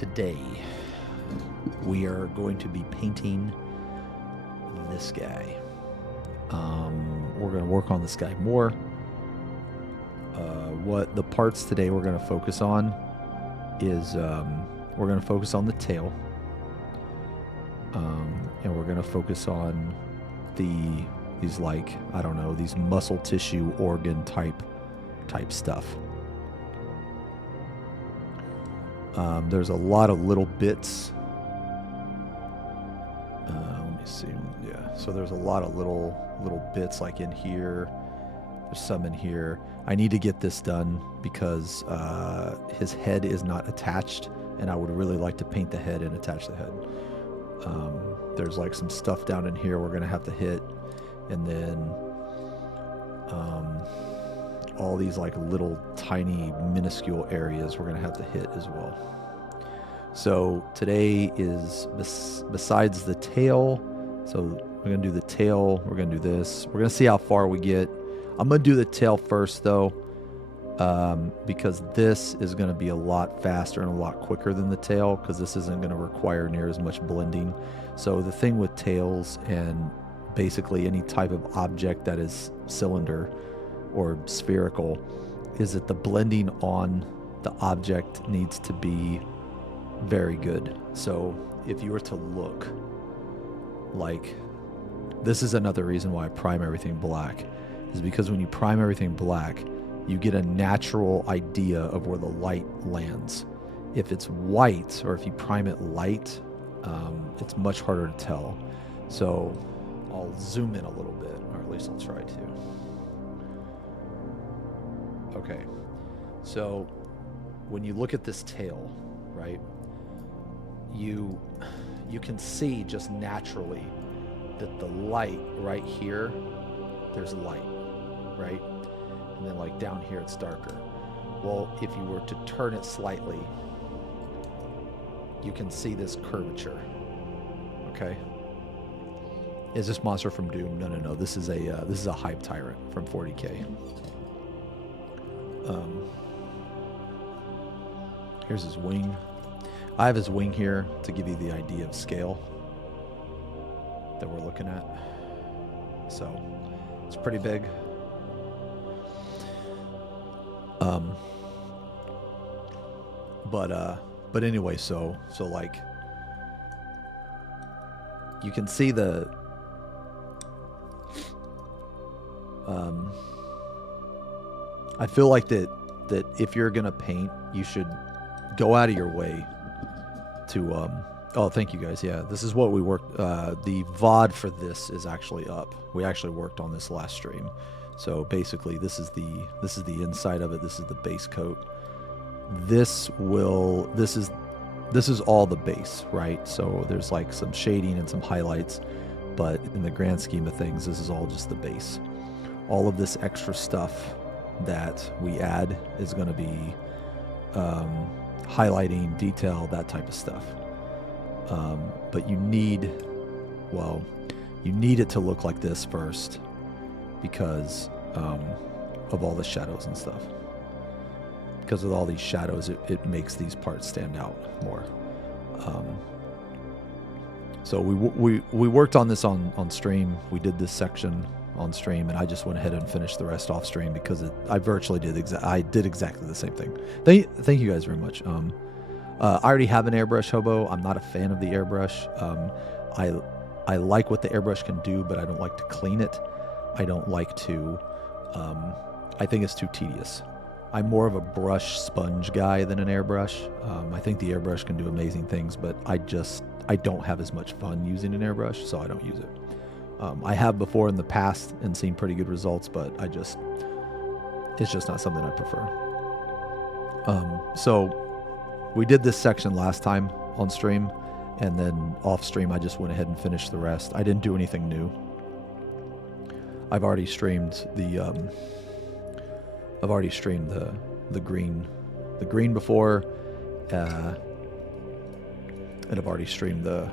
today we are going to be painting this guy. We're going to work on this guy more. What the parts today we're going to focus on is we're going to focus on the tail, and we're going to focus on these like, I don't know, these muscle tissue organ type stuff. There's a lot of little bits. Let me see. Yeah, so there's a lot of little bits like in here. There's some in here. I need to get this done because his head is not attached, and I would really like to paint the head and attach the head. There's like some stuff down in here we're going to have to hit, and then all these like little tiny minuscule areas we're going to have to hit as well. So today is besides the tail, so we're going to do the tail, we're going to do this, we're going to see how far we get. I'm going to do the tail first though, because this is going to be a lot faster and a lot quicker than the tail, because this isn't going to require near as much blending. So the thing with tails and basically any type of object that is cylinder or spherical is that the blending on the object needs to be very good. So if you were to look, like, this is another reason why I prime everything black, is because when you prime everything black, you get a natural idea of where the light lands. If it's white, or if you prime it light, it's much harder to tell. So I'll zoom in a little bit, or at least I'll try to. Okay, so when you look at this tail, right, you can see just naturally that the light right here, there's light, right? And then like down here it's darker. Well, if you were to turn it slightly, you can see this curvature. Okay. Is this monster from Doom? No. This is a Hive Tyrant from 40k. Here's his wing. I have his wing here to give you the idea of scale that we're looking at. So it's pretty big. But anyway, so like you can see the I feel like that if you're gonna paint, you should go out of your way to oh, thank you guys. Yeah, this is what we worked. The VOD for this is actually up. We actually worked on this last stream. So basically, this is the inside of it. This is the base coat. This is all the base, right? So there's like some shading and some highlights, but in the grand scheme of things, this is all just the base. All of this extra stuff that we add is going to be highlighting, detail, that type of stuff. But you need it to look like this first because of all the shadows and stuff. Because with all these shadows, it makes these parts stand out more. So we worked on this on stream. We did this section on stream, and I just went ahead and finished the rest off stream because I virtually did exactly the same thing. Thank you guys very much. I already have an airbrush, Hobo. I'm not a fan of the airbrush. I like what the airbrush can do, but I don't like to clean it. I don't like to. I think it's too tedious. I'm more of a brush sponge guy than an airbrush. I think the airbrush can do amazing things, but I don't have as much fun using an airbrush, so I don't use it. I have before in the past and seen pretty good results, but it's just not something I prefer. So we did this section last time on stream, and then off stream I just went ahead and finished the rest. I didn't do anything new. I've already streamed the green before, and I've already streamed the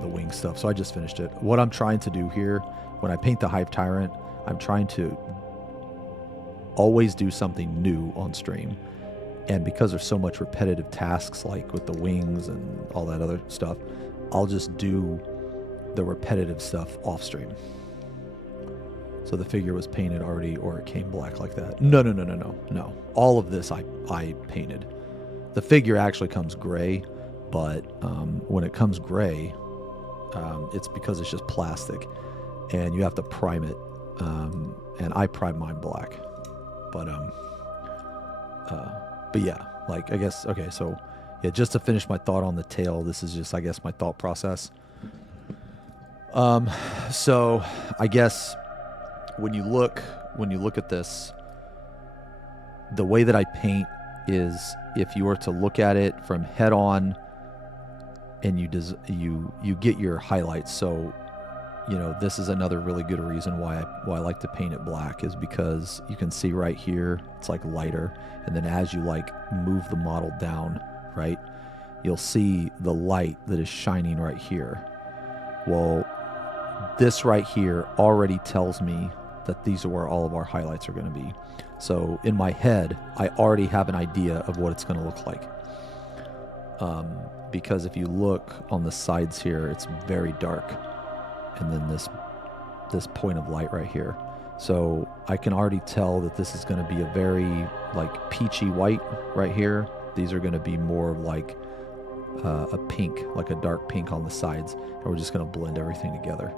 wing stuff, so I just finished it. What I'm trying to do here, when I paint the Hive Tyrant, I'm trying to always do something new on stream, And because there's so much repetitive tasks, like with the wings and all that other stuff, I'll just do the repetitive stuff off stream. So the figure was painted already, or it came black like that. No. All of this I painted. The figure actually comes gray, but when it comes gray, it's because it's just plastic, and you have to prime it. And I prime mine black. But yeah, like, I guess, okay, so yeah, just to finish my thought on the tail, this is just, I guess, my thought process. So I guess when you look at this, the way that I paint is, if you were to look at it from head on, and you get your highlights. So, you know, this is another really good reason why I like to paint it black, is because you can see right here it's like lighter, and then as you like move the model down, right, you'll see the light that is shining right here. Well, this right here already tells me that these are where all of our highlights are going to be. So in my head, I already have an idea of what it's going to look like. Because if you look on the sides here, it's very dark. And then this point of light right here. So I can already tell that this is going to be a very like peachy white right here. These are going to be more like a pink, like a dark pink on the sides. And we're just going to blend everything together.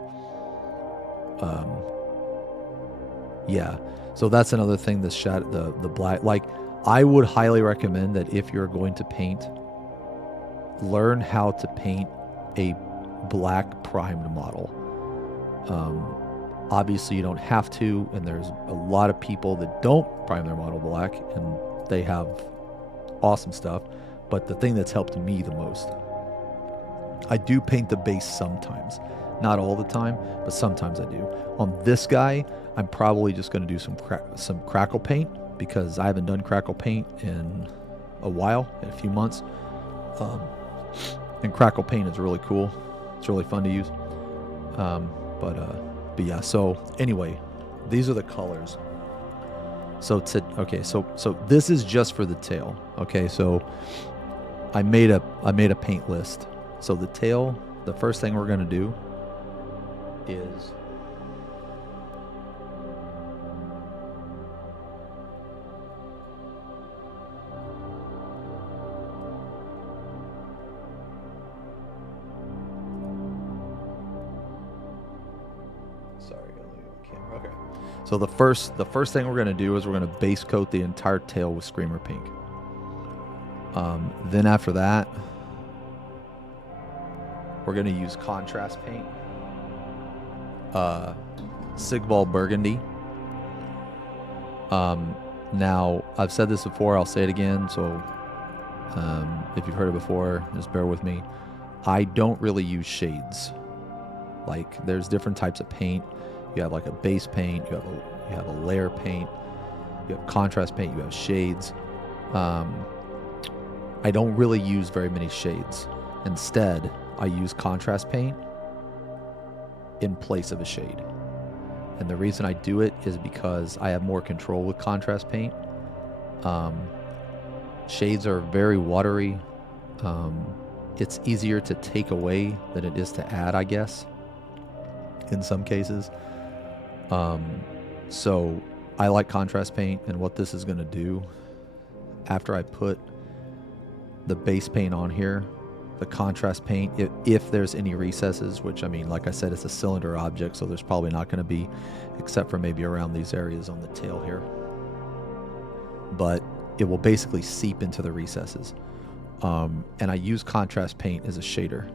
Yeah, so that's another thing, this shadow, the black. Like, I would highly recommend that if you're going to paint, learn how to paint a black primed model. Obviously you don't have to, and there's a lot of people that don't prime their model black, and they have awesome stuff. But the thing that's helped me the most, I do paint the base sometimes. Not all the time, but sometimes I do. On this guy, I'm probably just going to do some crackle paint, because I haven't done crackle paint in a while, in a few months. And crackle paint is really cool. It's really fun to use. But yeah, so anyway, these are the colors. So this is just for the tail. Okay, so I made a paint list. So the tail, the first thing we're going to do is okay. So the first thing we're going to do is we're going to base coat the entire tail with Screamer Pink. Then after that, we're going to use contrast paint. Sigval Burgundy. Now, I've said this before, I'll say it again, so if you've heard it before, just bear with me. I don't really use shades. Like, there's different types of paint. You have like a base paint, you have a layer paint, you have contrast paint, you have shades. I don't really use very many shades. Instead, I use contrast paint in place of a shade. And the reason I do it is because I have more control with contrast paint. Shades are very watery. It's easier to take away than it is to add, I guess, in some cases. So I like contrast paint, and what this is going to do, after I put the base paint on here, the contrast paint, if there's any recesses, which, I mean, like I said, it's a cylinder object, so there's probably not going to be, except for maybe around these areas on the tail here. But it will basically seep into the recesses. And I use contrast paint as a shader.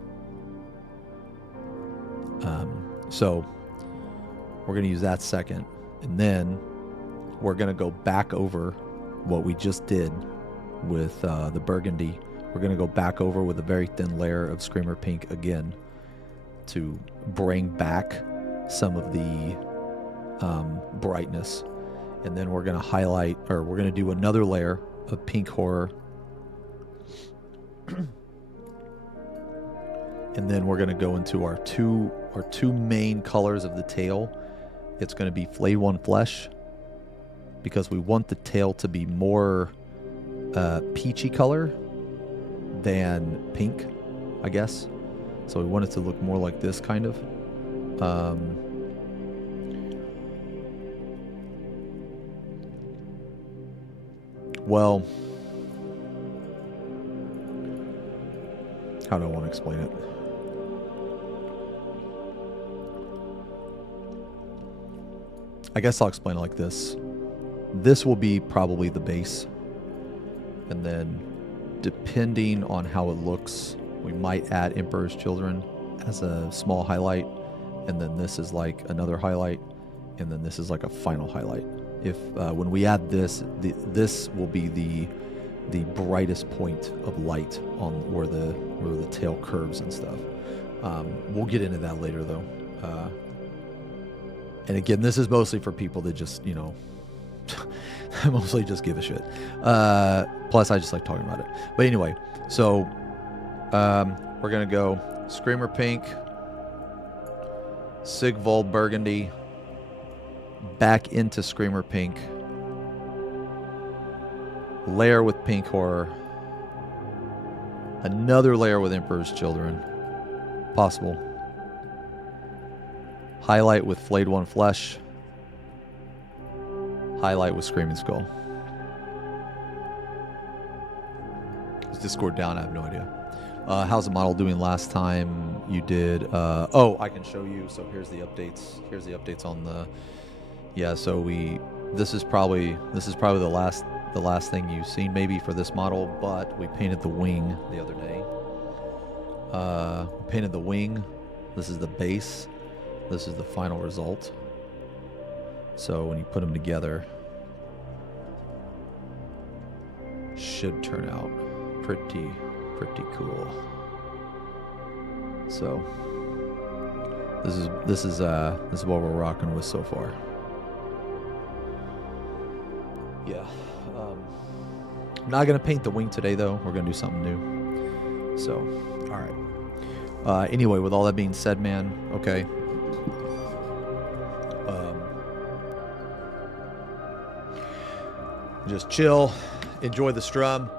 So we're going to use that second. And then we're going to go back over what we just did with the burgundy. We're going to go back over with a very thin layer of Screamer Pink again to bring back some of the brightness. And then we're going to highlight, or we're going to do another layer of Pink Horror. And then we're going to go into our two main colors of the tail. It's going to be Flayed One Flesh, because we want the tail to be more peachy color than pink, I guess. So we want it to look more like this kind of. Well, how do I want to explain it? I guess I'll explain it like this. This will be probably the base. And then, depending on how it looks, we might add Emperor's Children as a small highlight. And then this is like another highlight. And then this is like a final highlight. If when we add this, this will be the brightest point of light on where the tail curves and stuff. We'll get into that later, though. And again, this is mostly for people that just, you know, mostly just give a shit. Plus, I just like talking about it. But anyway, so we're going to go Screamer Pink, Sigvald Burgundy, back into Screamer Pink, layer with Pink Horror, another layer with Emperor's Children, possible, highlight with Flayed One Flesh, highlight with Screaming Skull. Is Discord down? I have no idea. How's the model doing last time you did? Oh, I can show you. So here's the updates. Here's the updates on the. Yeah. So this is probably the last thing you've seen maybe for this model. But we painted the wing the other day. We painted the wing. This is the base. This is the final result. So when you put them together, should turn out pretty cool. So this is what we're rocking with so far. Yeah. I'm not gonna paint the wing today though. We're gonna do something new. So, all right. Anyway, with all that being said, man, okay. Just chill, enjoy the strum.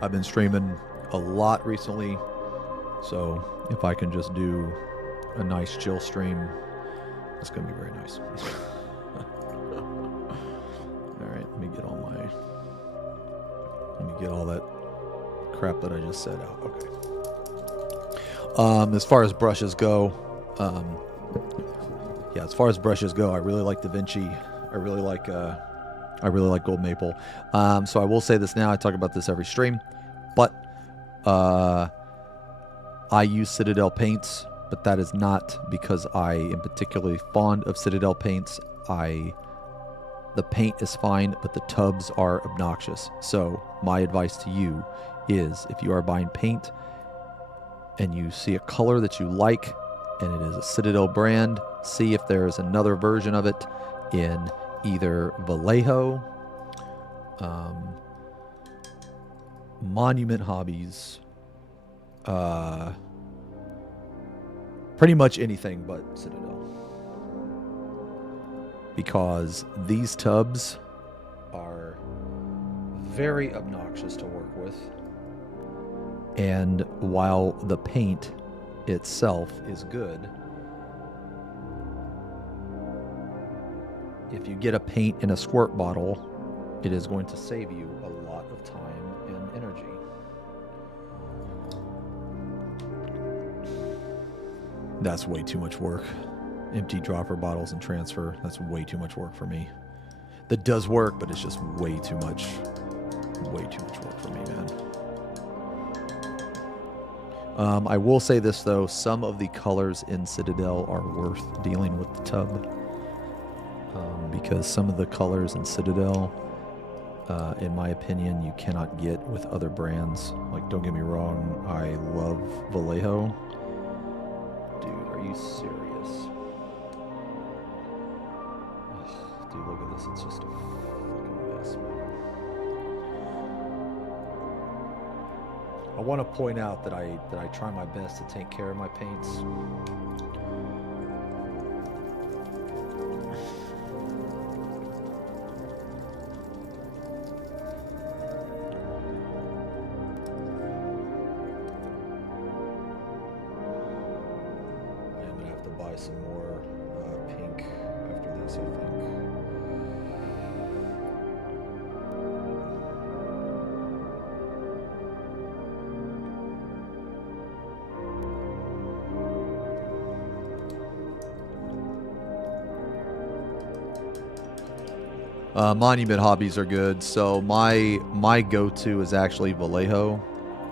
I've been streaming a lot recently, so if I can just do a nice chill stream, it's gonna be very nice. All right, let me get all that crap that I just said out. Okay. As far as brushes go, yeah, as far as brushes go, I really like Da Vinci. I really like Gold Maple. So I will say this now. I talk about this every stream, but I use Citadel paints, but that is not because I am particularly fond of Citadel paints. The paint is fine, but the tubs are obnoxious. So my advice to you is, if you are buying paint and you see a color that you like, and it is a Citadel brand, see if there is another version of it in either Vallejo, Monument Hobbies, pretty much anything but Citadel. Because these tubs are very obnoxious to work with. And while the paint itself is good, if you get a paint in a squirt bottle, it is going to save you a lot of time and energy. That's way too much work. Empty dropper bottles and transfer, that's way too much work for me. That does work, but it's just way too much work for me, man. I will say this though, some of the colors in Citadel are worth dealing with the tub. Because some of the colors in Citadel, in my opinion, you cannot get with other brands. Like, don't get me wrong, I love Vallejo. Dude, are you serious? Ugh, dude, look at this. It's just a fucking mess, man. I want to point out that I try my best to take care of my paints. Monument hobbies are good. So my go-to is actually Vallejo.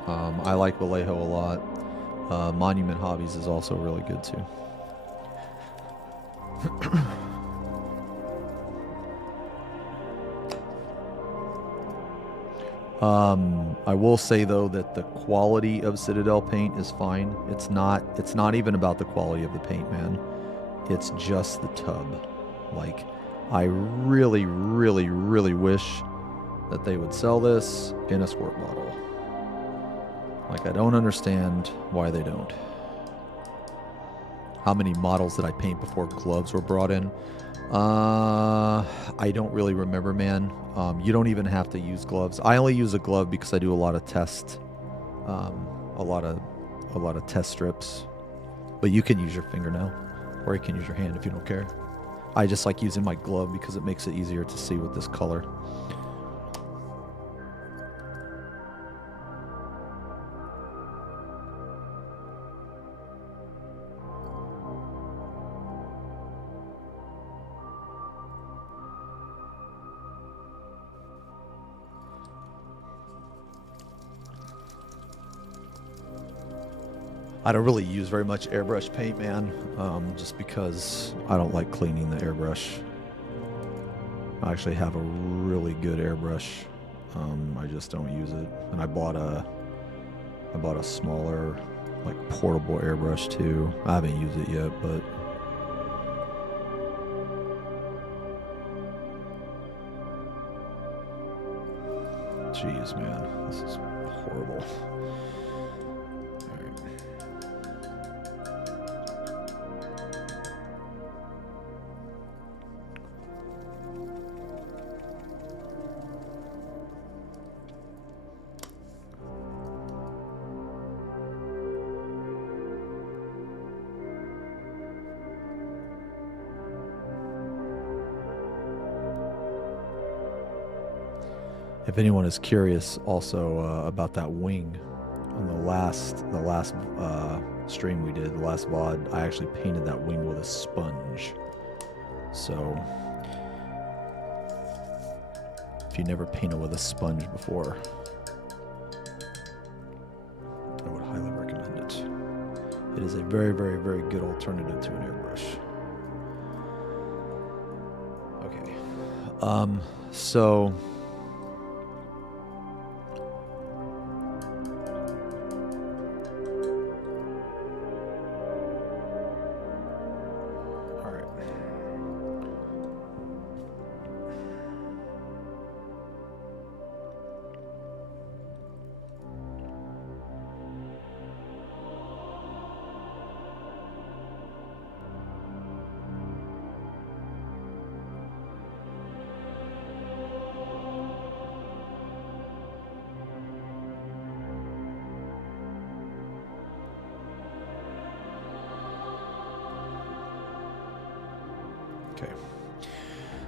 I like Vallejo a lot. Monument hobbies is also really good too. I will say though that the quality of Citadel paint is fine. It's not even about the quality of the paint, man. It's just the tub. Like, I really, really, really wish that they would sell this in a squirt bottle. Like, I don't understand why they don't. How many models did I paint before gloves were brought in? I don't really remember, man. You don't even have to use gloves. I only use a glove because I do a lot of test, a lot of test strips. But you can use your fingernail, or you can use your hand if you don't care. I just like using my glove because it makes it easier to see with this color. I don't really use very much airbrush paint, man, just because I don't like cleaning the airbrush. I actually have a really good airbrush. I just don't use it. And I bought a smaller, like, portable airbrush too. I haven't used it yet, but jeez, man, this is horrible. If anyone is curious also about that wing, on the last stream we did, the last VOD, I actually painted that wing with a sponge. So if you never painted with a sponge before, I would highly recommend it. It is a very, very, very good alternative to an airbrush. Okay. So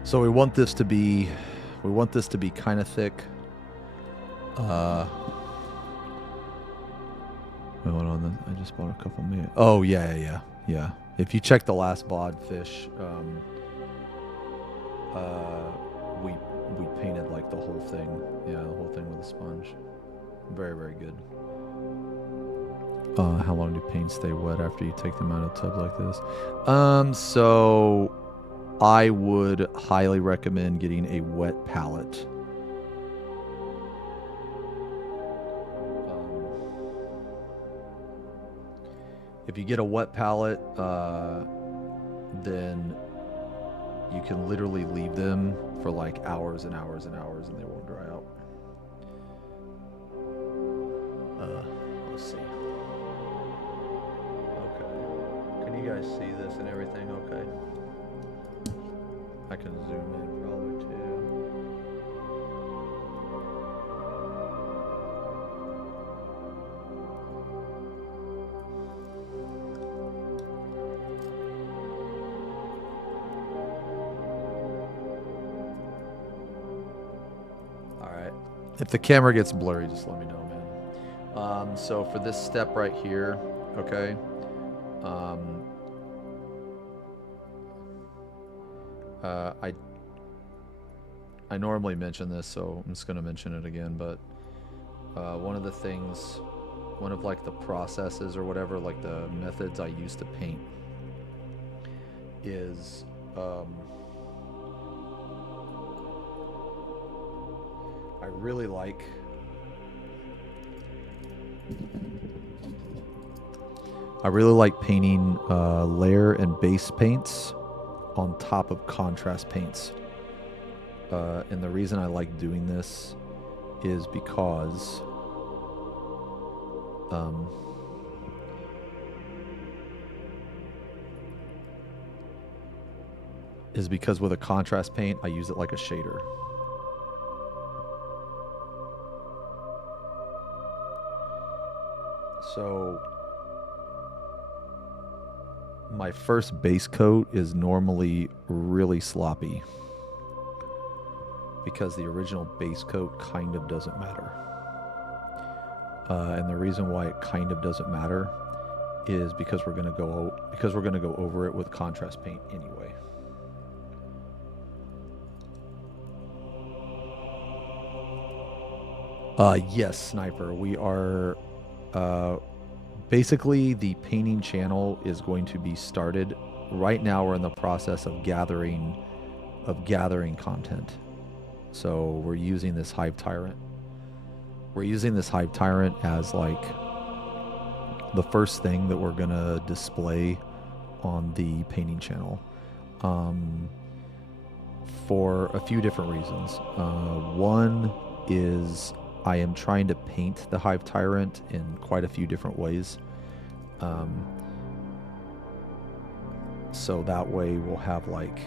So we want this to be kind of thick. Wait, hold on. I just bought a couple million. Oh yeah. If you check the last VOD fish, we painted like the whole thing. Yeah, the whole thing with a sponge. Very, very good. How long do paints stay wet after you take them out of tubs like this? So I would highly recommend getting a wet palette. If you get a wet palette, then you can literally leave them for like hours and hours and hours and they won't dry out. Let's see. Okay. Can you guys see this and everything okay? I can zoom in probably too. All right. If the camera gets blurry, just let me know, man. So for this step right here, okay. I normally mention this, so I'm just going to mention it again, but one of the things, one of like the processes or whatever, like the methods I use to paint is I really like painting layer and base paints on top of contrast paints. And the reason I like doing this is because with a contrast paint, I use it like a shader. So my first base coat is normally really sloppy because the original base coat kind of doesn't matter. And the reason why it kind of doesn't matter is because we're going to go over it with contrast paint anyway. Yes, Sniper. We are basically the painting channel is going to be started. Right now we're in the process of gathering content. So we're using this Hive Tyrant. We're using this Hive Tyrant as like the first thing that we're gonna display on the painting channel. For a few different reasons. One is I am trying to paint the Hive Tyrant in quite a few different ways. So that way we'll have like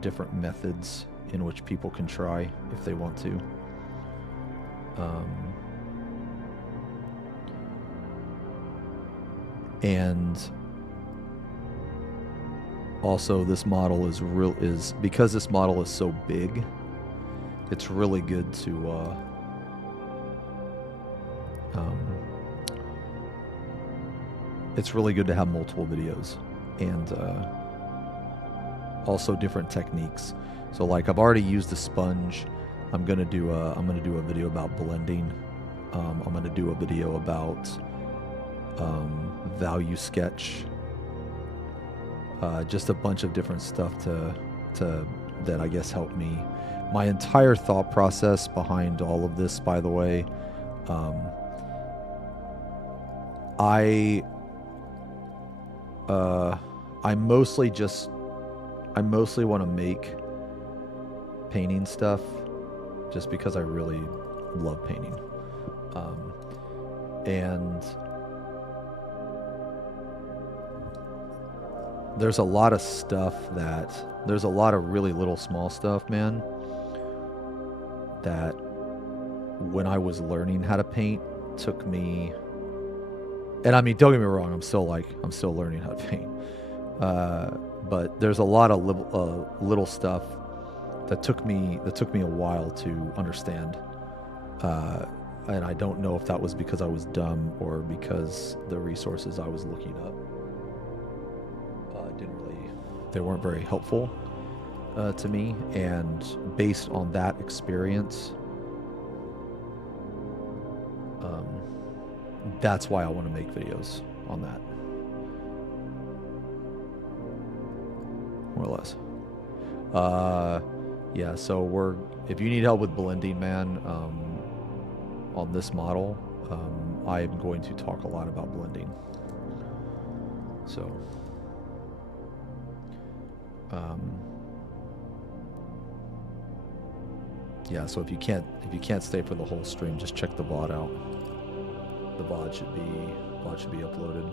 different methods in which people can try if they want to. And also this model is because this model is so big, it's really good to have multiple videos and also different techniques. So like I've already used the sponge. I'm gonna do a video about blending. I'm gonna do a video about value sketch. Just a bunch of different stuff that I guess helped me. My entire thought process behind all of this, by the way, I mostly want to make painting stuff just because I really love painting. And there's a lot of stuff there's a lot of really little small stuff, man, that when I was learning how to paint took me, and I mean, don't get me wrong, I'm still learning how to paint. But there's a lot of little stuff that took me a while to understand. And I don't know if that was because I was dumb or because the resources I was looking up they weren't very helpful to me. And based on that experience, that's why I want to make videos on that, more or less. Yeah, so if you need help with blending, man, on this model, I am going to talk a lot about blending. So yeah, so if you can't stay for the whole stream, just check the VOD out. The VOD should be uploaded,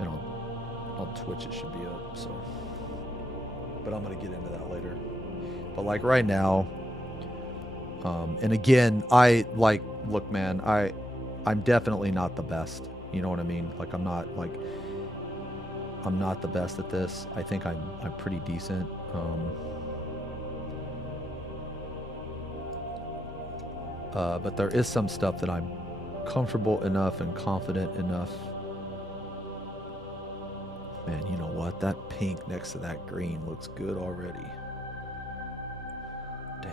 and on Twitch it should be up. So, but I'm gonna get into that later. But like right now, and again, look, man, I'm definitely not the best. You know what I mean? Like I'm not the best at this. I think I'm pretty decent. But there is some stuff that I'm comfortable enough and confident enough. Man, you know what? That pink next to that green looks good already. dang.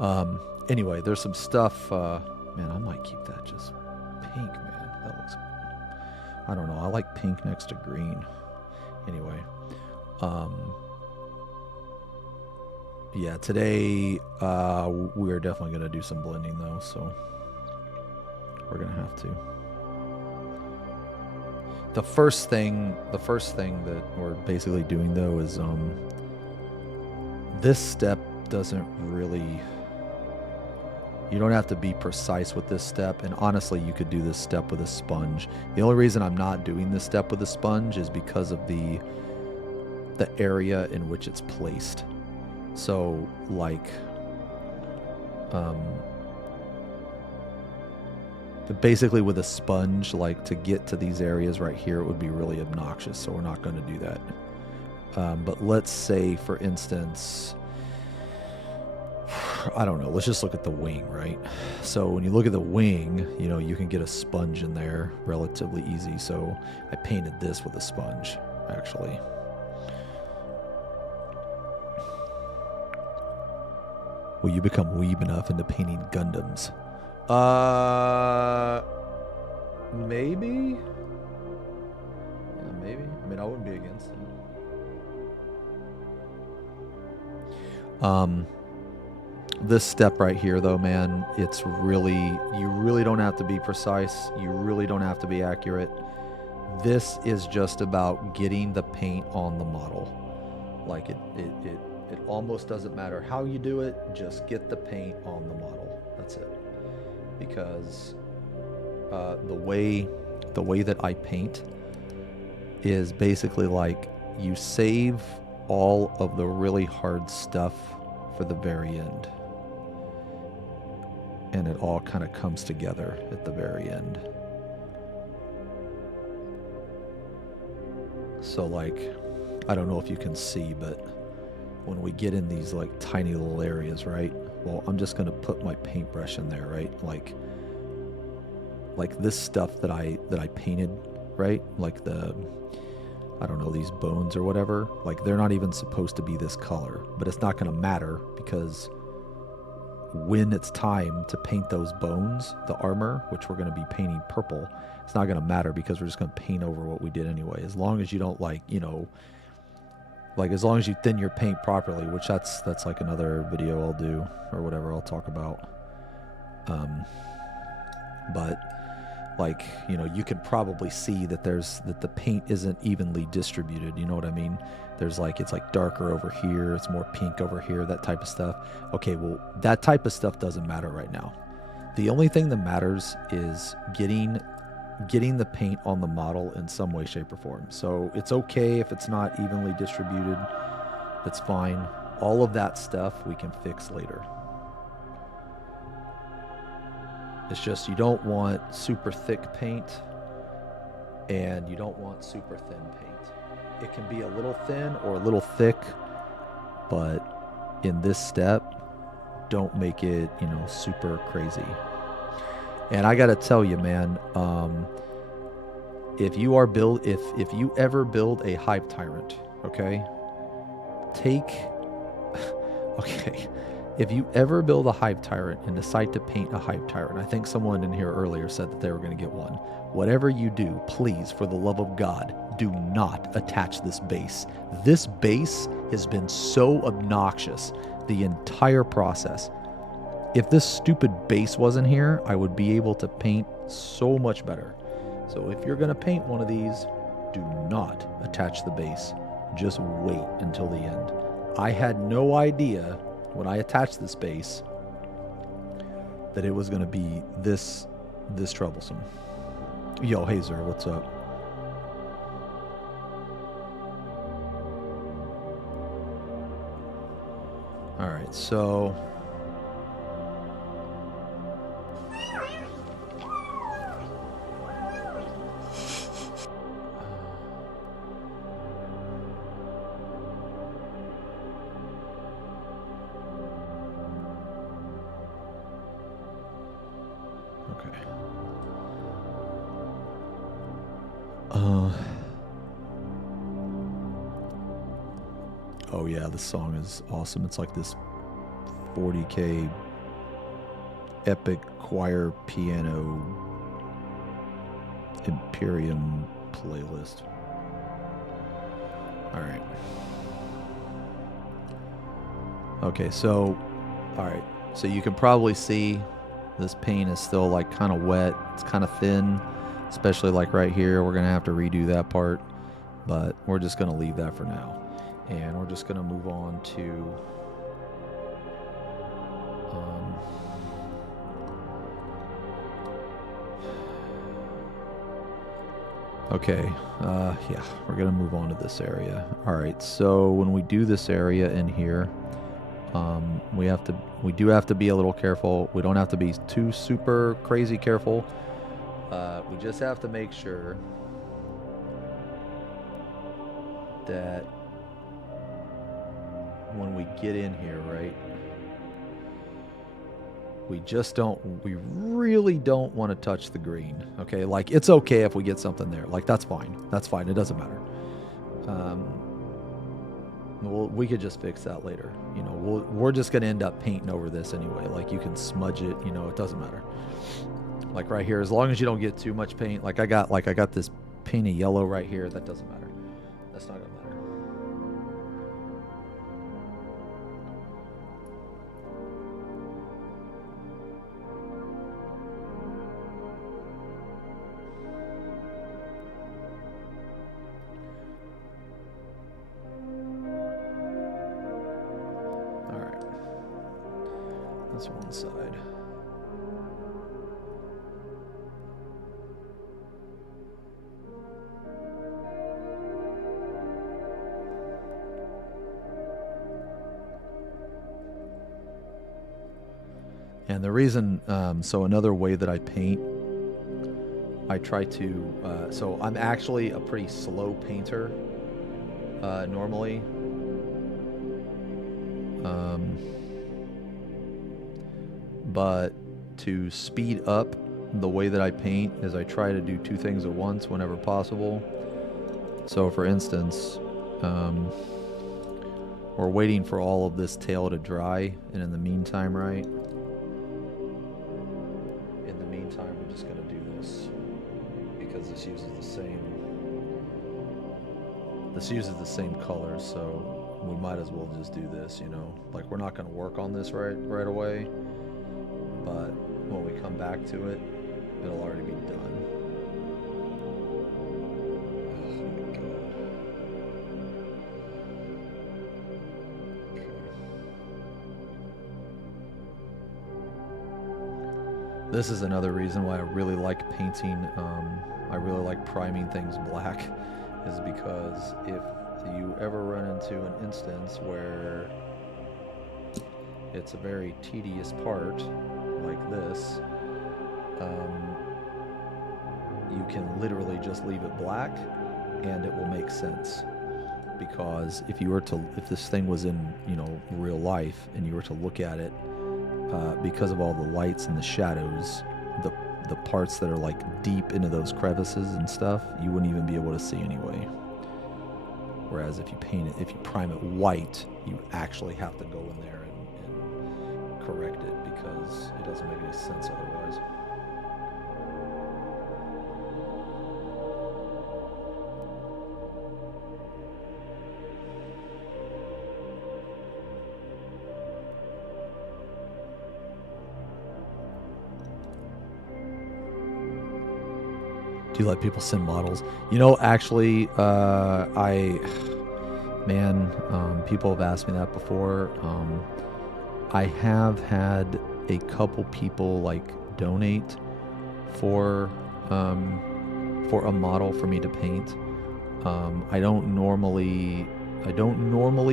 Okay. Anyway, there's some stuff. Man, I might keep that just pink, man. That looks... I don't know. I like pink next to green. Anyway. Yeah, today we're definitely going to do some blending, though, so we're going to have to. The first thing that we're basically doing, though, is this step doesn't really... You don't have to be precise with this step, and honestly, you could do this step with a sponge. The only reason I'm not doing this step with a sponge is because of the area in which it's placed. So, like, basically with a sponge, like, to get to these areas right here, it would be really obnoxious, so we're not going to do that. But let's say, for instance... I don't know, let's just look at the wing, right? So when you look at the wing, you know, you can get a sponge in there relatively easy. So I painted this with a sponge, actually. Will you become weeb enough into painting Gundams? Maybe? Yeah, maybe. I mean, I wouldn't be against it. This step right here, though, man, it's really, you really don't have to be precise. You really don't have to be accurate. This is just about getting the paint on the model. Like, it almost doesn't matter how you do it, just get the paint on the model. That's it. Because the way that I paint is basically like you save all of the really hard stuff for the very end. And it all kind of comes together at the very end. So, like, I don't know if you can see, but when we get in these, like, tiny little areas, right? Well, I'm just going to put my paintbrush in there, right? Like this stuff that I painted, right? Like the, I don't know, these bones or whatever. Like, they're not even supposed to be this color. But it's not going to matter because... when it's time to paint those bones, the armor, which we're going to be painting purple, it's not going to matter because we're just going to paint over what we did anyway. As long as you don't, like, you know, like, as long as you thin your paint properly, which that's like another video I'll do or whatever I'll talk about. But like, you know, you can probably see that the paint isn't evenly distributed. You know what I mean? There's like, it's like darker over here, it's more pink over here, that type of stuff. Okay, well, that type of stuff doesn't matter right now. The only thing that matters is getting the paint on the model in some way, shape, or form. So it's okay if it's not evenly distributed. That's fine. All of that stuff we can fix later. It's just you don't want super thick paint and you don't want super thin paint. It can be a little thin or a little thick, but in this step, don't make it, you know, super crazy. And I gotta tell you, man, if you ever build a Hive Tyrant, okay, if you ever build a Hive Tyrant and decide to paint a Hive Tyrant, I think someone in here earlier said that they were going to get one. Whatever you do, please, for the love of God, do not attach this base. This base has been so obnoxious the entire process. If this stupid base wasn't here, I would be able to paint so much better. So if you're going to paint one of these, do not attach the base. Just wait until the end. I had no idea when I attached this base that it was going to be this troublesome. Yo, Hazer, what's up? All right, so Oh yeah, this song is awesome. It's like this 40k epic choir piano Imperium playlist. All right. Okay, so all right. So you can probably see this paint is still like kind of wet. It's kind of thin, especially like right here. We're going to have to redo that part, but we're just going to leave that for now. And we're just going to move on to okay, yeah, we're going to move on to this area. All right, so when we do this area in here, we do have to be a little careful. We don't have to be too super crazy careful. We just have to make sure that when we get in here, right, we really don't want to touch the green. Okay, like it's okay if we get something there. Like that's fine. That's fine. It doesn't matter. Well, we could just fix that later. You know, we're just gonna end up painting over this anyway. Like you can smudge it. You know, it doesn't matter. Like right here, as long as you don't get too much paint. Like I got this paint of yellow right here. That doesn't matter. That's not gonna matter. That's one side. And the reason, so another way that I paint, I try to, so I'm actually a pretty slow painter, normally. But to speed up the way that I paint is I try to do two things at once whenever possible. So for instance, we're waiting for all of this tail to dry, and in the meantime, right? In the meantime, we're just gonna do this because this uses the same color, so we might as well just do this, you know? Like we're not gonna work on this right away. But when we come back to it, it'll already be done. Oh my God. Okay. This is another reason why I really like painting, I really like priming things black, is because if you ever run into an instance where it's a very tedious part, like this, you can literally just leave it black and it will make sense. Because if this thing was in, you know, real life and you were to look at it, because of all the lights and the shadows, the parts that are like deep into those crevices and stuff, you wouldn't even be able to see anyway. Whereas if you prime it white, you actually have to go in there and correct it, because it doesn't make any sense otherwise. Do you let people send models? You know, actually, people have asked me that before. I have had a couple people like donate for a model for me to paint. I don't normally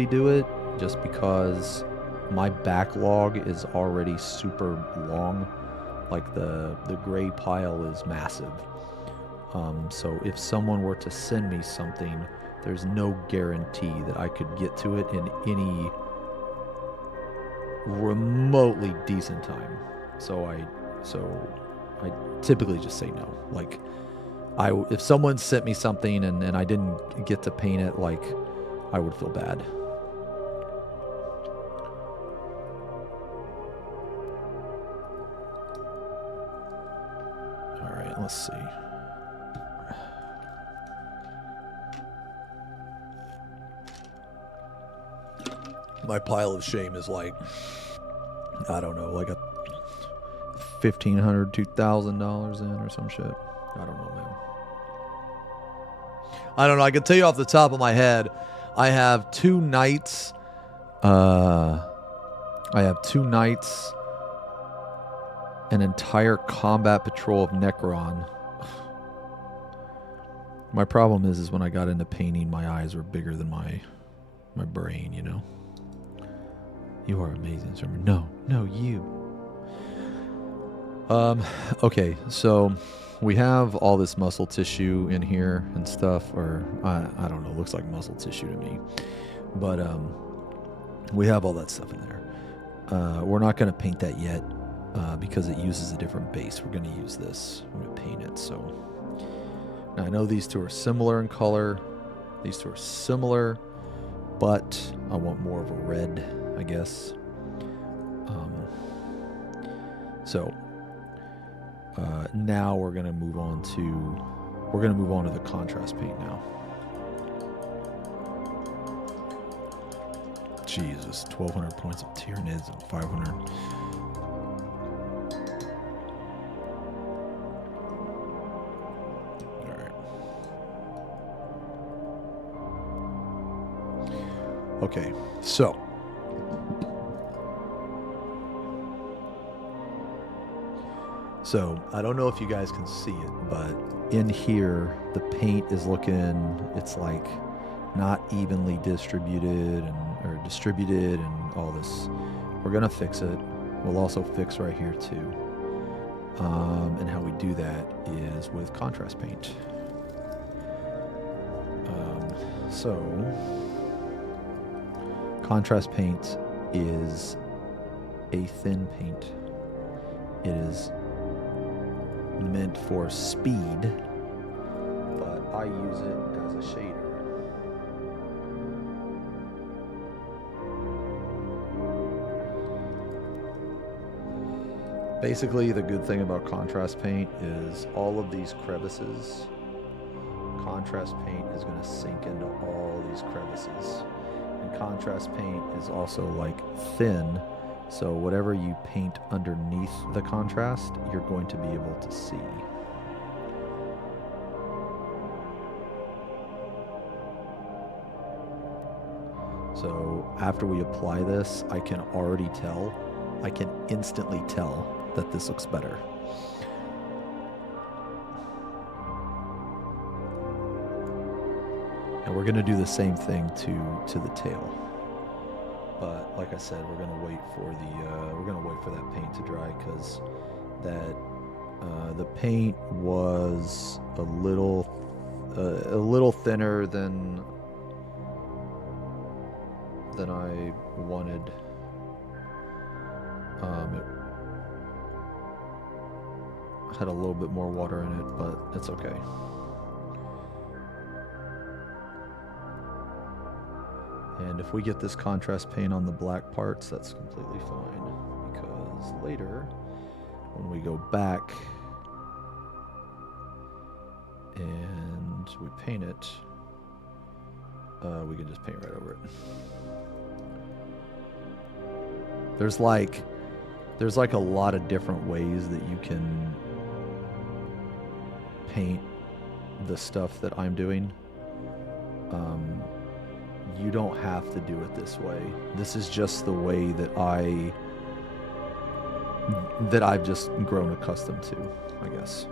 do it just because my backlog is already super long. Like the gray pile is massive. So if someone were to send me something, there's no guarantee that I could get to it in any remotely decent time. So I typically just say no. Like if someone sent me something and I didn't get to paint it, like I would feel bad. Let's see. My pile of shame is like, I don't know, like a $1,500, $2,000 in or some shit. I don't know, man. I don't know. I can tell you off the top of my head, I have 2 knights. An entire combat patrol of Necron. My problem is when I got into painting, my eyes were bigger than my brain, you know. You are amazing, sir. No, you. Okay, so we have all this muscle tissue in here and stuff, or I don't know, looks like muscle tissue to me. But we have all that stuff in there. We're not going to paint that yet because it uses a different base. We're going to use this. I'm going to paint it. So now I know these two are similar in color. These two are similar, but I want more of a red, I guess. So now we're going to move on to the contrast paint now. Jesus, 1,200 points of Tyranids and 500. All right. Okay, so. So, I don't know if you guys can see it, but in here, the paint is looking, it's like not evenly distributed or distributed and all this. We're going to fix it. We'll also fix right here too. And how we do that is with contrast paint. So, contrast paint is a thin paint. It is meant for speed, but I use it as a shader. Basically, the good thing about contrast paint is all of these crevices, contrast paint is going to sink into all these crevices. And contrast paint is also like thin, so whatever you paint underneath the contrast, you're going to be able to see. So after we apply this, I can instantly tell that this looks better. And we're going to do the same thing to the tail. But like I said, we're going to wait for that paint to dry, because the paint was a little thinner than I wanted. It had a little bit more water in it, but it's okay. And if we get this contrast paint on the black parts, that's completely fine, because later, when we go back and we paint it, we can just paint right over it. There's like a lot of different ways that you can paint the stuff that I'm doing. You don't have to do it this way. This is just the way that I've just grown accustomed to, I guess.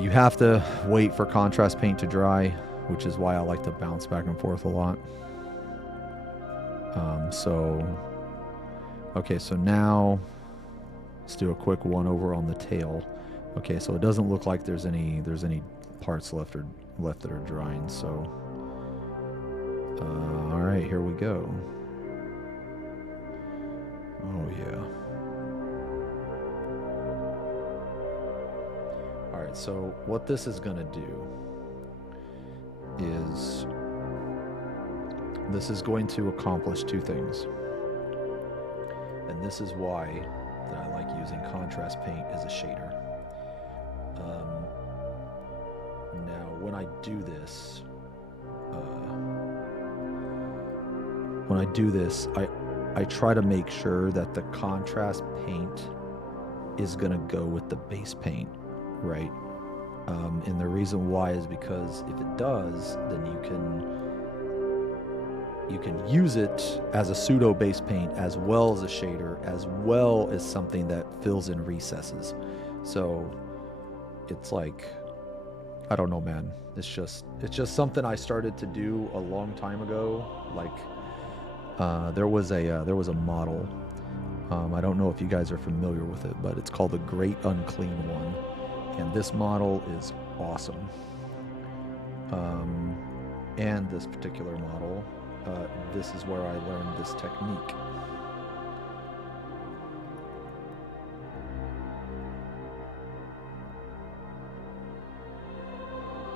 You have to wait for contrast paint to dry, which is why I like to bounce back and forth a lot. Okay, so now let's do a quick one over on the tail. Okay, so it doesn't look like there's any parts left that are drying, so all right, here we go. Oh yeah. All right, so what this is going to do is this is going to accomplish two things. And this is why that I like using contrast paint is a shader. Now, when I do this, I try to make sure that the contrast paint is going to go with the base paint, right? And the reason why is because if it does, then you can use it as a pseudo base paint as well as a shader, as well as something that fills in recesses. So it's like, I don't know, man. It's just something I started to do a long time ago. Like there was a model. I don't know if you guys are familiar with it, but it's called the Great Unclean One, and this model is awesome. And this particular model, this is where I learned this technique.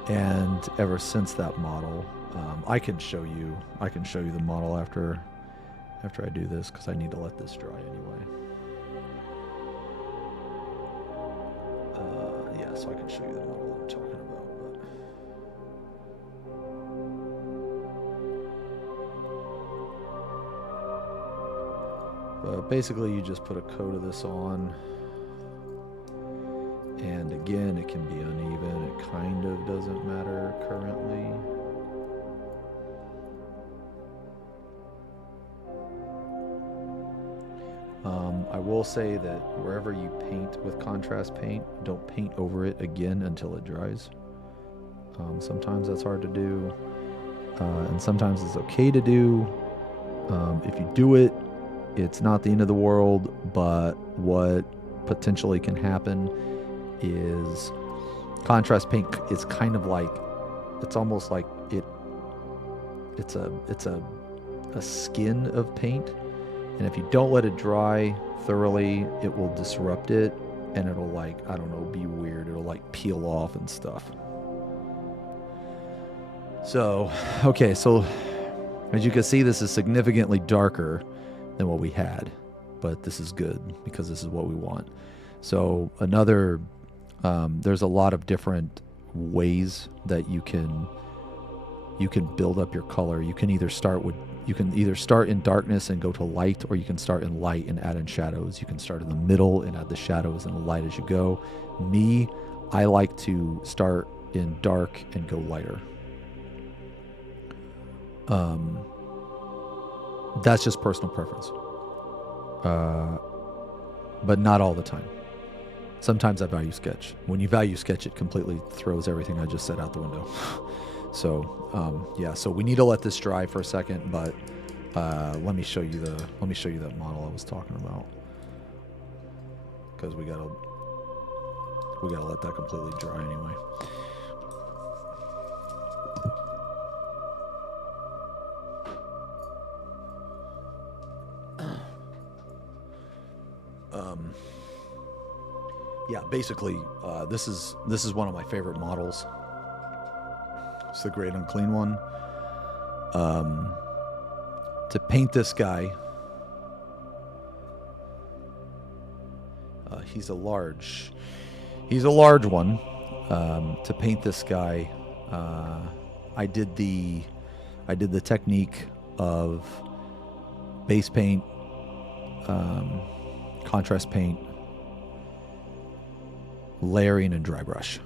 And ever since that model, I can show you the model after I do this, because I need to let this dry anyway. Yeah, so I can show you the model I'm talking about. But basically, you just put a coat of this on. And again, it can be uneven. It kind of doesn't matter currently. I will say that wherever you paint with contrast paint, don't paint over it again until it dries. Sometimes that's hard to do, and sometimes it's okay to do. If you do it, it's not the end of the world, but what potentially can happen is contrast paint is kind of like, it's almost like it's a skin of paint, and if you don't let it dry thoroughly, it will disrupt it, and it'll, like, I don't know, be weird. It'll like peel off and stuff. So, okay, so as you can see, this is significantly darker than what we had, but this is good because this is what we want. So another, there's a lot of different ways that you can build up your color. You can either start in darkness and go to light, or you can start in light and add in shadows. You can start in the middle and add the shadows and the light as you go. Me, I like to start in dark and go lighter. That's just personal preference. But not all the time. Sometimes I value sketch. When you value sketch, it completely throws everything I just said out the window. So, yeah, so we need to let this dry for a second, but let me show you that model I was talking about, because we gotta let that completely dry anyway. Yeah, basically, this is one of my favorite models. It's the Great Unclean One. To paint this guy, he's a large one. To paint this guy, I did the technique of base paint, contrast paint, layering, and dry brush.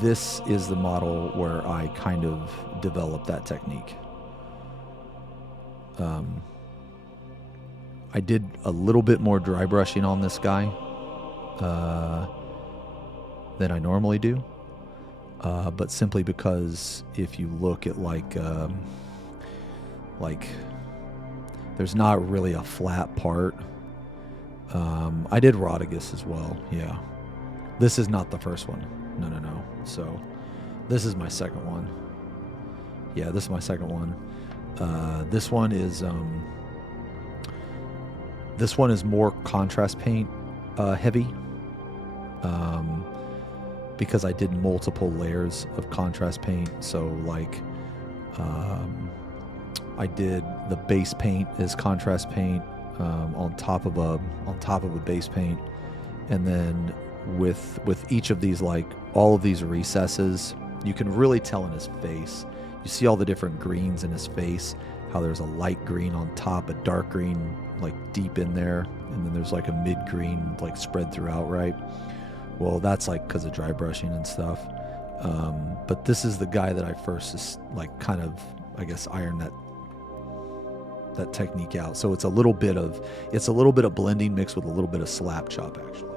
This is the model where I kind of developed that technique. I did a little bit more dry brushing on this guy than I normally do, but simply because if you look at like there's not really a flat part. I did Rodigus as well, yeah. This is not the first one. No. So, this is my second one. Yeah, this is my second one. This one is more contrast paint heavy, because I did multiple layers of contrast paint. So, like, I did the base paint as contrast paint, on top of a base paint, and then with each of these, like all of these recesses, you can really tell in his face. You see all the different greens in his face, how there's a light green on top, a dark green like deep in there, and then there's like a mid green like spread throughout, right? Well, that's like because of dry brushing and stuff. But this is the guy that I first just like kind of, I guess, ironed that technique out. So it's a little bit of blending mixed with a little bit of slap chop, actually.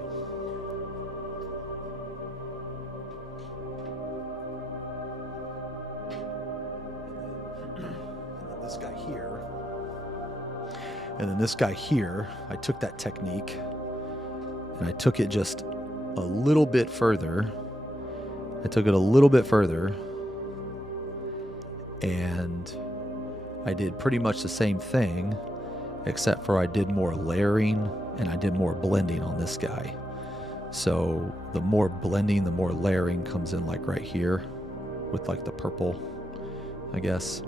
And then this guy here, I took that technique and I took it just a little bit further. And I did pretty much the same thing, except for I did more layering and I did more blending on this guy. So the more blending, the more layering comes in, like right here with like the purple, I guess.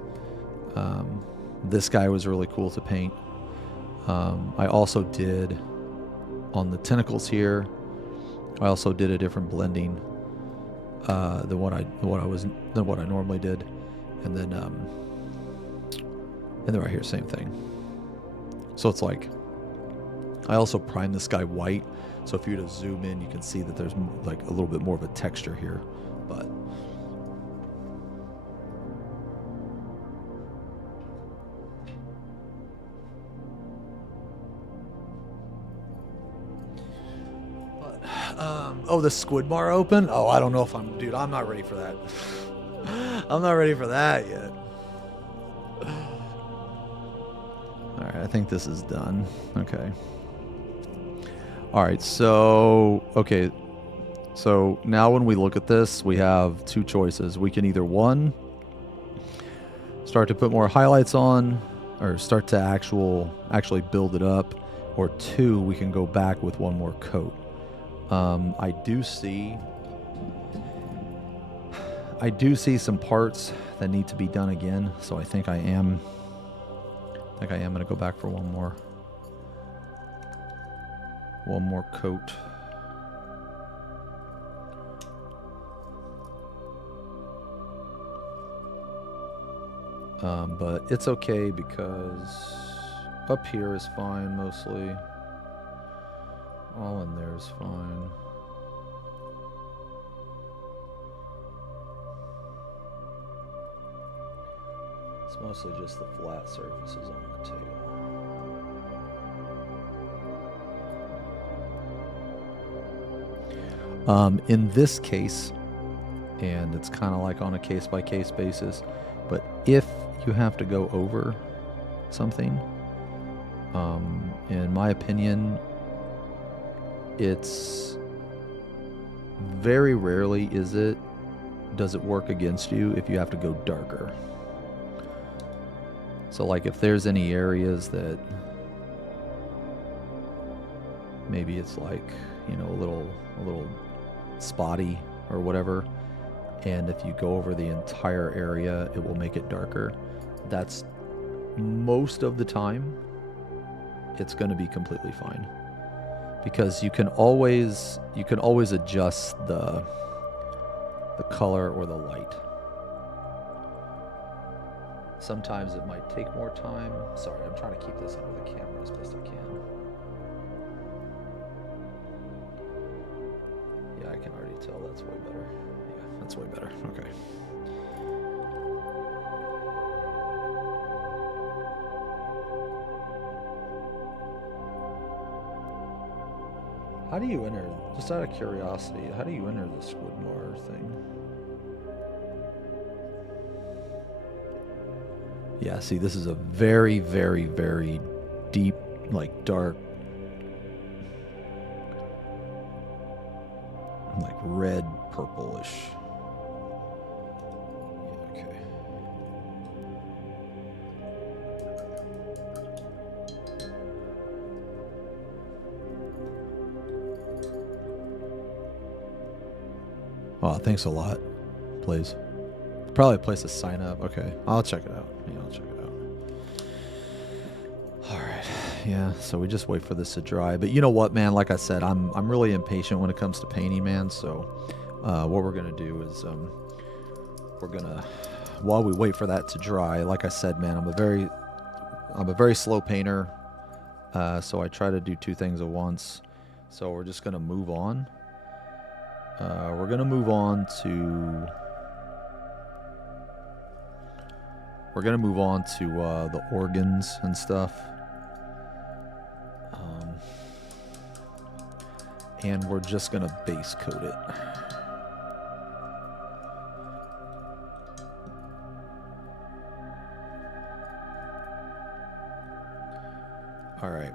This guy was really cool to paint. I also did on the tentacles here. I also did a different blending than what I normally did, and then right here, same thing. So it's like I also primed this guy white. So if you were to zoom in, you can see that there's like a little bit more of a texture here, but. Oh, the squid bar open? Oh, I don't know if I'm not ready for that. I'm not ready for that yet. All right, I think this is done. Okay. All right, so now when we look at this, we have two choices. We can either, one, start to put more highlights on, or start to actually build it up, or two, we can go back with one more coat. I do see some parts that need to be done again, so I think I am going to go back for one more coat. But it's okay because up here is fine mostly. All in there is fine. It's mostly just the flat surfaces on the tail. In this case, and it's kind of like on a case-by-case basis, but if you have to go over something, in my opinion, it's very rarely does it work against you if you have to go darker. So like if there's any areas that maybe it's like, a little spotty or whatever, and if you go over the entire area, it will make it darker. That's most of the time it's going to be completely fine. Because you can always adjust the color or the light. Sometimes it might take more time. Sorry, I'm trying to keep this under the camera as best I can. Yeah, I can already tell that's way better. Yeah, that's way better. Okay. How do you enter, just out of curiosity, how do you enter the Squidmar thing? Yeah, see, this is a very, very, very deep, like dark, like red, purplish. Yeah, okay. Oh, thanks a lot. Please. Probably a place to sign up. Okay, I'll check it out. Yeah, I'll check it out. All right. Yeah, so we just wait for this to dry. But you know what, man? Like I said, I'm really impatient when it comes to painting, man. So what we're gonna do is we're gonna, while we wait for that to dry, like I said, man, I'm a very slow painter. So I try to do two things at once. So we're just gonna move on. We're gonna move on to the organs and stuff. And we're just gonna base coat it. All right.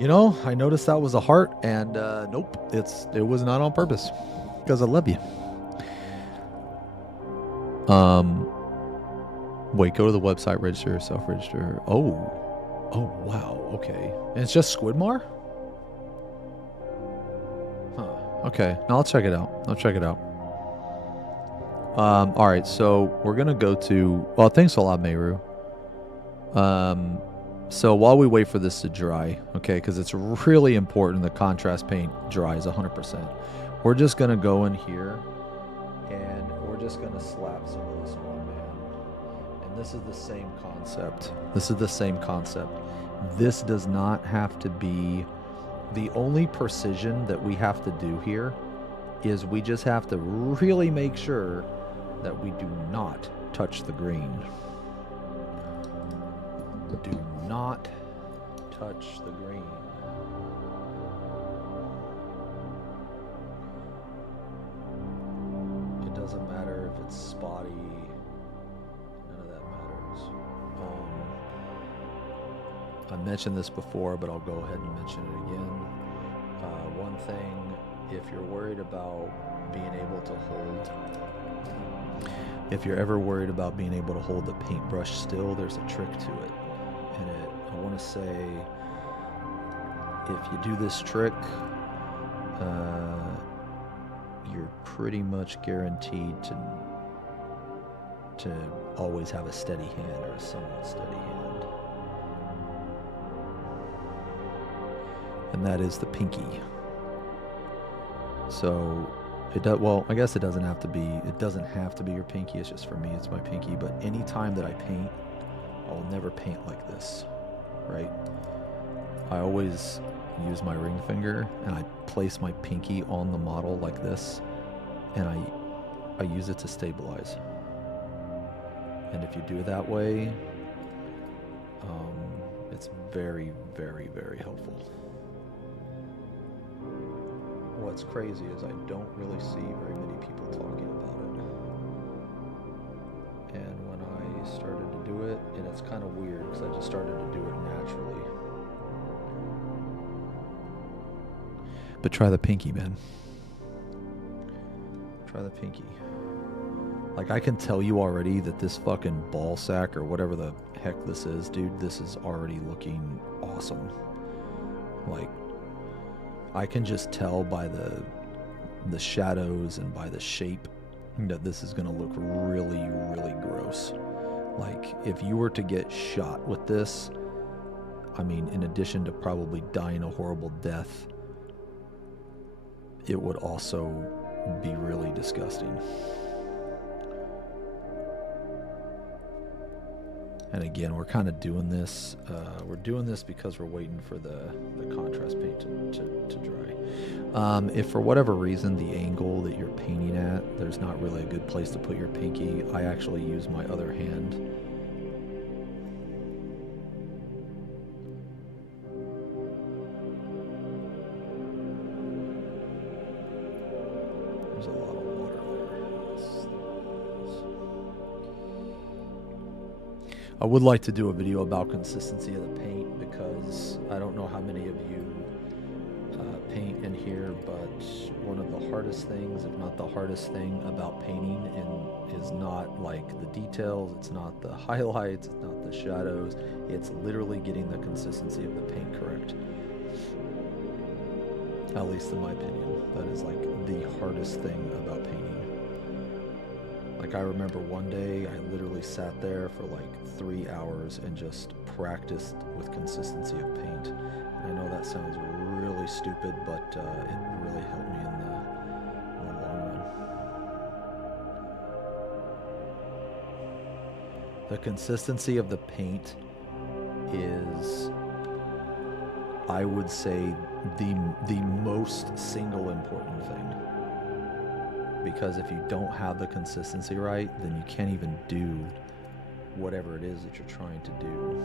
You know, I noticed that was a heart, and nope, it was not on purpose, because I love you. Wait, go to the website, register yourself, register. Oh, wow, okay. And it's just Squidmar? Huh, okay, now I'll check it out. All right, so we're gonna go to, well, thanks a lot, Meru. So while we wait for this to dry, okay, because it's really important the contrast paint dries 100%. We're just going to go in here and we're just going to slap some of this on, man. And this is the same concept. This does not have to be, the only precision that we have to do here is we just have to really make sure that we do not touch the green. Do not touch the green. It doesn't matter if it's spotty. None of that matters. I mentioned this before, but I'll go ahead and mention it again. One thing, if you're worried about being able to hold, if you're ever worried about being able to hold the paintbrush still, there's a trick to it. And I want to say, if you do this trick, you're pretty much guaranteed to always have a steady hand, or a somewhat steady hand. And that is the pinky. So it does, well, I guess it doesn't have to be your pinky. It's just, for me, it's my pinky. But any time that I paint, I'll never paint like this, right? I always use my ring finger and I place my pinky on the model like this, and I use it to stabilize. And if you do it that way, it's very, very, very helpful. What's crazy is I don't really see very many people talking about it. And when I started to do it, and it's kind of weird because I just started to do it naturally. But try the pinky, man. Try the pinky. Like, I can tell you already that this fucking ball sack, or whatever the heck this is, dude, this is already looking awesome. Like, I can just tell by the shadows and by the shape that this is going to look really, really gross. Like, if you were to get shot with this, I mean, in addition to probably dying a horrible death, it would also be really disgusting. And again, we're kind of doing this. We're doing this because we're waiting for the contrast paint to dry. If for whatever reason the angle that you're painting at, there's not really a good place to put your pinky, I actually use my other hand. I would like to do a video about consistency of the paint, because I don't know how many of you paint in here, but one of the hardest things, if not the hardest thing about painting, and is not like the details, it's not the highlights, it's not the shadows, it's literally getting the consistency of the paint correct. At least in my opinion, that is like the hardest thing about painting. Like I remember one day I literally sat there for like 3 hours and just practiced with consistency of paint. And I know that sounds really stupid, but it really helped me in the long run. The consistency of the paint is, I would say, the most single important thing. Because if you don't have the consistency right, then you can't even do whatever it is that you're trying to do.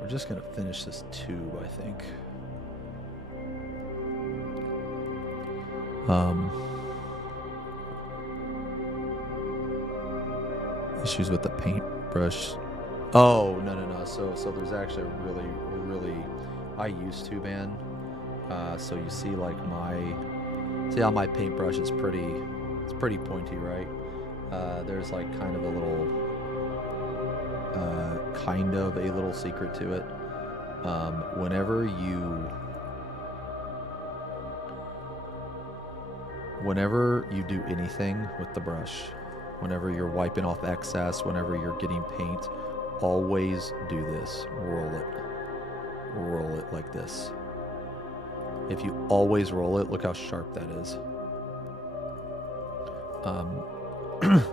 We're just gonna finish this tube, I think. Issues with the paintbrush. Oh, no. So there's actually a really, I used to, man. So you see like see how my paintbrush is pretty pointy, right? There's like kind of a little secret to it. Whenever you do anything with the brush, whenever you're wiping off excess, whenever you're getting paint, always do this. Roll it like this. If you always roll it, look how sharp that is.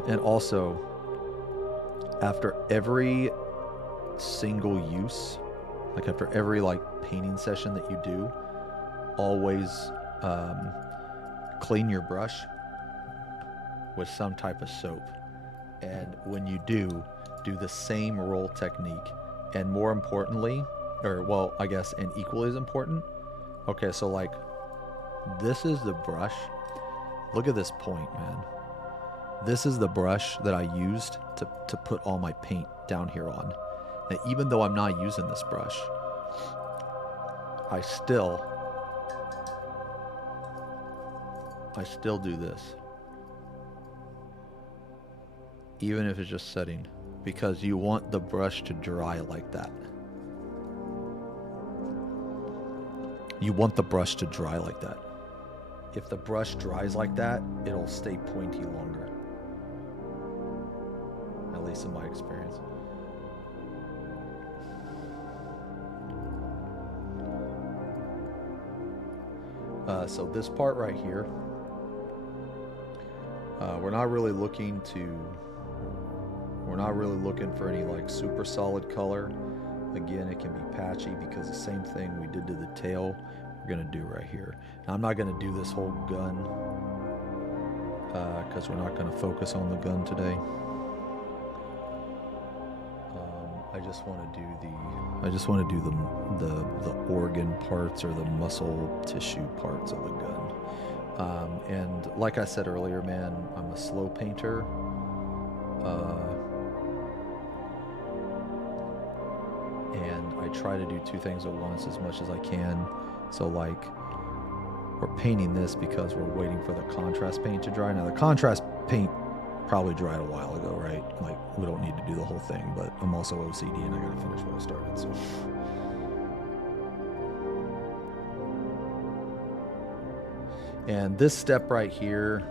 And also, after every single use, like after every like painting session that you do, always clean your brush with some type of soap. And when you do the same roll technique. And more importantly, and equally as important, okay, so like this is the brush. Look at this point, man. This is the brush that I used to put all my paint down here on. And even though I'm not using this brush, I still do this. Even if it's just setting, because you want the brush to dry like that. You want the brush to dry like that. If the brush dries like that, it'll stay pointy longer. At least in my experience. So this part right here, we're not really looking for any like super solid color. Again, it can be patchy, because the same thing we did to the tail, we're gonna do right here. Now, I'm not gonna do this whole gun, because we're not gonna focus on the gun today. I just want to do the organ parts, or the muscle tissue parts of the gun. And like I said earlier, man, I'm a slow painter. And I try to do two things at once as much as I can. So like, we're painting this because we're waiting for the contrast paint to dry. Now the contrast paint probably dried a while ago, right? Like, we don't need to do the whole thing, but I'm also OCD and I gotta finish what I started, so. And this step right here,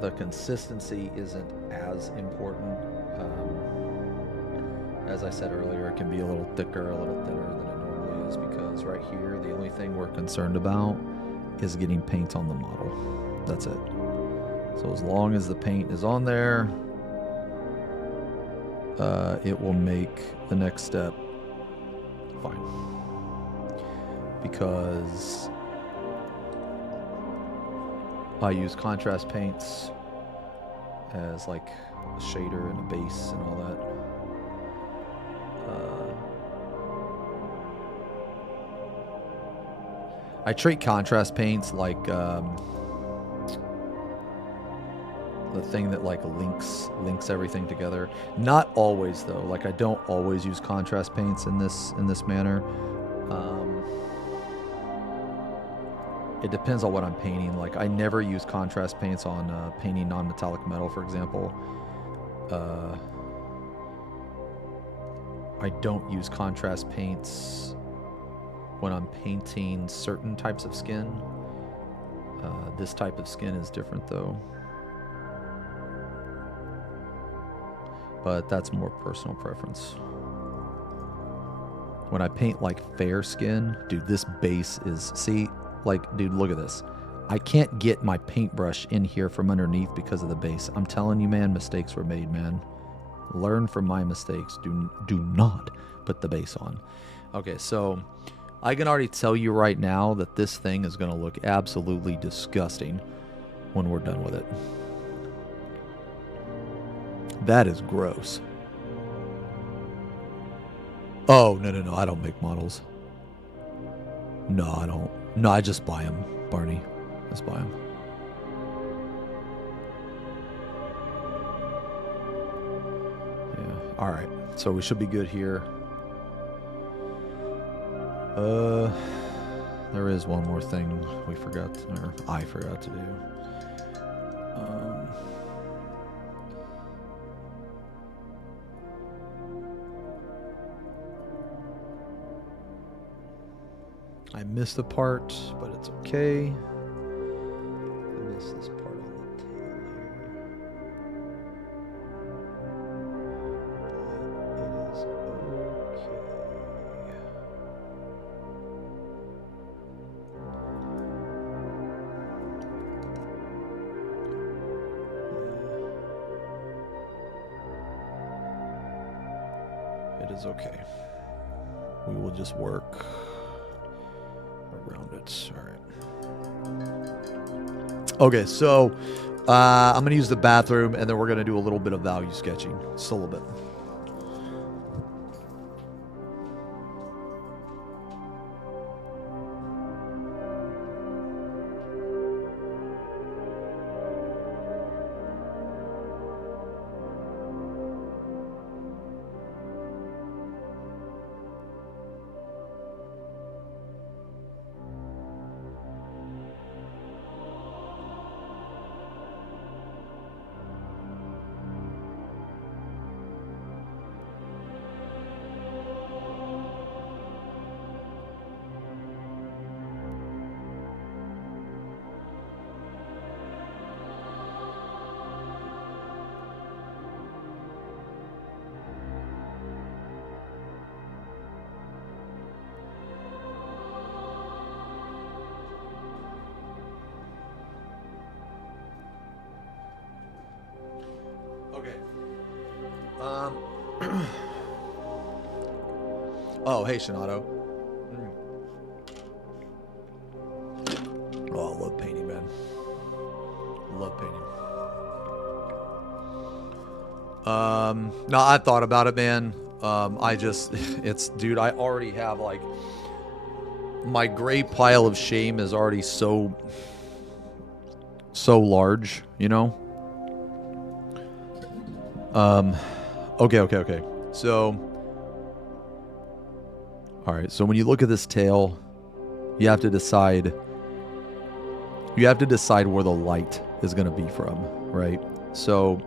the consistency isn't as important. As I said earlier, it can be a little thicker, a little thinner than it normally is, because right here, the only thing we're concerned about is getting paint on the model. That's it. So as long as the paint is on there, it will make the next step fine. Because I use contrast paints as like a shader and a base and all that. I treat contrast paints like the thing that like links everything together. Not always though. Like I don't always use contrast paints in this manner. It depends on what I'm painting. Like I never use contrast paints on painting non-metallic metal, for example. I don't use contrast paints when I'm painting certain types of skin. This type of skin is different though. But that's more personal preference. When I paint like fair skin, dude, this base is, see, like, dude, look at this. I can't get my paintbrush in here from underneath because of the base. I'm telling you, man, mistakes were made, man. Learn from my mistakes. Do not put the base on. Okay, so I can already tell you right now that this thing is going to look absolutely disgusting when we're done with it. That is gross. Oh, no. I don't make models. No, I don't. No, I just buy them, Barney. Just buy them. Yeah. All right. So we should be good here. There is one more thing we forgot, or I forgot to do. I missed a part, but it's okay. I missed this part on the tail here. But it is okay. It is okay. We will just work around it. All right. Okay, so I'm going to use the bathroom, and then we're going to do a little bit of value sketching. Just a little bit. Okay. Oh, hey, Shinato. Oh, I love painting, man. Love painting. No, I thought about it, man. Dude, I already have, like, my gray pile of shame is already so large, you know? Okay. So, all right. So when you look at this tail, you have to decide where the light is going to be from, right? So,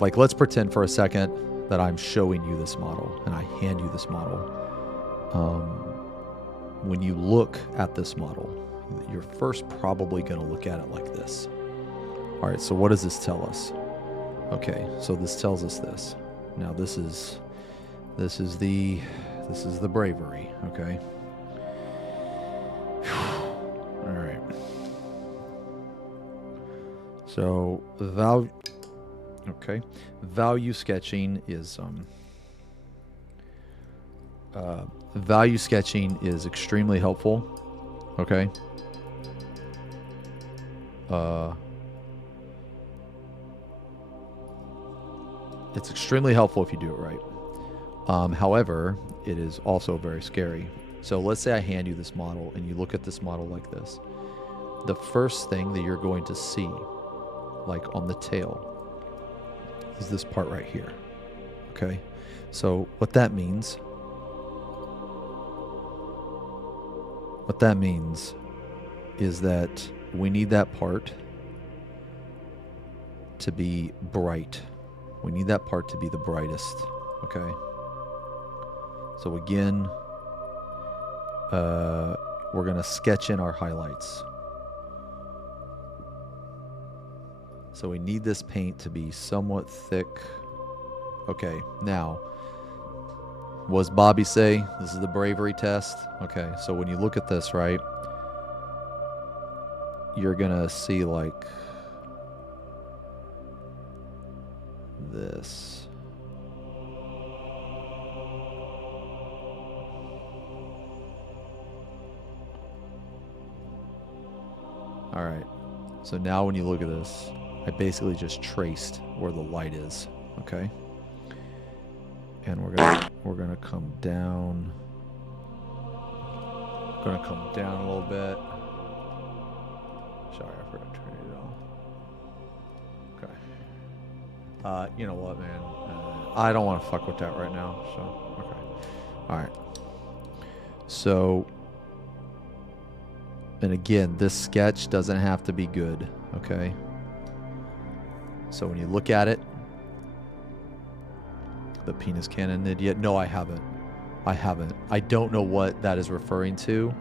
like, let's pretend for a second that I'm showing you this model and I hand you this model. When you look at this model, you're first probably going to look at it like this. All right, so what does this tell us? Okay, so this tells us this. Now this is the bravery, okay? All right. So value sketching is extremely helpful. Okay. It's extremely helpful if you do it right. However, it is also very scary. So let's say I hand you this model and you look at this model like this. The first thing that you're going to see, like on the tail, is this part right here. Okay? So what that means is that we need that part to be bright. We need that part to be the brightest. Okay? So again, we're going to sketch in our highlights. So we need this paint to be somewhat thick. Okay, now, what does Bobby say? This is the bravery test. Okay, so when you look at this, right, you're going to see like this. All right, so now when you look at this, I basically just traced where the light is, okay? And we're gonna come down. Gonna come down a little bit. Sorry, I forgot to turn it on. Okay. You know what, man? I don't want to fuck with that right now. So, okay. All right. So, and again, this sketch doesn't have to be good, okay? So when you look at it, the penis cannon yet? No, I haven't. I don't know what that is referring to.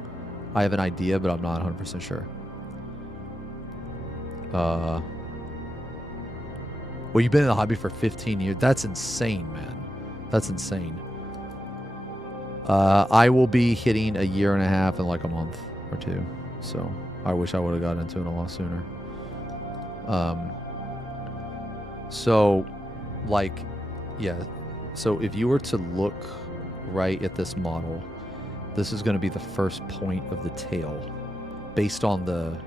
I have an idea, but I'm not 100% sure. Well, you've been in the hobby for 15 years. That's insane, man. That's insane. I will be hitting 1.5 years in like a month or two. So I wish I would have got into it a lot sooner. So, like, yeah. So if you were to look right at this model, this is going to be the first point of the tail, based on the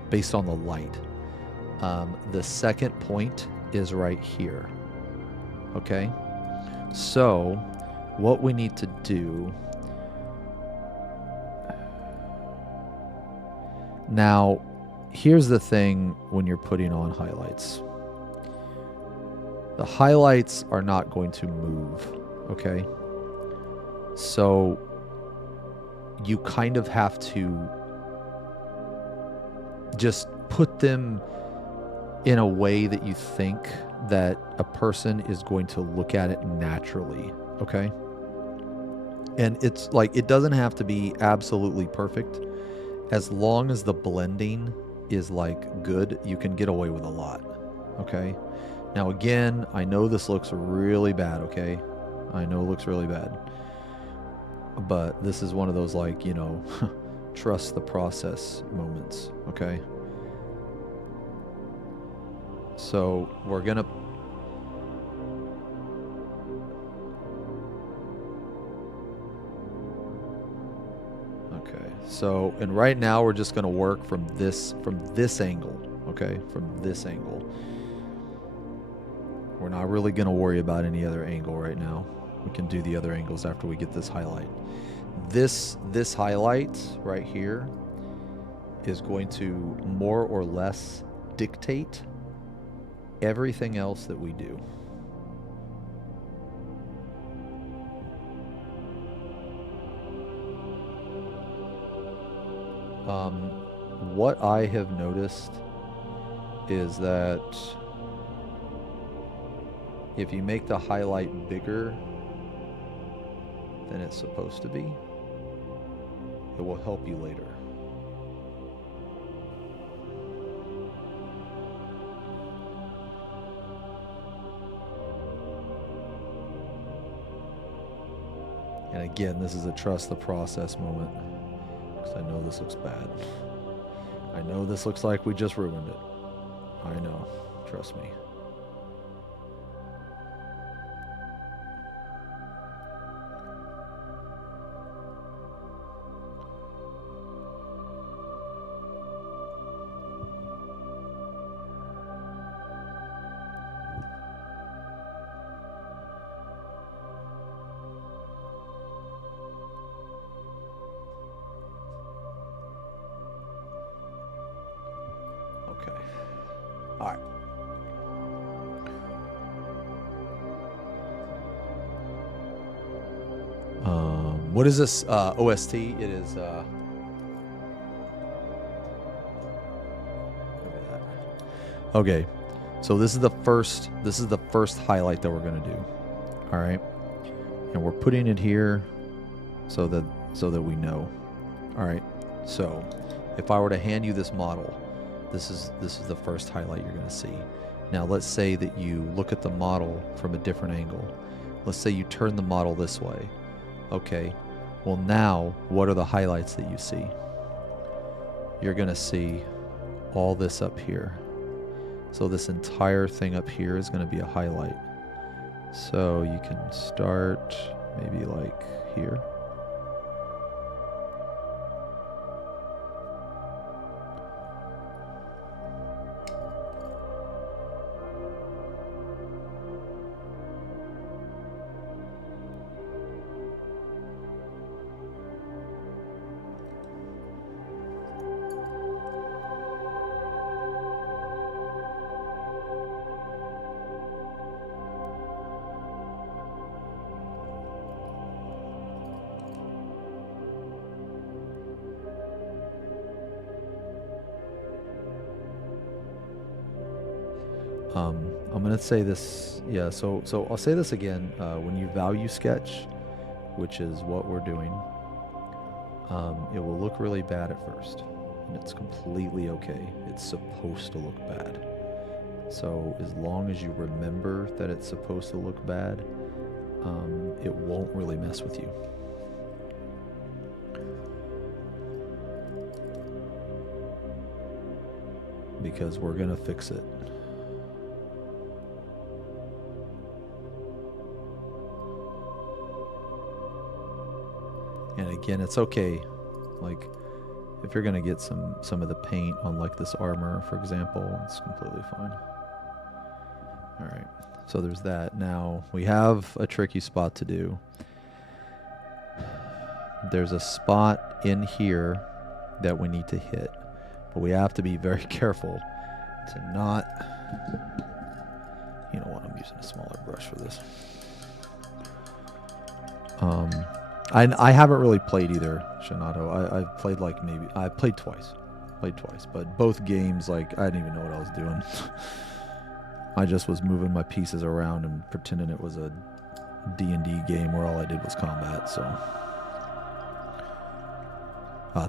light. The second point is right here. Okay. So, what we need to do now. Here's the thing when you're putting on highlights. The highlights are not going to move, okay? So you kind of have to just put them in a way that you think that a person is going to look at it naturally, okay? And it's like, it doesn't have to be absolutely perfect. As long as the blending is like good, you can get away with a lot, okay? Now, again, I know this looks really bad, okay? I know it looks really bad. But this is one of those, like, you know, trust the process moments, okay? So, we're gonna... Okay, so, and right now we're just gonna work from this angle, okay? From this angle. We're not really going to worry about any other angle right now. We can do the other angles after we get this highlight. This highlight right here is going to more or less dictate everything else that we do. What I have noticed is that if you make the highlight bigger than it's supposed to be, it will help you later. And again, this is a trust the process moment, because I know this looks bad. I know this looks like we just ruined it. I know. Trust me. Okay. All right. What is this OST? It is okay. So this is the first highlight that we're going to do. All right. And we're putting it here so that we know. All right. So if I were to hand you this model, this is the first highlight you're going to see. Now let's say that you look at the model from a different angle. Let's say you turn the model this way. Okay. Well, now what are the highlights that you see? You're going to see all this up here. So this entire thing up here is going to be a highlight. So you can start maybe like here. I'm going to say this, yeah, so I'll say this again. When you value sketch, which is what we're doing, it will look really bad at first, and it's completely okay. It's supposed to look bad. So as long as you remember that it's supposed to look bad, it won't really mess with you. Because we're going to fix it. And again, it's okay. Like, if you're gonna get some of the paint on like this armor, for example, it's completely fine. All right, so there's that. Now we have a tricky spot to do. There's a spot in here that we need to hit, but we have to be very careful to not. You know what? I'm using a smaller brush for this. I haven't really played either, Shanato. I've played like I played twice, but both games, like, I didn't even know what I was doing. I just was moving my pieces around and pretending it was a D&D game where all I did was combat. So,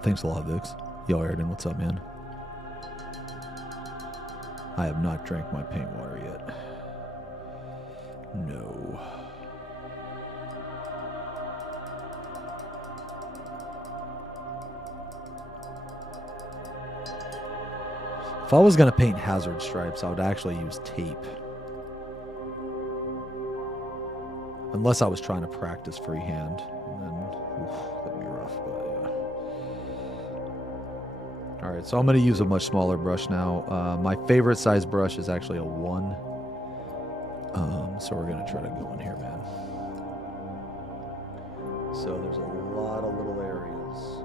thanks a lot, Vix. Yo, Airden, what's up, man? I have not drank my paint water yet. No. If I was going to paint hazard stripes, I would actually use tape. Unless I was trying to practice freehand. And then, that'd be rough, but yeah. Alright, so I'm going to use a much smaller brush now. My favorite size brush is actually a 1. So we're going to try to go in here, man. So there's a lot of little areas.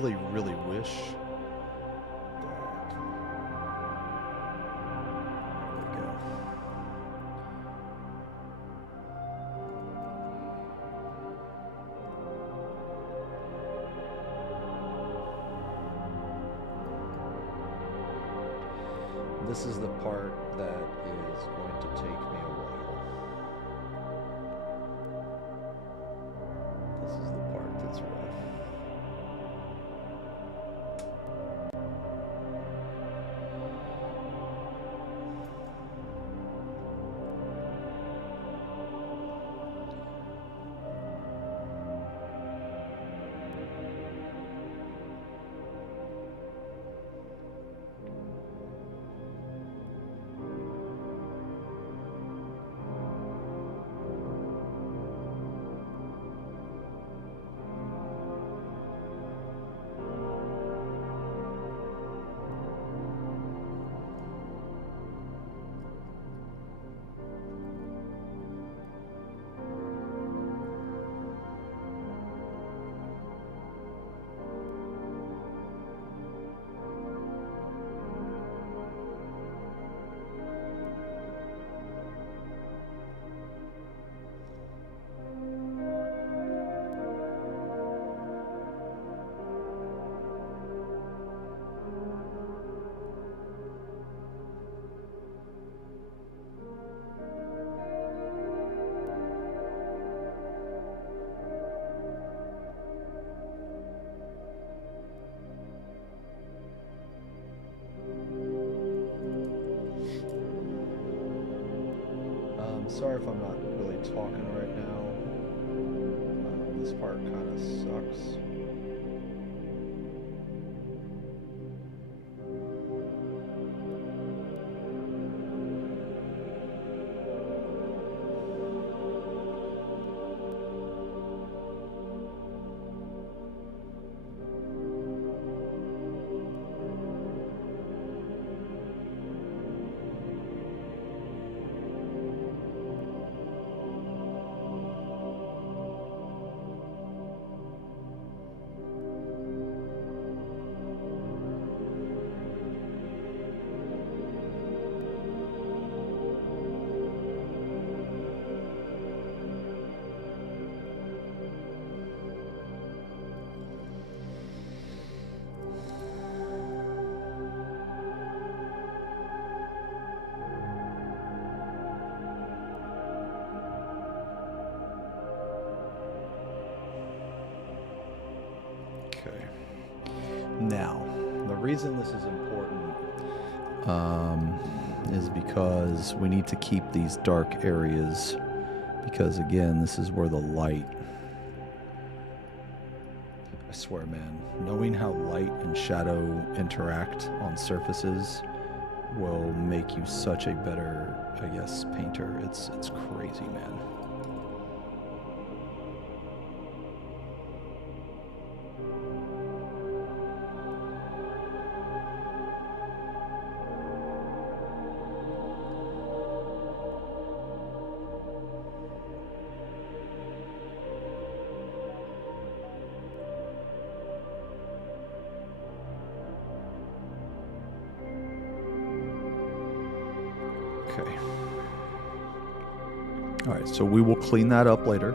really, really wish that... There we go. This is the part that is going to take me a while. This is the part that's rough. Sorry if I'm not really talking right now. This part kind of sucks. Okay. Now, the reason this is important is because we need to keep these dark areas, because again, this is where the light, I swear, man, knowing how light and shadow interact on surfaces will make you such a better, I guess, painter. It's crazy, man. Okay. All right, so we will clean that up later.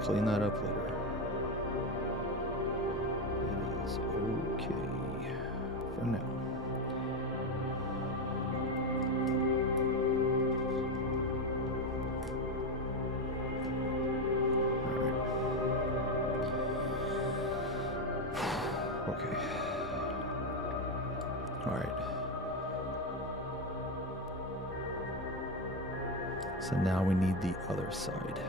Clean that up later. It is okay for now. All right. Okay. All right. So now we need the other side.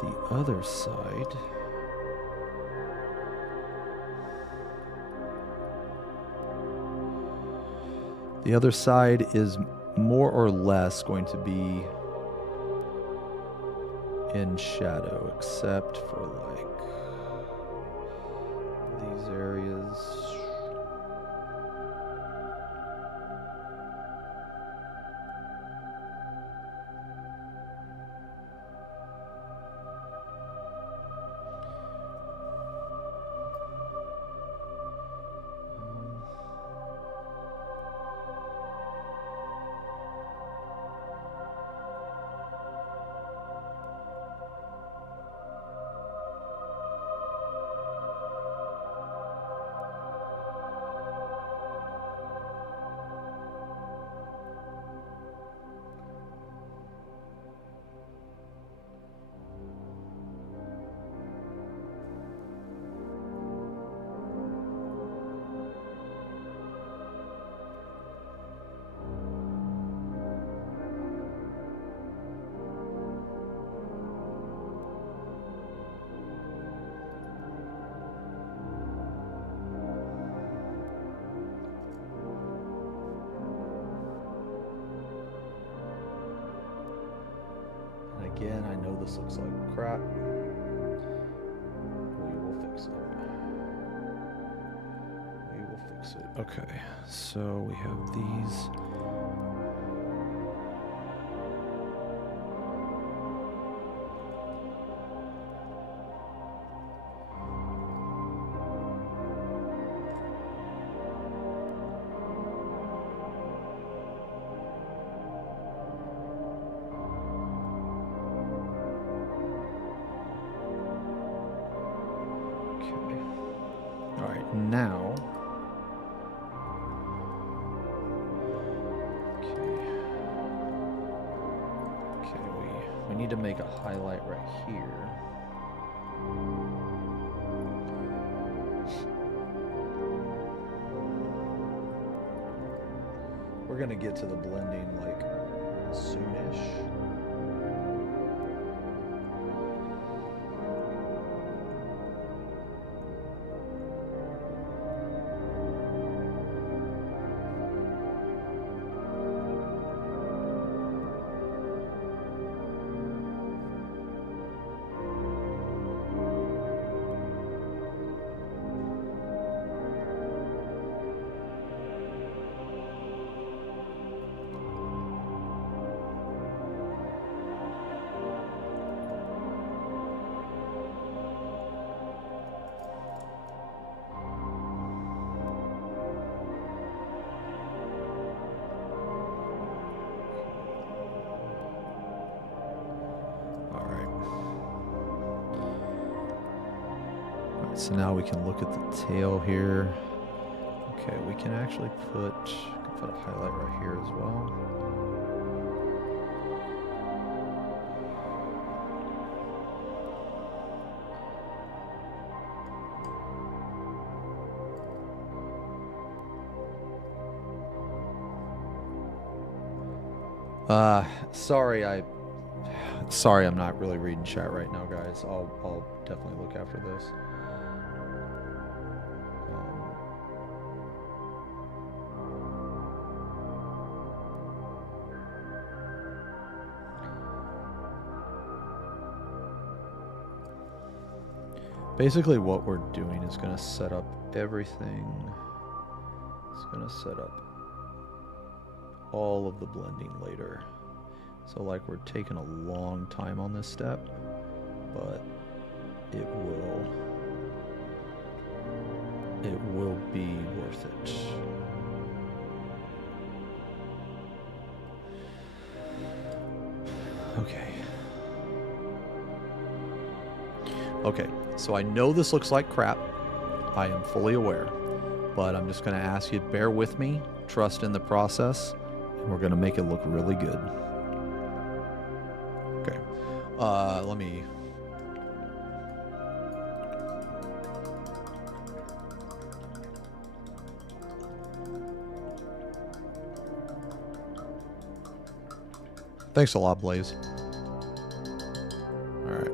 The other side. The other side is more or less going to be in shadow, except for like these areas. Again, I know this looks like crap. We will fix it. We will fix it. Okay, so we have these. Now, okay, we need to make a highlight right here. We're gonna get to the blending like soonish. So now we can look at the tail here. Okay, we can actually put a highlight right here as well. Sorry I'm not really reading chat right now, guys. I'll definitely look after this. Basically what we're doing is going to set up everything. It's going to set up all of the blending later. So like we're taking a long time on this step, but it will be worth it. Okay, so I know this looks like crap. I am fully aware, but I'm just going to ask you to bear with me, trust in the process, and we're going to make it look really good. Okay, let me... Thanks a lot, Blaze. All right.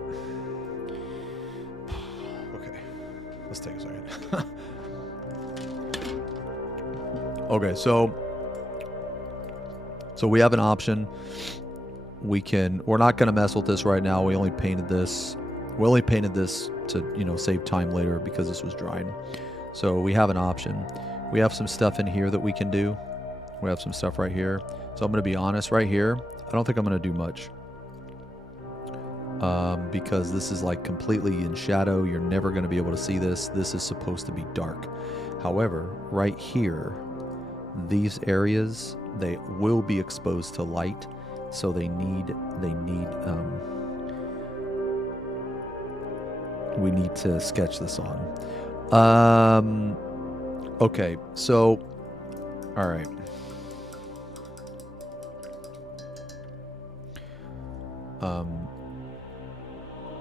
Okay, let's take a second. Okay, so we have an option. We're not going to mess with this right now. We only painted this. We only painted this to, you know, save time later because this was drying. So we have an option. We have some stuff in here that we can do. We have some stuff right here. So I'm going to be honest right here. I don't think I'm going to do much. Because this is like completely in shadow. You're never going to be able to see this. This is supposed to be dark. However, right here, these areas, they will be exposed to light. So we need to sketch this on. Okay, so, all right.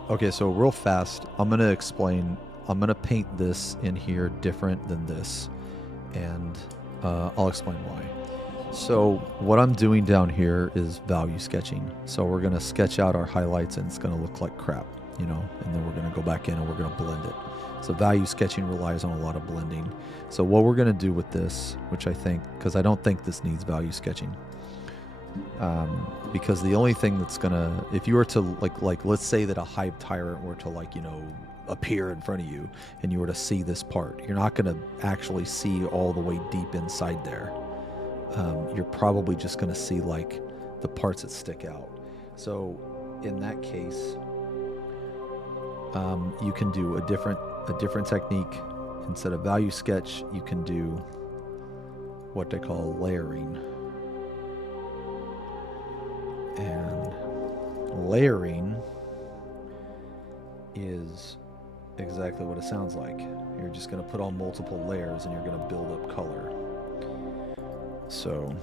Okay, so real fast, I'm going to explain. I'm going to paint this in here different than this, and I'll explain why. So what I'm doing down here is value sketching. So we're going to sketch out our highlights, and it's going to look like crap, you know, and then we're going to go back in and we're going to blend it. So value sketching relies on a lot of blending. So what we're going to do with this, which I think, because I don't think this needs value sketching. Because the only thing that's gonna, if you were to like let's say that a Hive Tyrant were to like, you know, appear in front of you and you were to see this part, you're not gonna actually see all the way deep inside there. You're probably just gonna see like the parts that stick out. So in that case, you can do a different technique. Instead of value sketch, you can do what they call layering. And layering is exactly what it sounds like. You're just going to put on multiple layers and you're going to build up color. So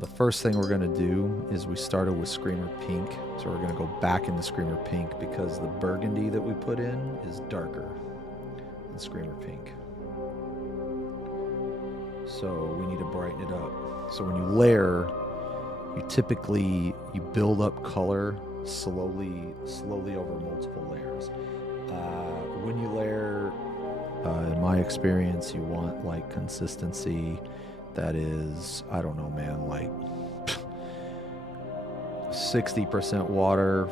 the first thing we're going to do is we started with Screamer Pink. So we're going to go back into Screamer Pink because the burgundy that we put in is darker than Screamer Pink. So we need to brighten it up. So when you layer, you typically build up color slowly over multiple layers. When you layer, in my experience, you want like consistency that is, I don't know, man, like 60% water,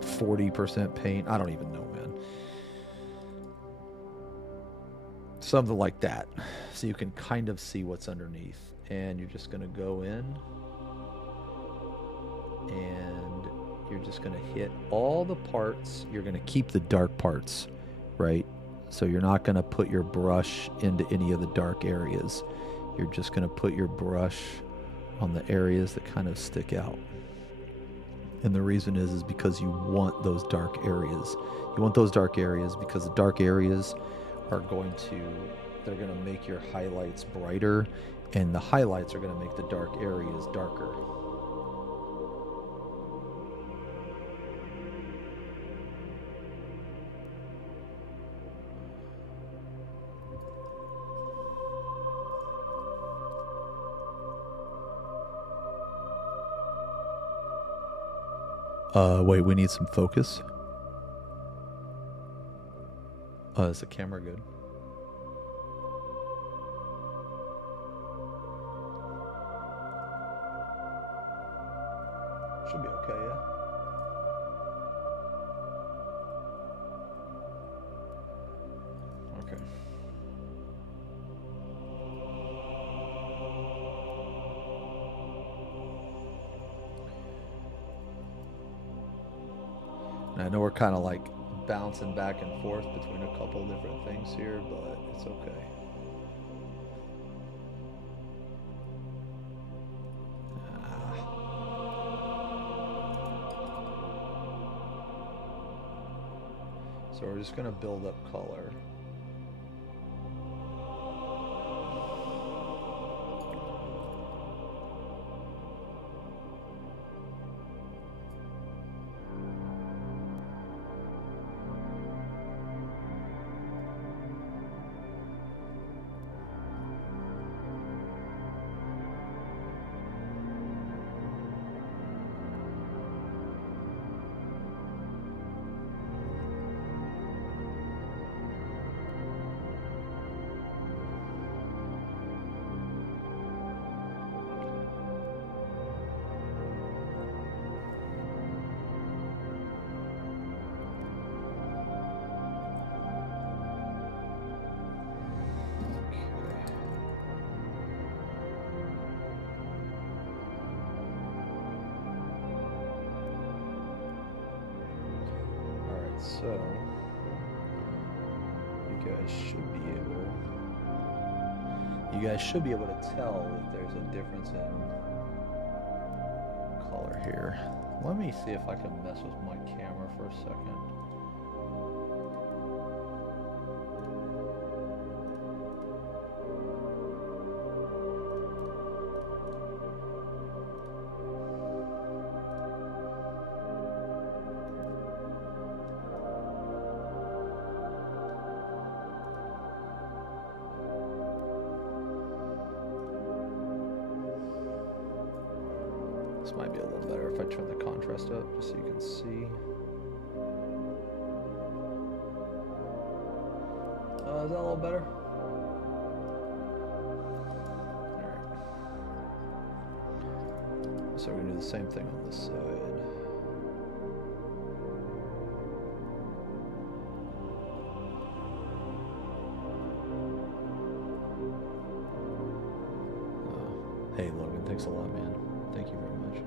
40% paint. I don't even know, man. Something like that. So you can kind of see what's underneath. And you're just going to go in and you're just going to hit all the parts. You're going to keep the dark parts, right? So you're not going to put your brush into any of the dark areas. You're just going to put your brush on the areas that kind of stick out. And the reason is because you want those dark areas. You want those dark areas because the dark areas are they're going to make your highlights brighter, and the highlights are going to make the dark areas darker. Wait, we need some focus. Is the camera good? Should be okay, yeah? Okay. And I know we're kind of like bouncing back and forth between a couple different things here, but it's okay. So we're just going to build up color. So, you guys should be able to tell that there's a difference in color here. Let me see if I can mess with my camera for a second. This might be a little better if I turn the contrast up just so you can see. Is that a little better? Alright. So we're going to do the same thing on this side. Hey Logan, thanks a lot, man. Thank you very much.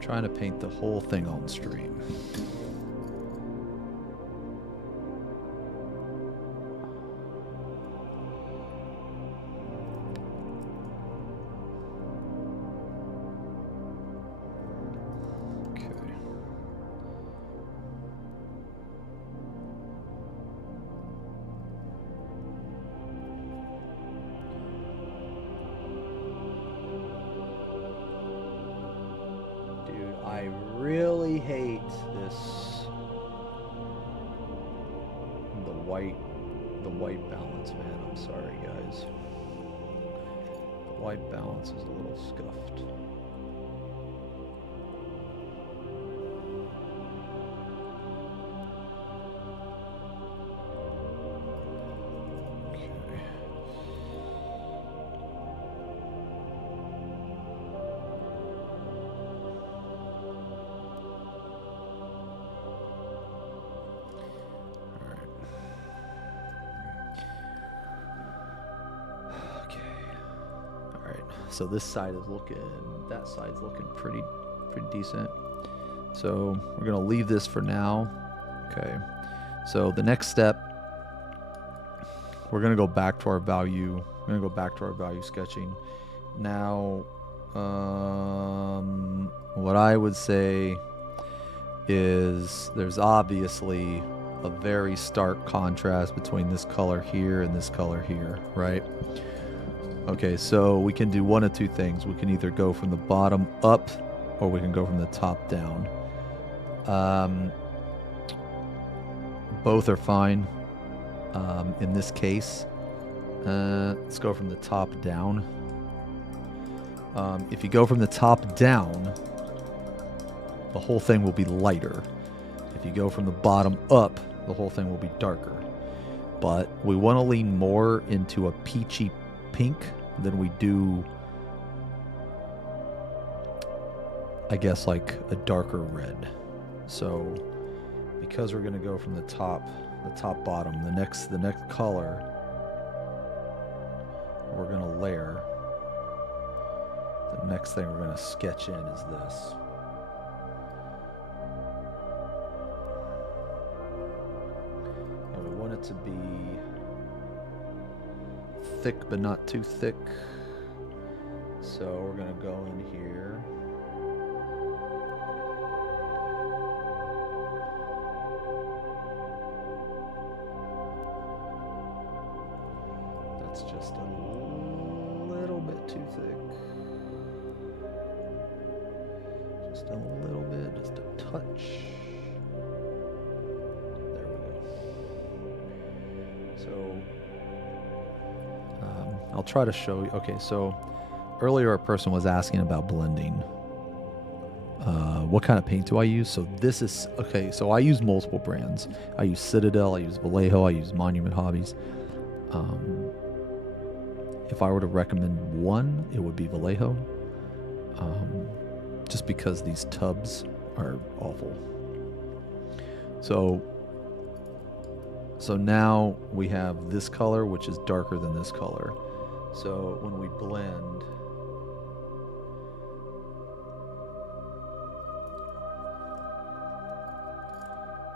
Trying to paint the whole thing on stream. I really hate this, the white balance, man. I'm sorry, guys. The white balance is a little scuffed. So this side is looking, that side's looking pretty decent. So we're gonna leave this for now. Okay. So the next step, we're gonna go back to our value. We're gonna go back to our value sketching. Now, what I would say is there's obviously a very stark contrast between this color here and this color here, right? Okay, so we can do one of two things. We can either go from the bottom up or we can go from the top down. Both are fine. In this case, let's go from the top down. If you go from the top down, the whole thing will be lighter. If you go from the bottom up, the whole thing will be darker. But we want to lean more into a peachy pink than we do, I guess, like a darker red. So because we're going to go from the top bottom, the next color we're going to layer, the next thing we're going to sketch in is this. And we want it to be thick but not too thick, so we're gonna go in here. That's just a little bit too thick. Just a little bit, just a touch. There we go. So I'll try to show you. Okay, so earlier a person was asking about blending. What kind of paint do I use? So this is, okay, so I use multiple brands. I use Citadel, I use Vallejo, I use Monument Hobbies. If I were to recommend one, it would be Vallejo. Just because these tubs are awful. So now we have this color, which is darker than this color. So when we blend,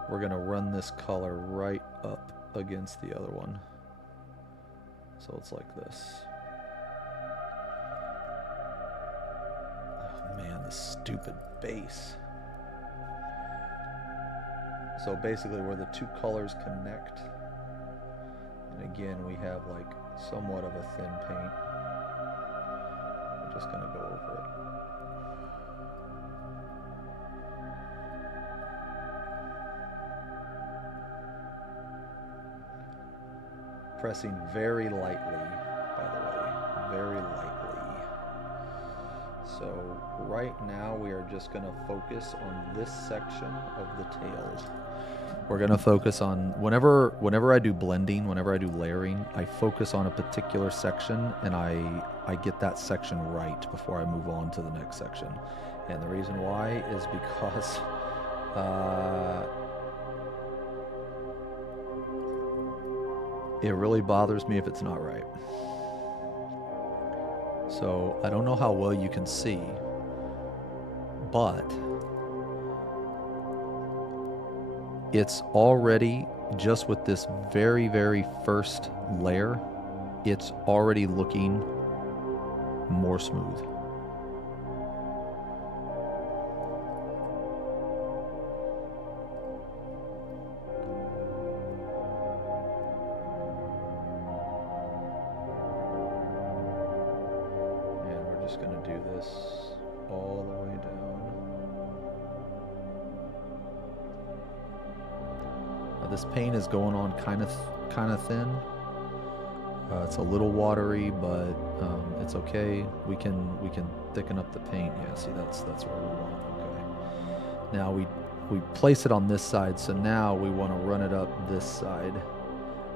we're going to run this color right up against the other one. So it's like this. Oh man, this stupid base. So basically where the two colors connect, and again we have like somewhat of a thin paint. We're just going to go over it. Pressing very lightly, by the way, very lightly. So right now we are just going to focus on this section of the tails. We're going to focus on, whenever I do blending, whenever I do layering, I focus on a particular section, and I get that section right before I move on to the next section. And the reason why is because it really bothers me if it's not right. So I don't know how well you can see, but it's already, just with this very, very first layer, it's already looking more smooth. And we're just going to do this all the way down. This paint is going on kind of thin. It's a little watery, but it's okay. We can thicken up the paint. Yeah, see, that's where we want. Okay. Now we place it on this side, so now we want to run it up this side,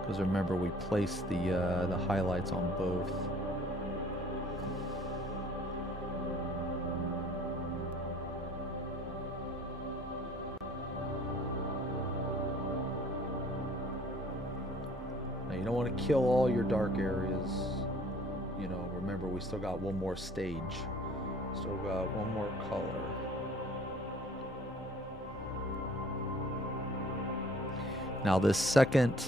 because remember we placed the highlights on both. You don't want to kill all your dark areas. You know, remember we still got one more stage. Still got one more color. Now this second,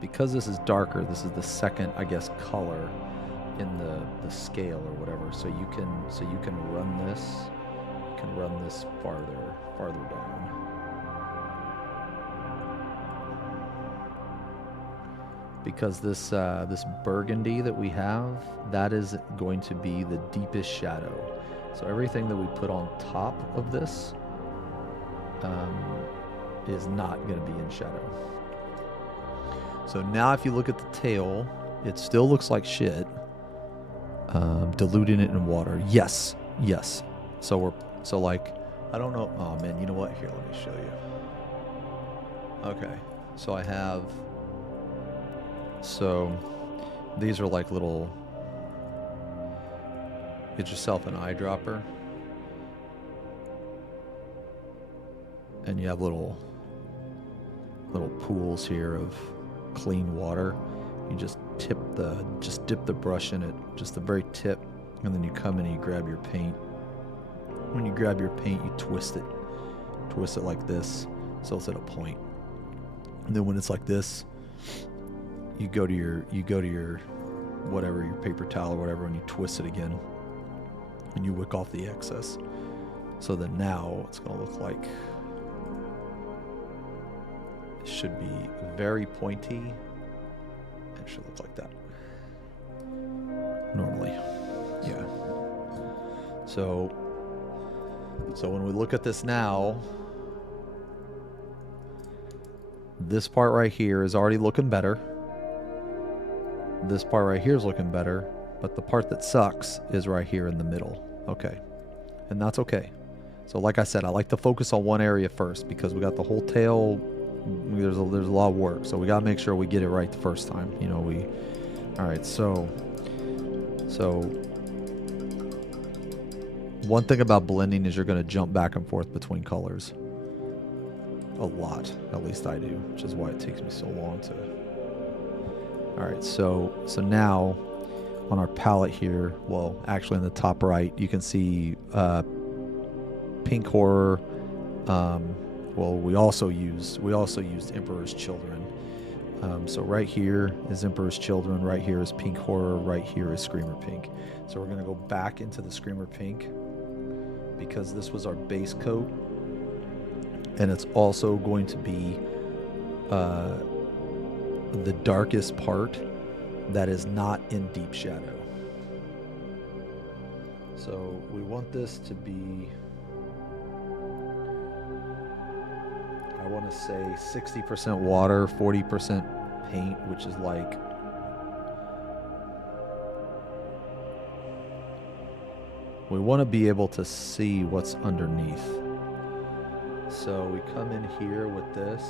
because this is darker, this is the second, I guess, color in the scale or whatever. So you can run this. You can run this farther down. Because this burgundy that we have, that is going to be the deepest shadow. So everything that we put on top of this is not going to be in shadow. So now if you look at the tail, it still looks like shit. Diluting it in water. Yes. So like, I don't know. Oh man, you know what? Here, let me show you. Okay, so I have. So these are like little, get yourself an eyedropper, and you have little pools here of clean water. You just dip the brush in it, just the very tip, and then you come in and you grab your paint. When you grab your paint, you twist it like this, so it's at a point. And then when it's like this, you go to your whatever, your paper towel or whatever, and you twist it again, and you wick off the excess. So then now it's going to look like, it should be very pointy, and it should look like that normally. Yeah. So when we look at this now, this part right here is already looking better. This part right here is looking better, but the part that sucks is right here in the middle. Okay. And that's okay. So like I said, I like to focus on one area first, because we got the whole tail. There's a lot of work, so we got to make sure we get it right the first time. You know, all right, so one thing about blending is you're going to jump back and forth between colors a lot. At least I do, which is why it takes me so long to. All right, so now on our palette here, well, actually in the top right, you can see pink horror. Well, we also used Emperor's Children. So right here is Emperor's Children, right here is pink horror, right here is Screamer Pink. So we're going to go back into the Screamer Pink, because this was our base coat, and it's also going to be the darkest part that is not in deep shadow. So we want this to be, I want to say 60% water, 40% paint, which is like, we want to be able to see what's underneath. So we come in here with this.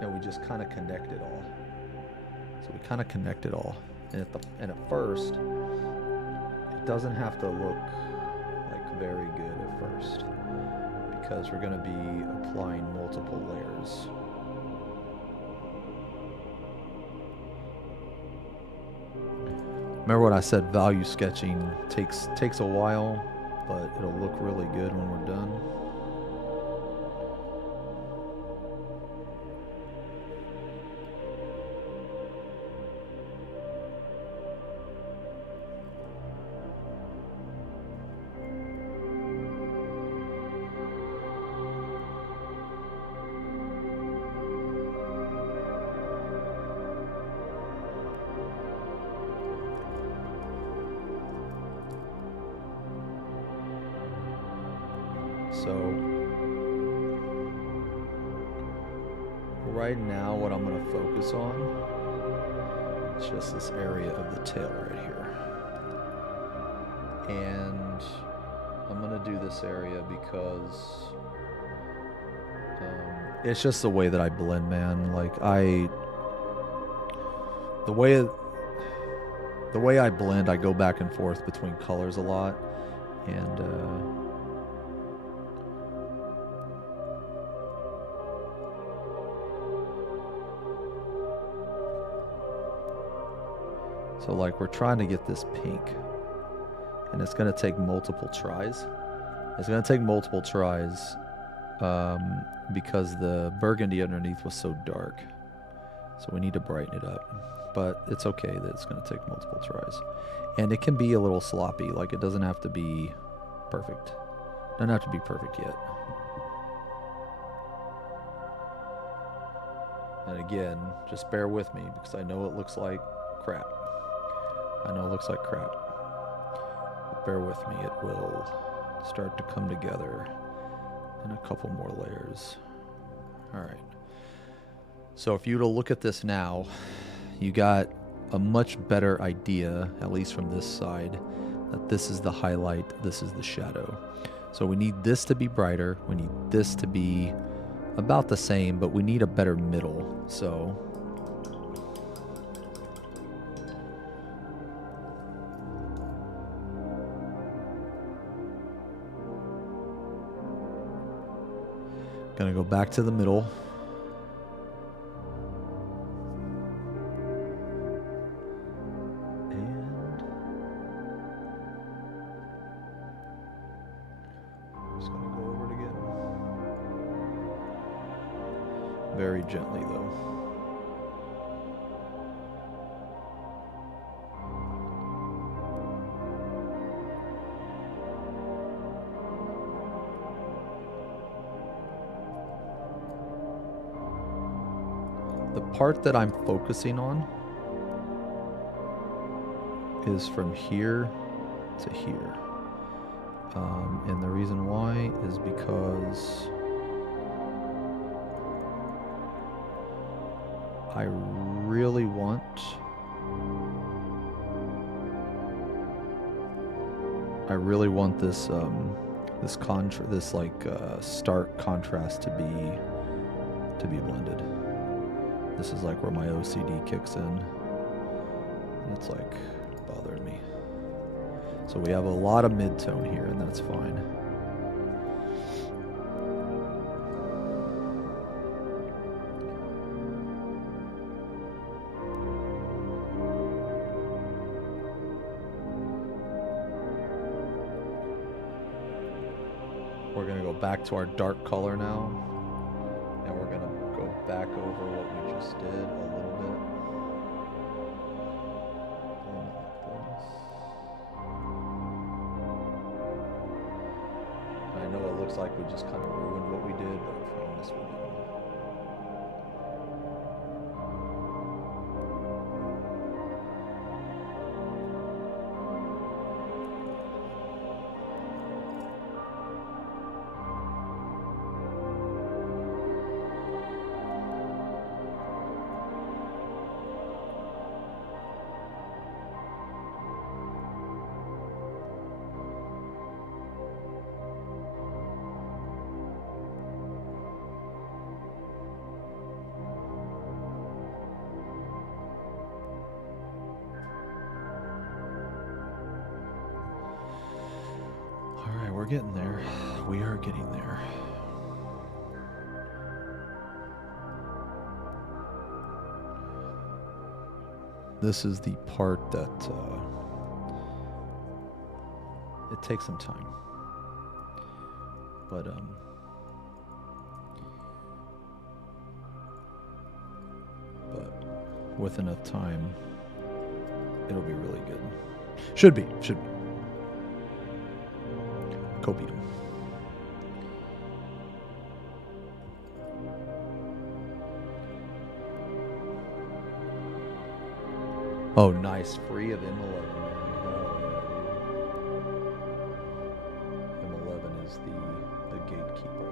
And we just kind of connect it all. So we kind of connect it all. And at first, it doesn't have to look like very good at first, because we're going to be applying multiple layers. Remember when I said value sketching takes a while, but it'll look really good when we're done. So right now what I'm going to focus on is just this area of the tail right here. And I'm going to do this area because it's just the way that I blend, man. Like the way I blend, I go back and forth between colors a lot, and so like we're trying to get this pink, and it's going to take multiple tries. It's going to take multiple tries because the burgundy underneath was so dark. So we need to brighten it up. But it's okay that it's going to take multiple tries. And it can be a little sloppy. Like, it doesn't have to be perfect. It doesn't have to be perfect yet. And again, just bear with me because I know it looks like crap. I know it looks like crap. But bear with me. It will start to come together in a couple more layers. All right. So if you were to look at this now, you got a much better idea, at least from this side, that this is the highlight, this is the shadow. So we need this to be brighter, we need this to be about the same, but we need a better middle. So gonna go back to the middle. Very gently though. The part that I'm focusing on is from here to here. And the reason why is because I really want this this like stark contrast to be blended. This is like where my OCD kicks in, and it's like bothering me. So we have a lot of mid-tone here, and that's fine. We're going to go back to our dark color now, and we're going to go back over what we just did a little bit. I know it looks like we just kind of ruined what we did, but I promise we didn't. getting there. We are getting there. This is the part that it takes some time, but with enough time, it'll be really good. Should be. Copium. Oh, nice. Free of M11, man. Hell yeah, dude. M11 is the gatekeeper.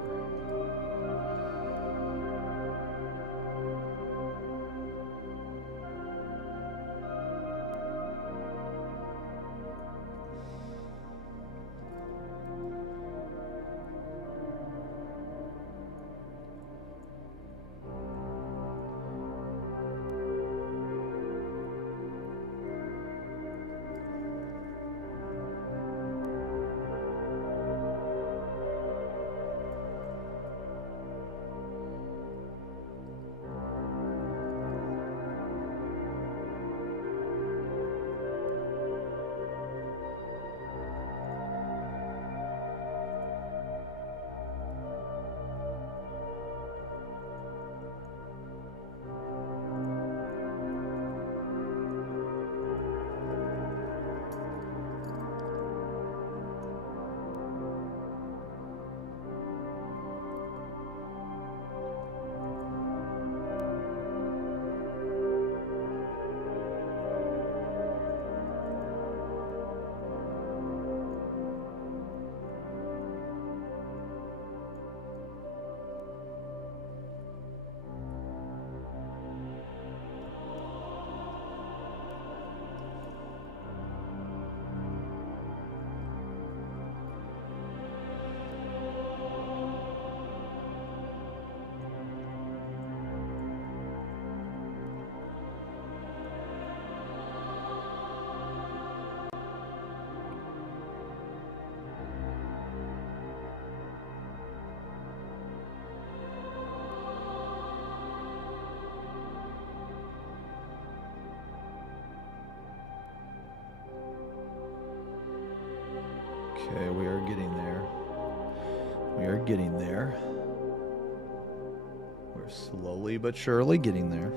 Okay, we are getting there. We are getting there. We're slowly but surely getting there.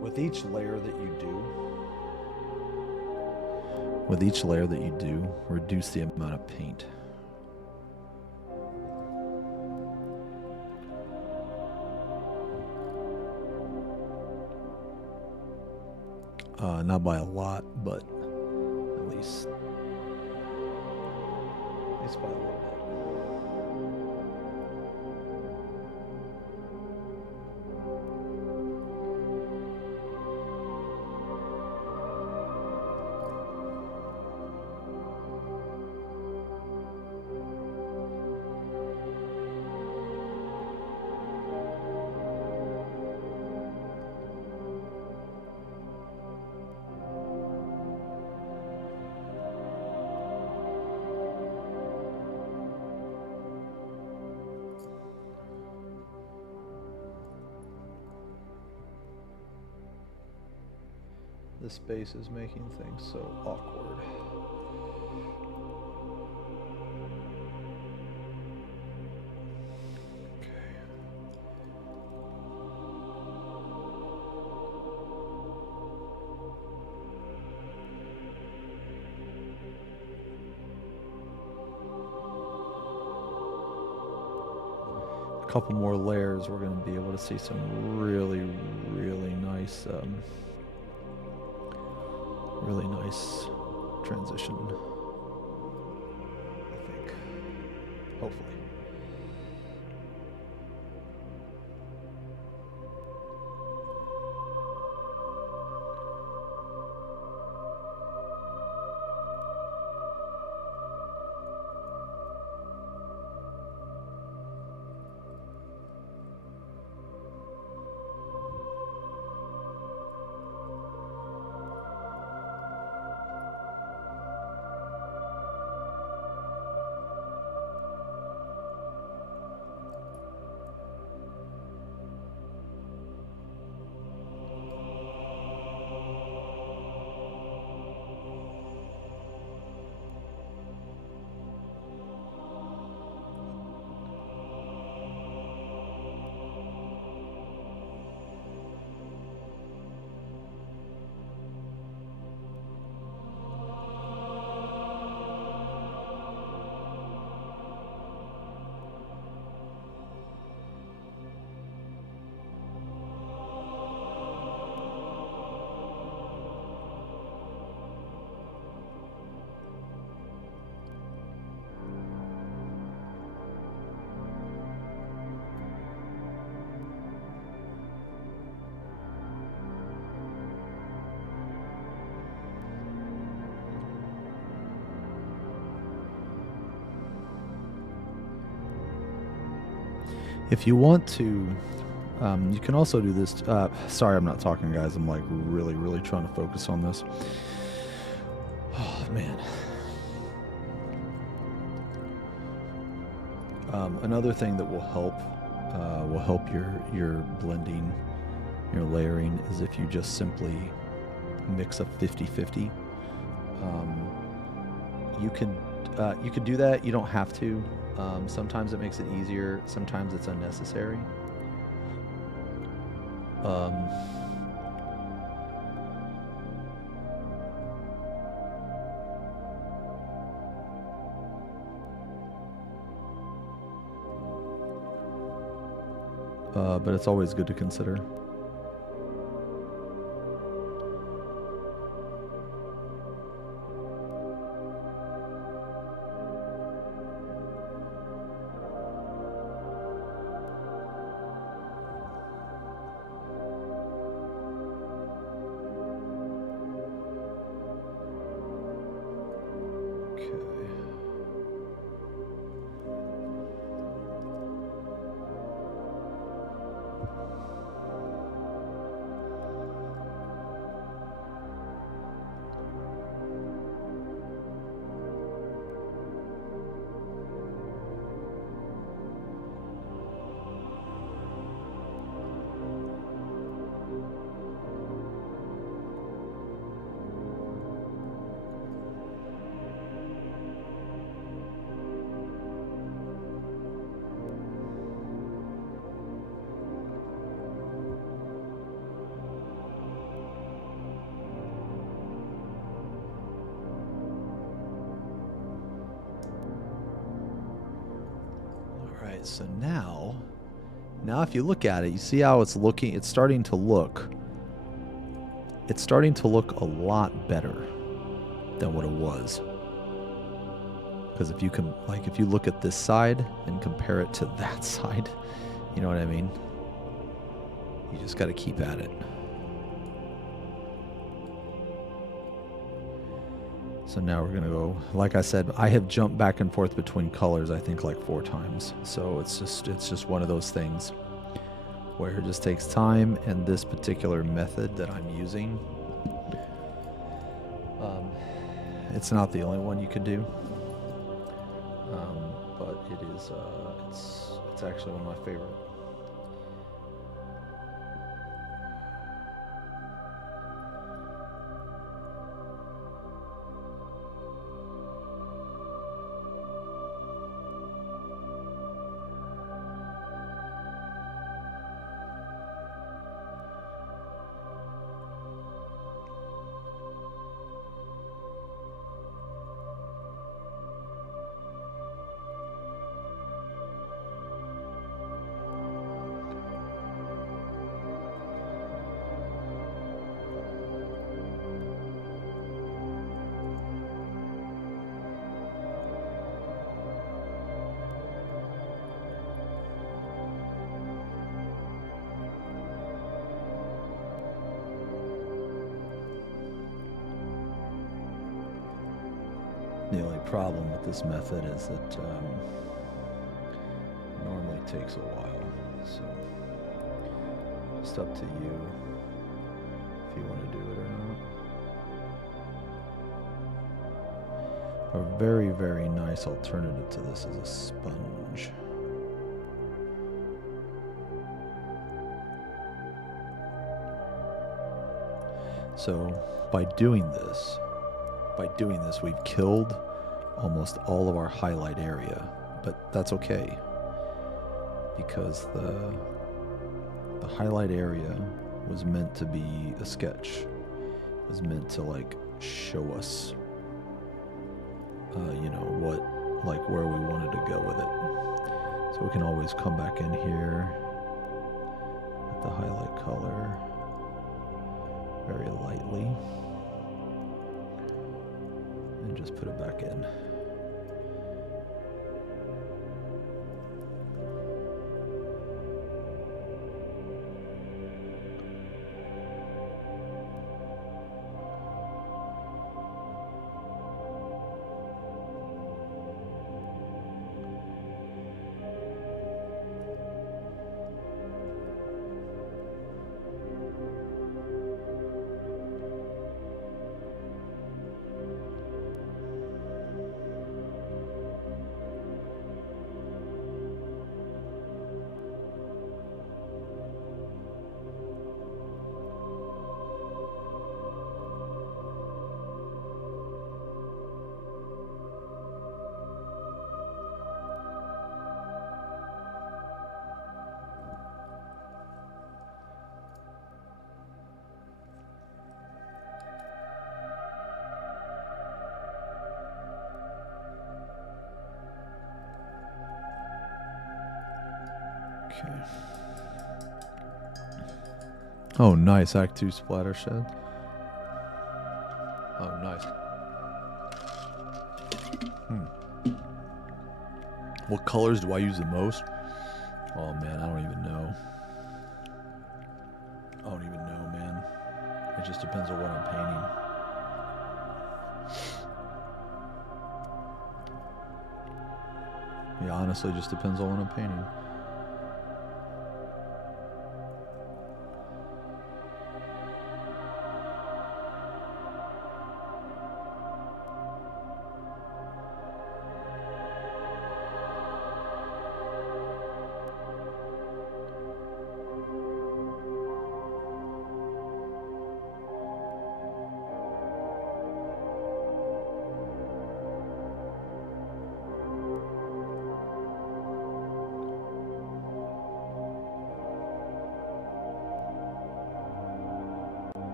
With each layer that you do, reduce the amount of paint. Not by a lot, but at least by a little bit. This space is making things so awkward. A couple more layers, we're going to be able to see some really nice transition, I think. Hopefully. If you want to, you can also do this. Sorry, I'm not talking, guys. I'm like really trying to focus on this. Oh man. Another thing that will help your blending, your layering, is if you just simply mix a 50-50. You can do that. You don't have to. Sometimes it makes it easier. Sometimes it's unnecessary. But it's always good to consider. So now if you look at it, you see how it's looking. It's starting to look a lot better than what it was. Because if you look at this side and compare it to that side, you know what I mean? You just got to keep at it. So now we're going to go, like I said, I have jumped back and forth between colors, I think like 4 times. So it's just one of those things where it just takes time, and this particular method that I'm using, it's not the only one you can do. But it is, it's actually one of my favorite. The only problem with this method is that it normally takes a while, so it's up to you if you want to do it or not. A very, very nice alternative to this is a sponge. So by doing this, we've killed almost all of our highlight area, but that's okay, because the highlight area was meant to be a sketch. It was meant to like show us, where we wanted to go with it. So we can always come back in here with the highlight color very lightly. And just put it back in. Okay. Oh, nice. Act 2 splatter shed. Oh, nice. What colors do I use the most? Oh, man, I don't even know. I don't even know, man. It just depends on what I'm painting. Yeah, honestly, just depends on what I'm painting.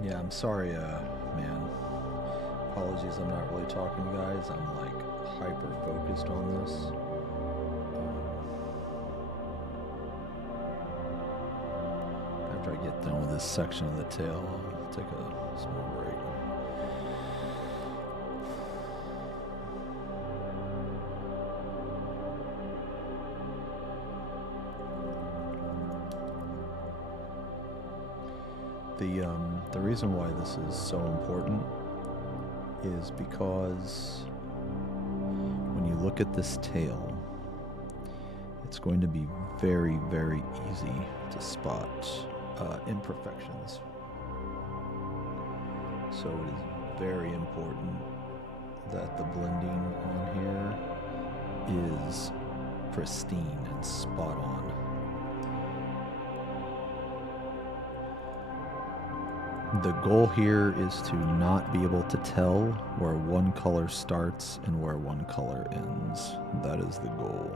Yeah, I'm sorry, man. Apologies, I'm not really talking, guys. I'm like hyper focused on this. After I get done with this section of the tail, I'll take a small break. The reason why this is so important is because when you look at this tail, it's going to be very, very easy to spot imperfections. So it is very important that the blending on here is pristine and spot on. The goal here is to not be able to tell where one color starts and where one color ends. That is the goal.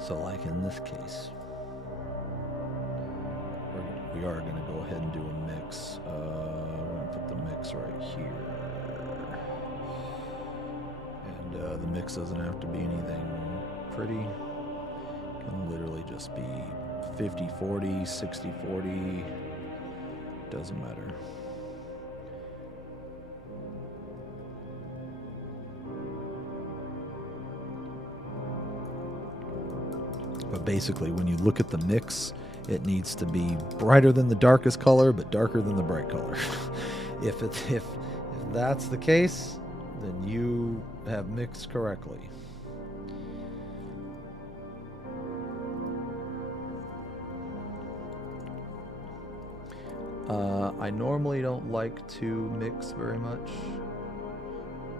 So like in this case, we are going to go ahead and do a mix. I'm going to put the mix right here. And the mix doesn't have to be anything pretty. It can literally just be 50-40, 60-40. Doesn't matter. But basically, when you look at the mix, it needs to be brighter than the darkest color, but darker than the bright color. If that's the case, then you have mixed correctly. I normally don't like to mix very much.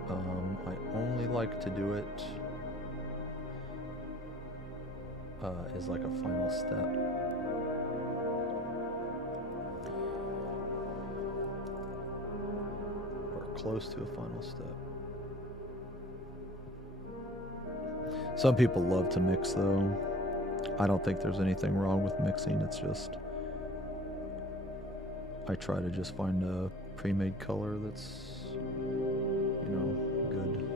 I only like to do it as like a final step. Or close to a final step. Some people love to mix though. I don't think there's anything wrong with mixing. It's just I try to just find a pre-made color that's, you know, good.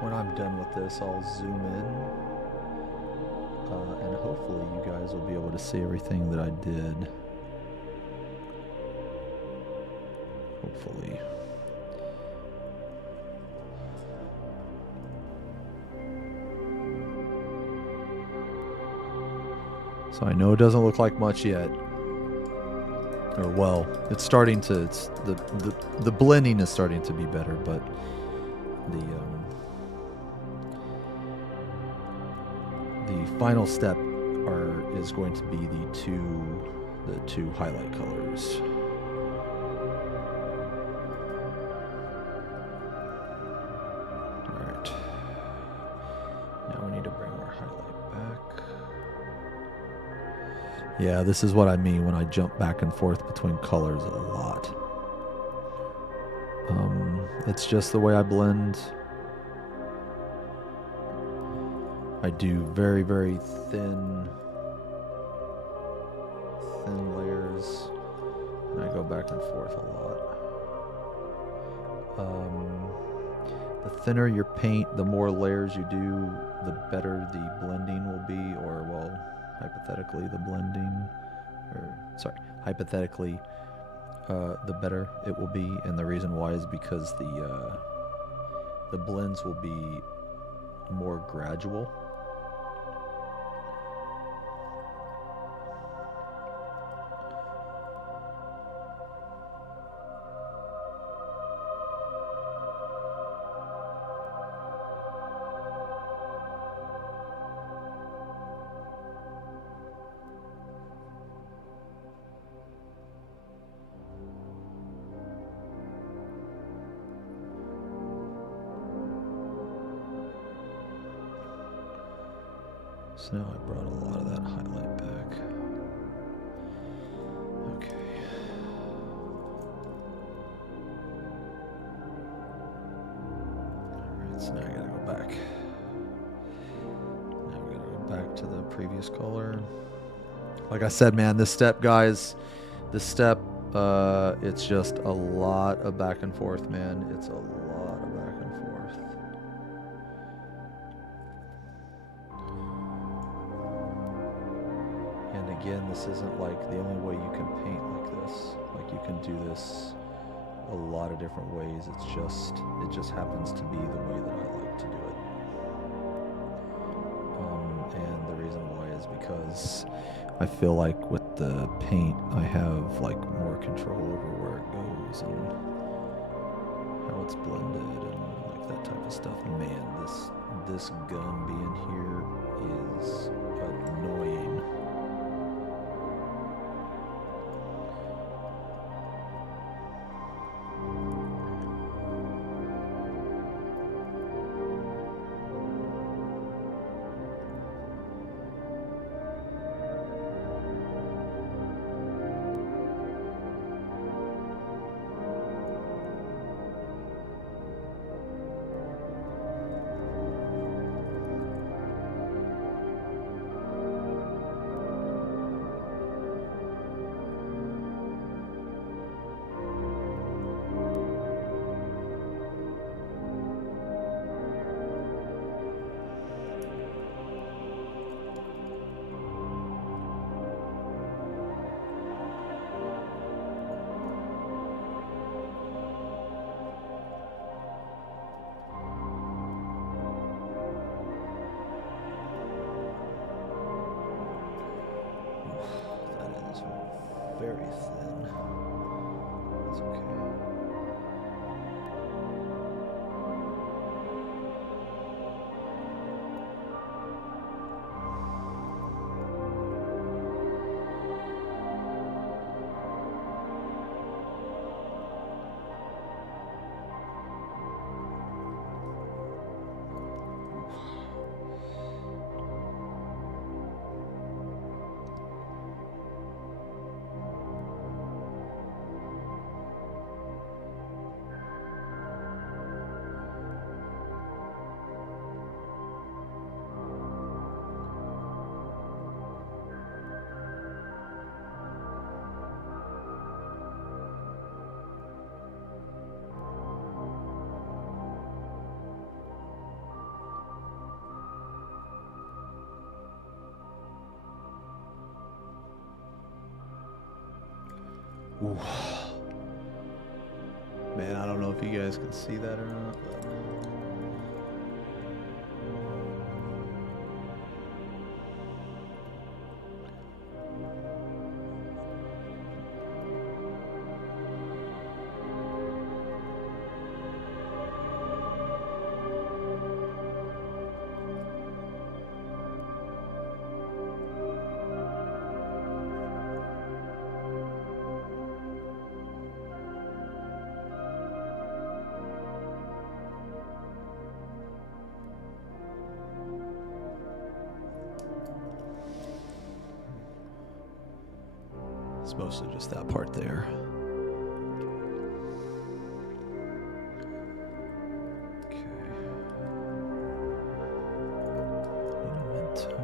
when I'm done with this, I'll zoom in, and hopefully you guys will be able to see everything that I did. Hopefully. So I know it doesn't look like much yet. Or well, it's starting to. The blending is starting to be better, but the final step is going to be the two highlight colors. All right. Now we need to bring our highlight back. Yeah, this is what I mean when I jump back and forth between colors a lot. It's just the way I blend. I do very, very thin layers, and I go back and forth a lot. The thinner your paint, the more layers you do, the better the blending will be, or well, hypothetically the better it will be. And the reason why is because the blends will be more gradual. So now I brought a lot of that highlight back. Okay. Alright, so now I gotta go back. Now we gotta go back to the previous color. Like I said, man, this step, guys, it's just a lot of back and forth, man. It's a lot of back and forth. And again, this isn't like the only way you can paint like this. Like, you can do this a lot of different ways. It just happens to be the way that I like to do it. And the reason why is because I feel like with the paint, I have like more control over where it goes and how it's blended and like that type of stuff. Man, this gun being here is annoying. Ooh. Man, I don't know if you guys can see that or not, but... It's mostly just that part there. Okay. Memento.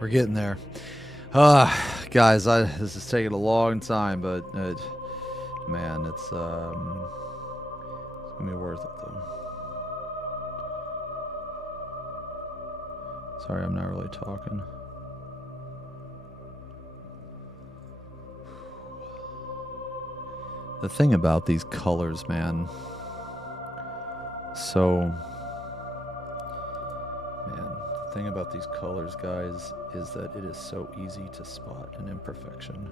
We're getting there. Guys, this is taking a long time, but man, it's gonna be worth it though. Sorry, I'm not really talking. The thing about these colors, man, the thing about these colors, guys, is that it is so easy to spot an imperfection.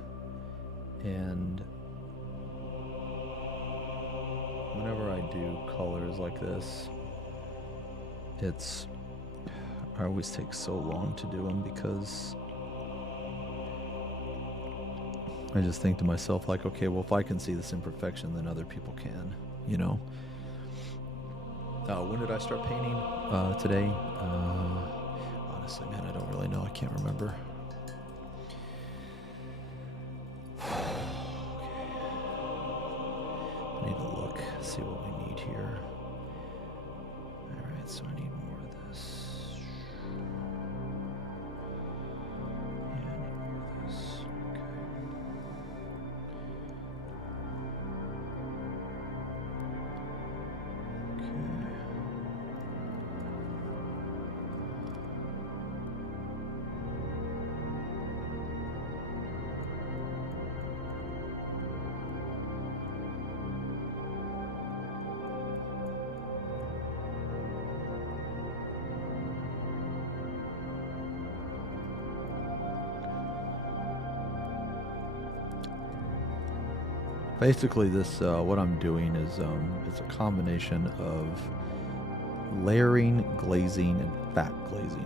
And whenever I do colors like this, I always take so long to do them because I just think to myself, like, okay, well, if I can see this imperfection, then other people can, you know. When did I start painting? Today? Honestly, man, I don't really know. I can't remember. I need to look, see what we need here. Alright, so I need more of this. Yeah, I need more of this. Basically, this what I'm doing is it's a combination of layering, glazing, and fat glazing.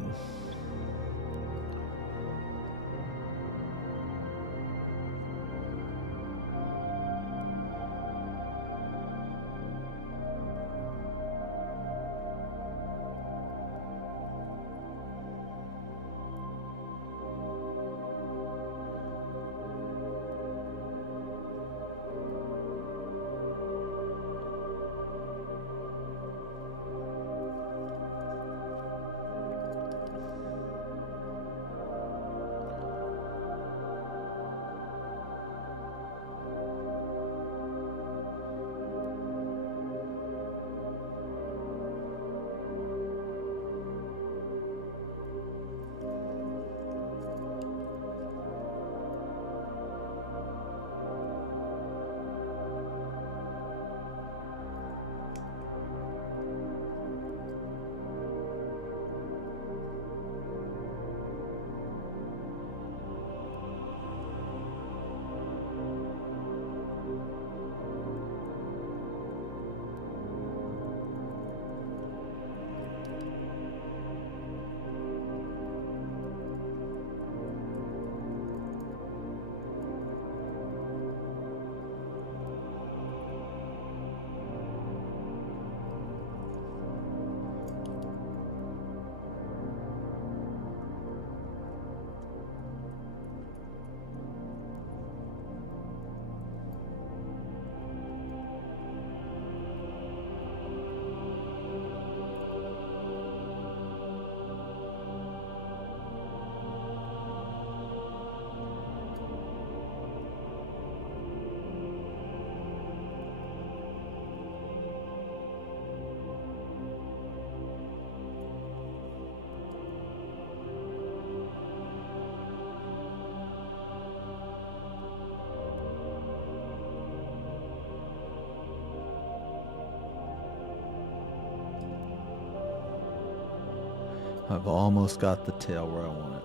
I've almost got the tail where I want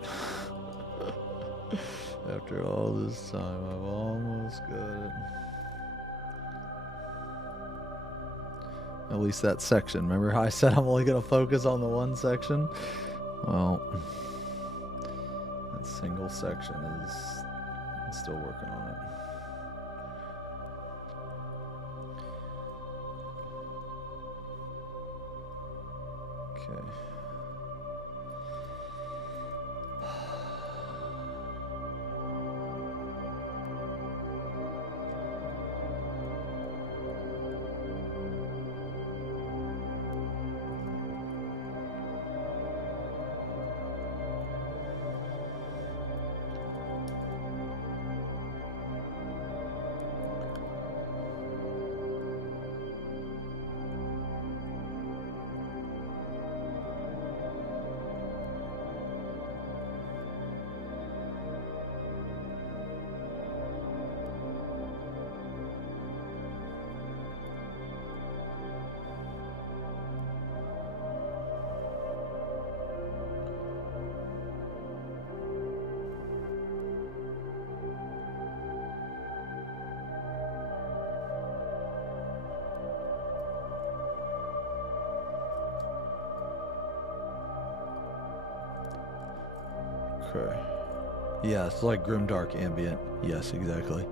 it. After all this time, I've almost got it. At least that section. Remember how I said I'm only going to focus on the one section? Well, that single section is... I'm still working on it. Okay. Okay. Yeah, it's like grimdark ambient. Yes, exactly.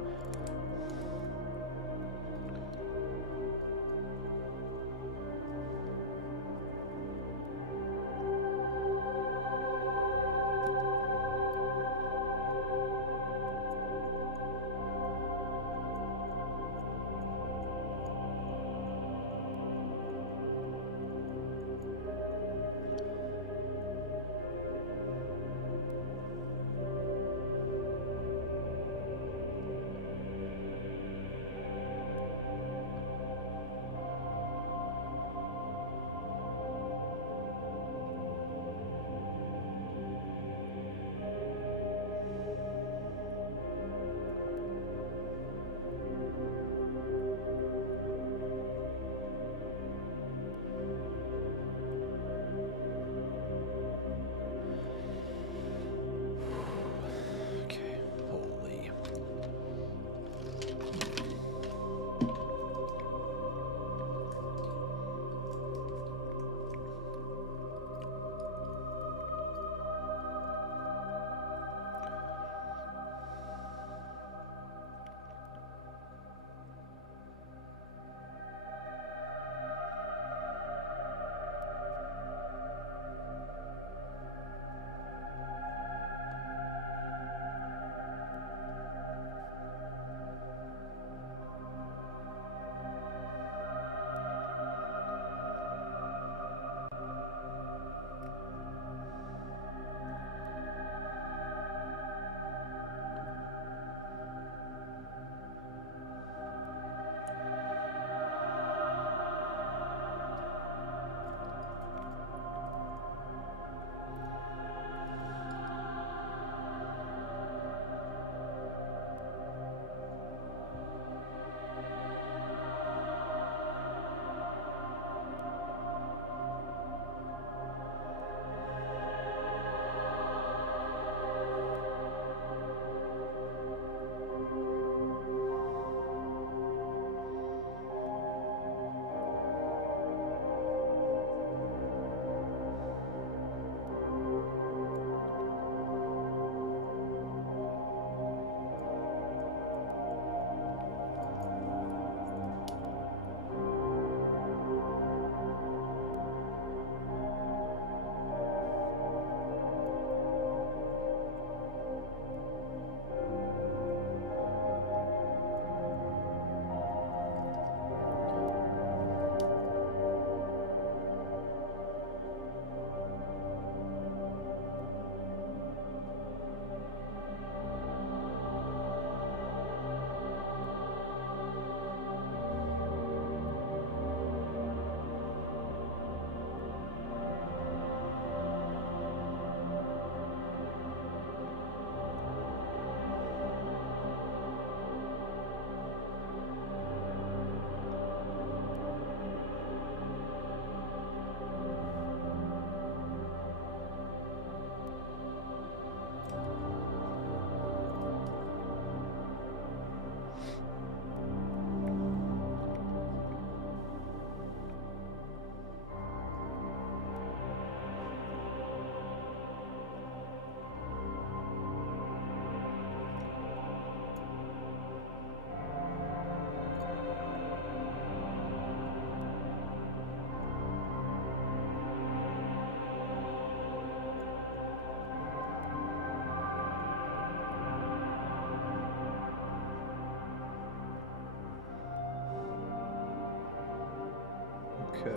Okay.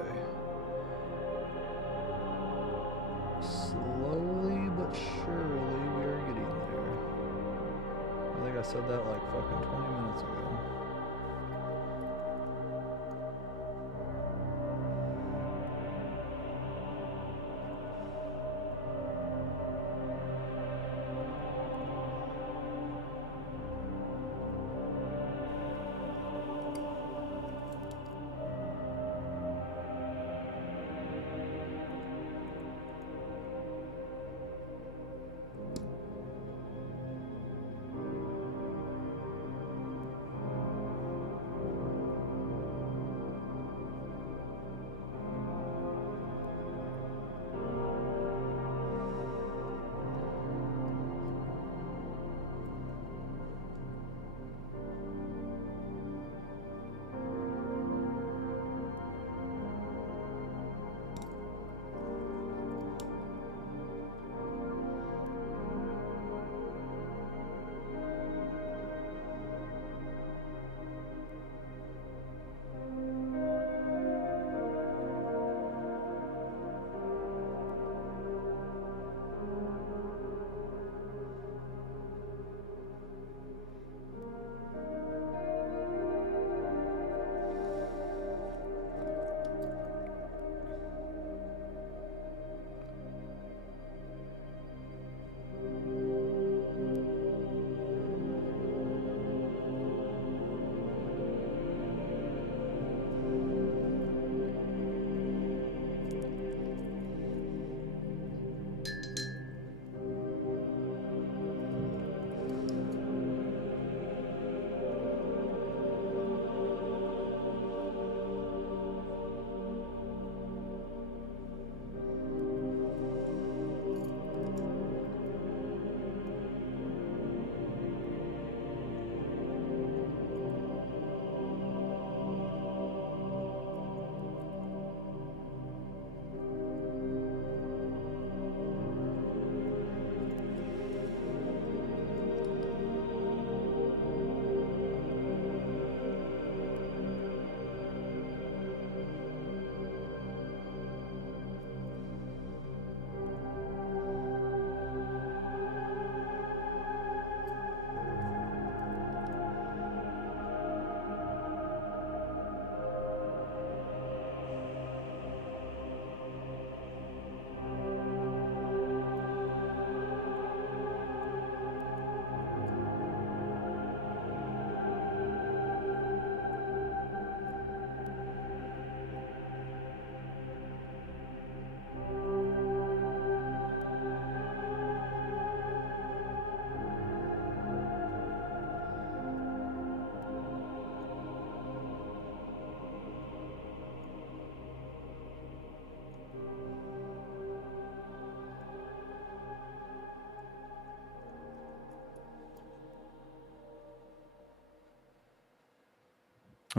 Slowly but surely we are getting there. I think I said that like fucking 20 minutes ago.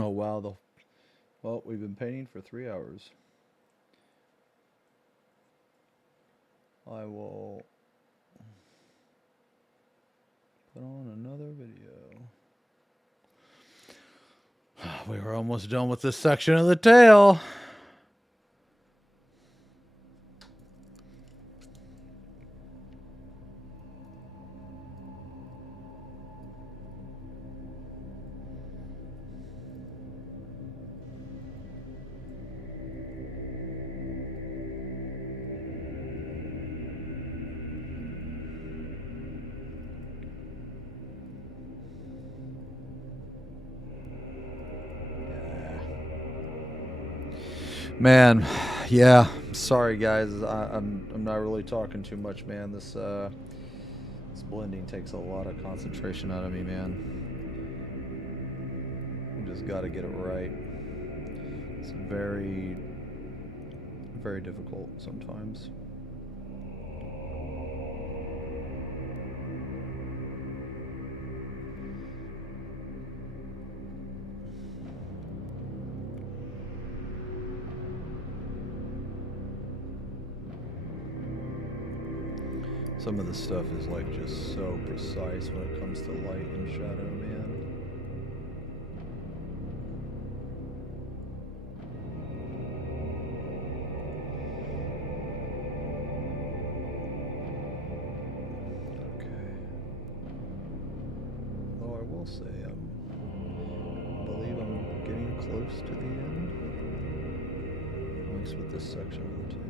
Oh wow, well, we've been painting for 3 hours. I will put on another video. We were almost done with this section of the tail. Man, yeah. Sorry, guys. I'm not really talking too much, man. This blending takes a lot of concentration out of me, man. You just got to get it right. It's very, very difficult sometimes. Some of the stuff is like just so precise when it comes to light and shadow, man. Okay. Though I will say I believe I'm getting close to the end. At least with this section of the tail.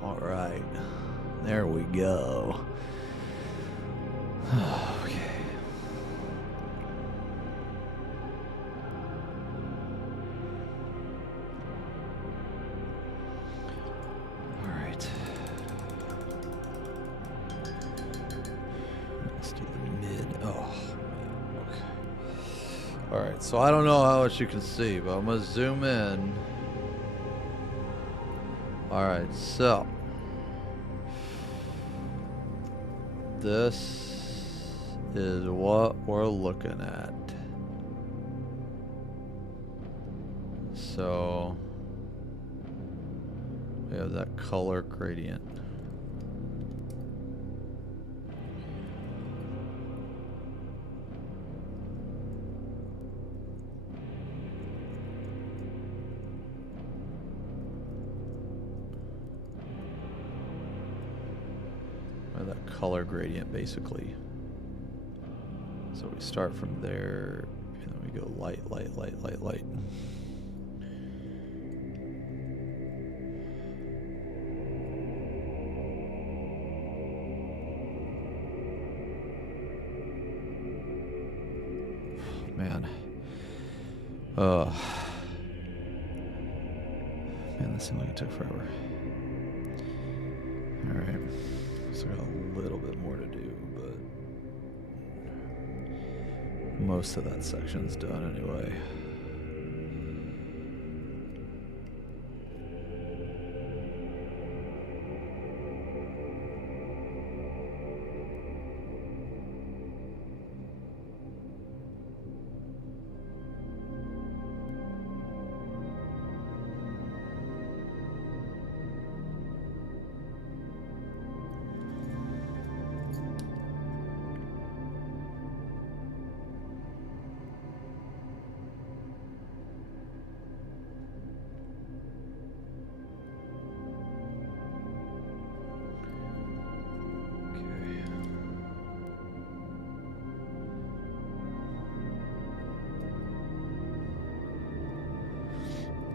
Alright, there we go. Okay. Alright. Let's do the mid. Oh, okay. Alright, so I don't know how much you can see, but I'm going to zoom in. Alright, so this is what we're looking at. So we have that color gradient. That color gradient basically. So we start from there and then we go light, light, light, light, light. Man. Man, this seemed like it took forever. Alright. So I got a little bit more to do, but most of that section's done anyway.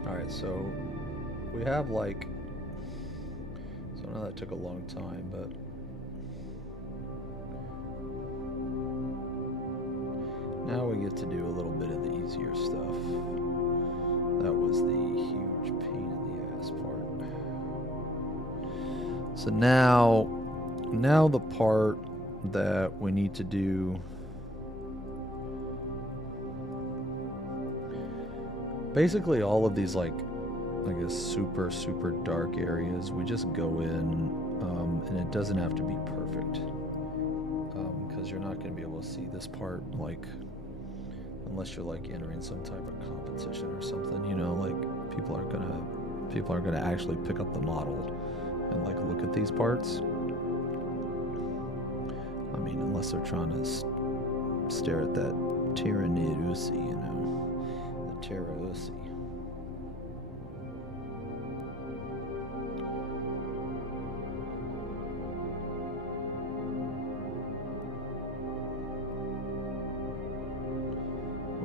Alright, so we have like, so I know that took a long time, but now we get to do a little bit of the easier stuff. That was the huge pain in the ass part. So now the part that we need to do, basically all of these like I guess super dark areas, we just go in, and it doesn't have to be perfect, because you're not going to be able to see this part, like, unless you're like entering some type of competition or something, you know, like people are gonna actually pick up the model and like look at these parts. I mean, unless they're trying to stare at that Tyrannidusi, you know, the Tyrannidusi.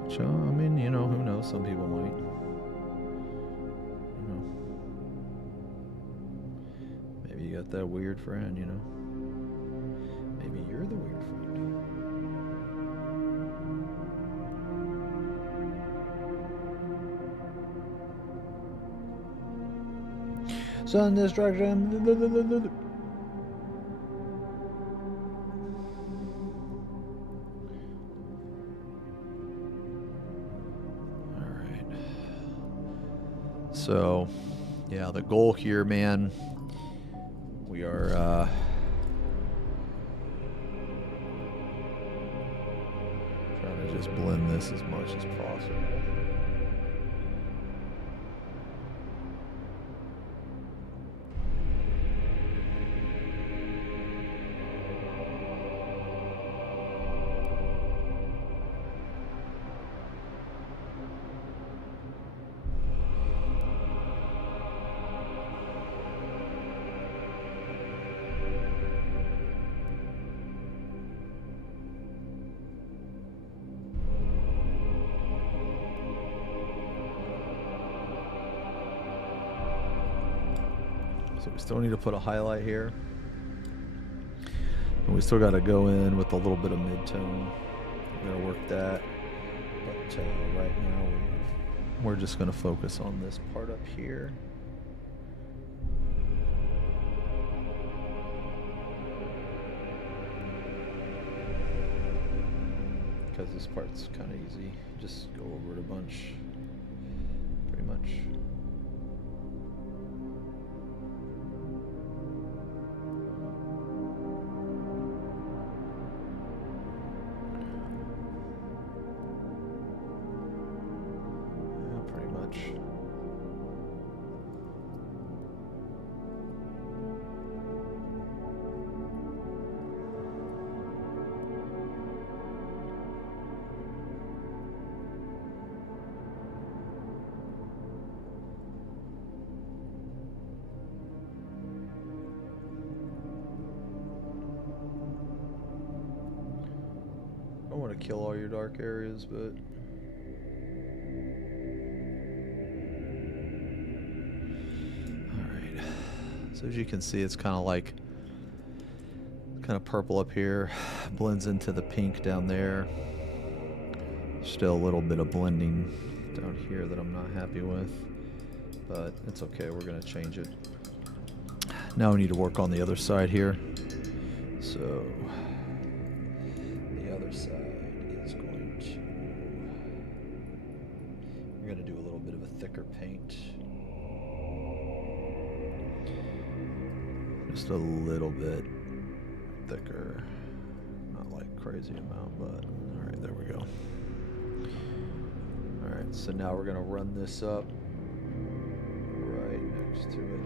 Which, I mean, you know, who knows? Some people might. You know, maybe you got that weird friend, you know. Maybe you're the weird friend. Sun destruction. So, yeah, the goal here, man, we are trying to just blend this as much as possible. So we still need to put a highlight here. And we still got to go in with a little bit of mid-tone. We're going to work that. But right now we're just going to focus on this part up here. Because this part's kind of easy. Just go over it a bunch. Pretty much. I don't want to kill all your dark areas, but alright. So as you can see, it's kind of purple up here, blends into the pink down there. Still a little bit of blending down here that I'm not happy with, but it's okay, we're going to change it. Now we need to work on the other side here. So the other side is going to, we're going to do a little bit of a thicker paint. Just a little bit thicker. Not like crazy amount, but alright, there we go. Alright, so now we're going to run this up right next to it.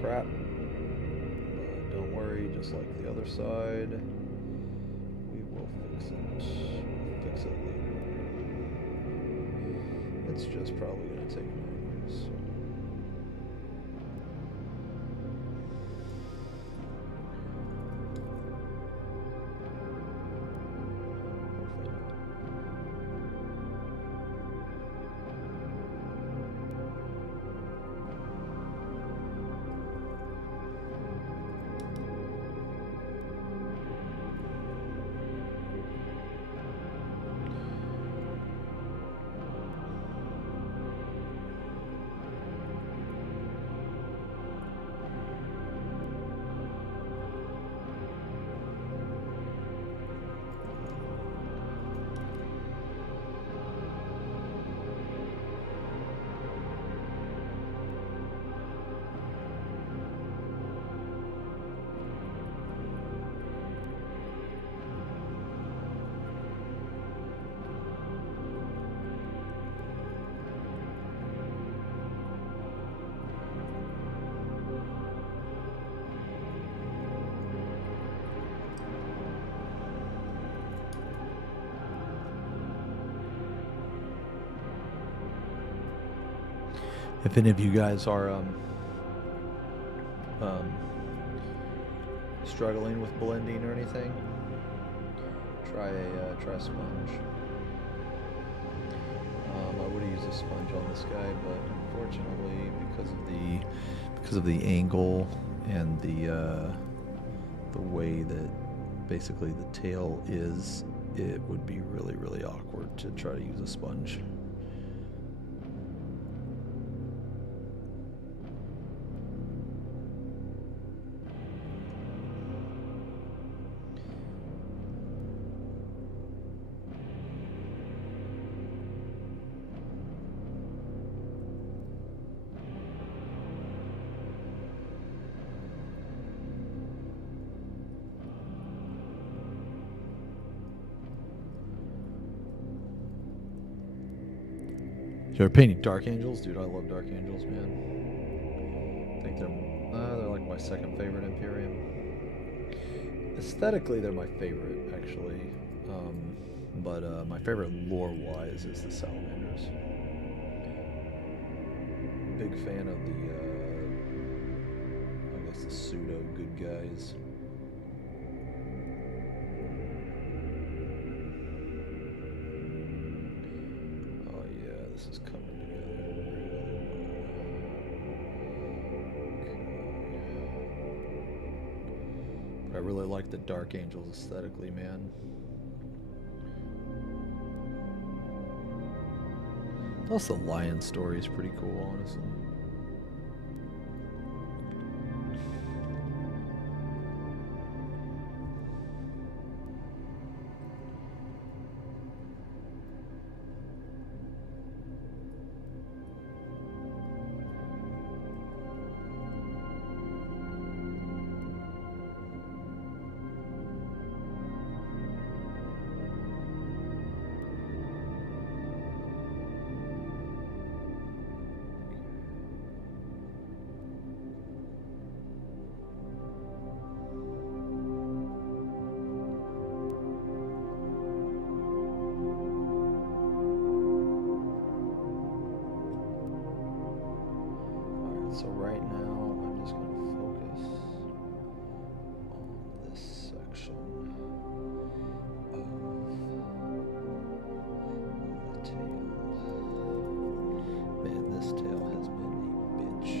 Crap, but don't worry, just like the other side, fix it later. It's just probably going to take a minute. If any of you guys are struggling with blending or anything, try a sponge. I would have used a sponge on this guy, but unfortunately, because of the angle and the way that basically the tail is, it would be really, really awkward to try to use a sponge. You're painting Dark Angels? Dude, I love Dark Angels, man. I think they're like my second favorite Imperium. Aesthetically, they're my favorite, actually. But my favorite lore-wise is the Salamanders. Big fan of I guess the pseudo-good guys. This is coming together really well. But I really like the Dark Angels aesthetically, man. Plus the lion story is pretty cool, honestly. So right now, I'm just going to focus on this section of the tail. Man, this tail has been a bitch.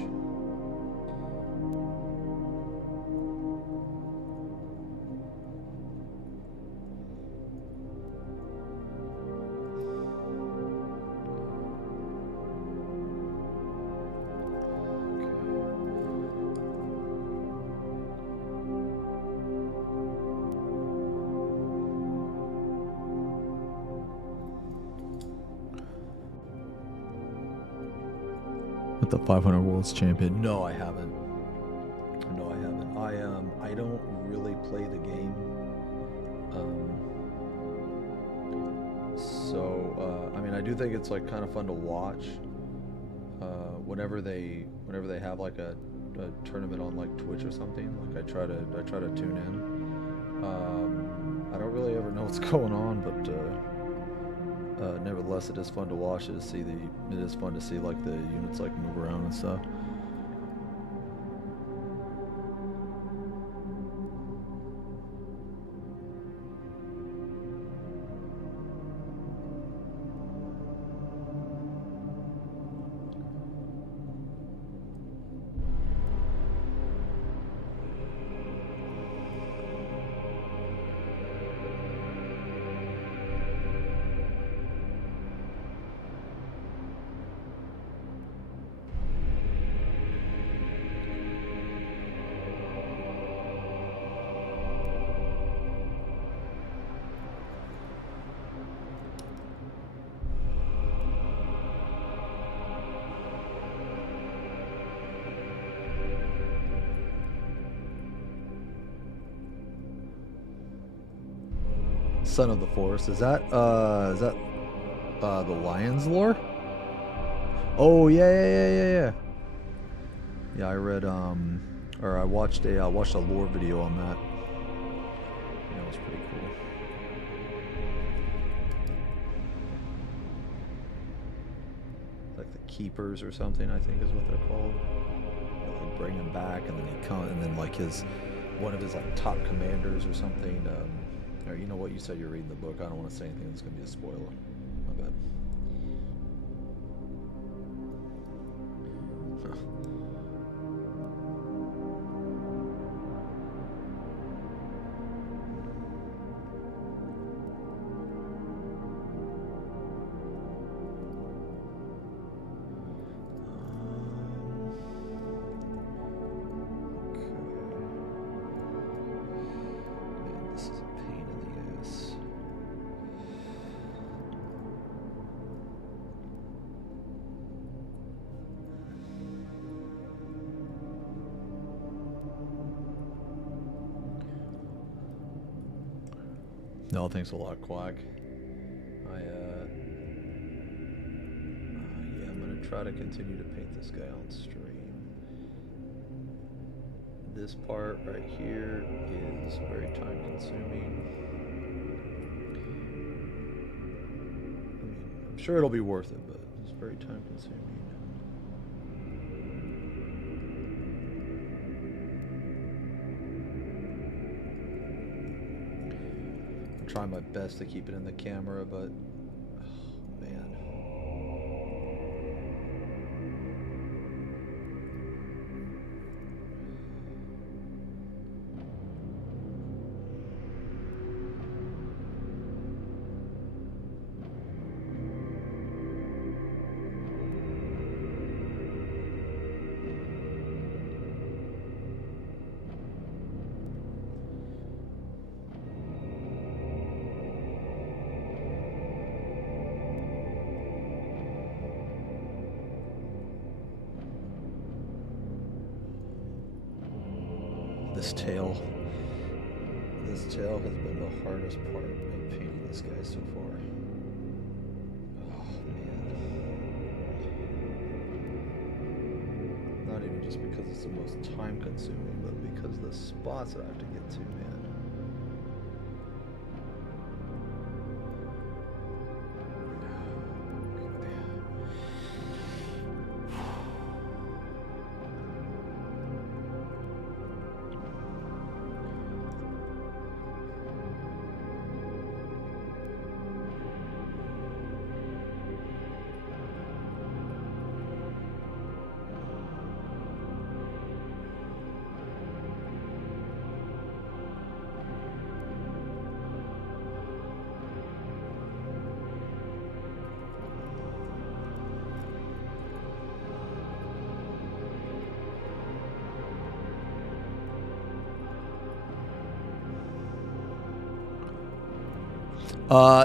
With the 500 Worlds Champion? No, I haven't. No, I haven't. I don't really play the game. I mean, I do think it's like kind of fun to watch. Whenever they have like a tournament on like Twitch or something, like I try to tune in. I don't really ever know what's going on, but Nevertheless, it is fun to watch. It is fun to see like the units like move around and stuff. Son of the Forest. Is that the Lion's lore? Oh yeah. Yeah, I read or I watched a lore video on that. Yeah, it was pretty cool. Like the Keepers or something, I think is what they're called. They like bring him back, and then and then like one of his like top commanders or something. Or you know what? You said you're reading the book. I don't want to say anything that's going to be a spoiler. My bad. No, thanks a lot, Quack. Yeah, I'm gonna try to continue to paint this guy on stream. This part right here is very time consuming. I mean, I'm sure it'll be worth it, but it's very time consuming. Try my best to keep it in the camera, but oh, man. This tail has been the hardest part of painting this guy so far. Oh man. Not even just because it's the most time consuming, but because the spots that I have to get to, man.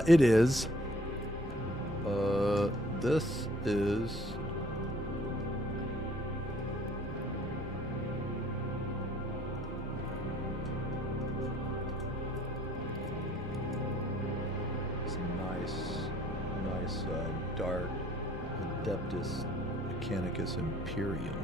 It is. This is. Some nice dark Adeptus Mechanicus Imperium.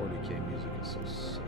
40k music is so sick,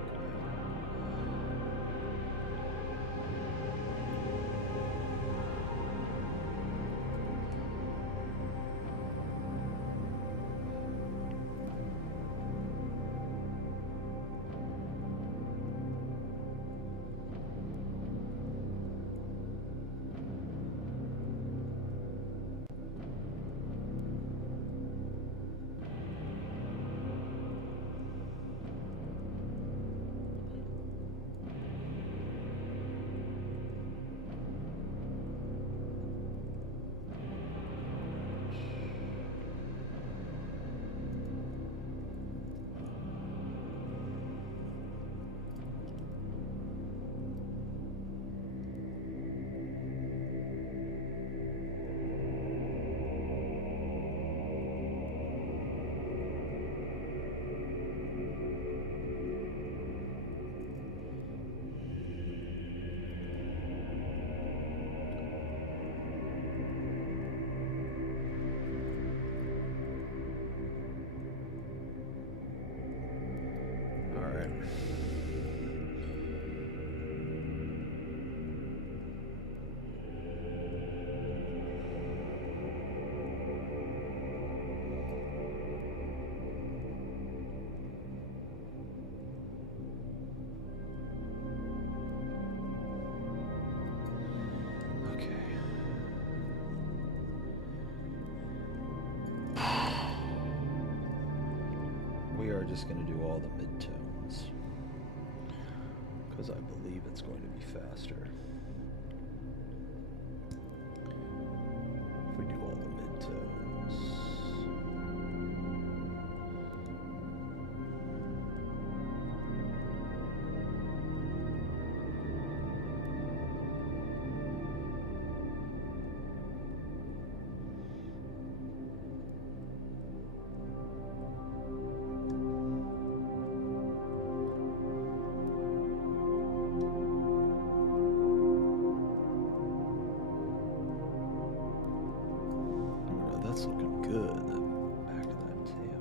just going to do all the midtones because I believe it's going to be faster if we do all the midtones. That's looking good, the back of that tail.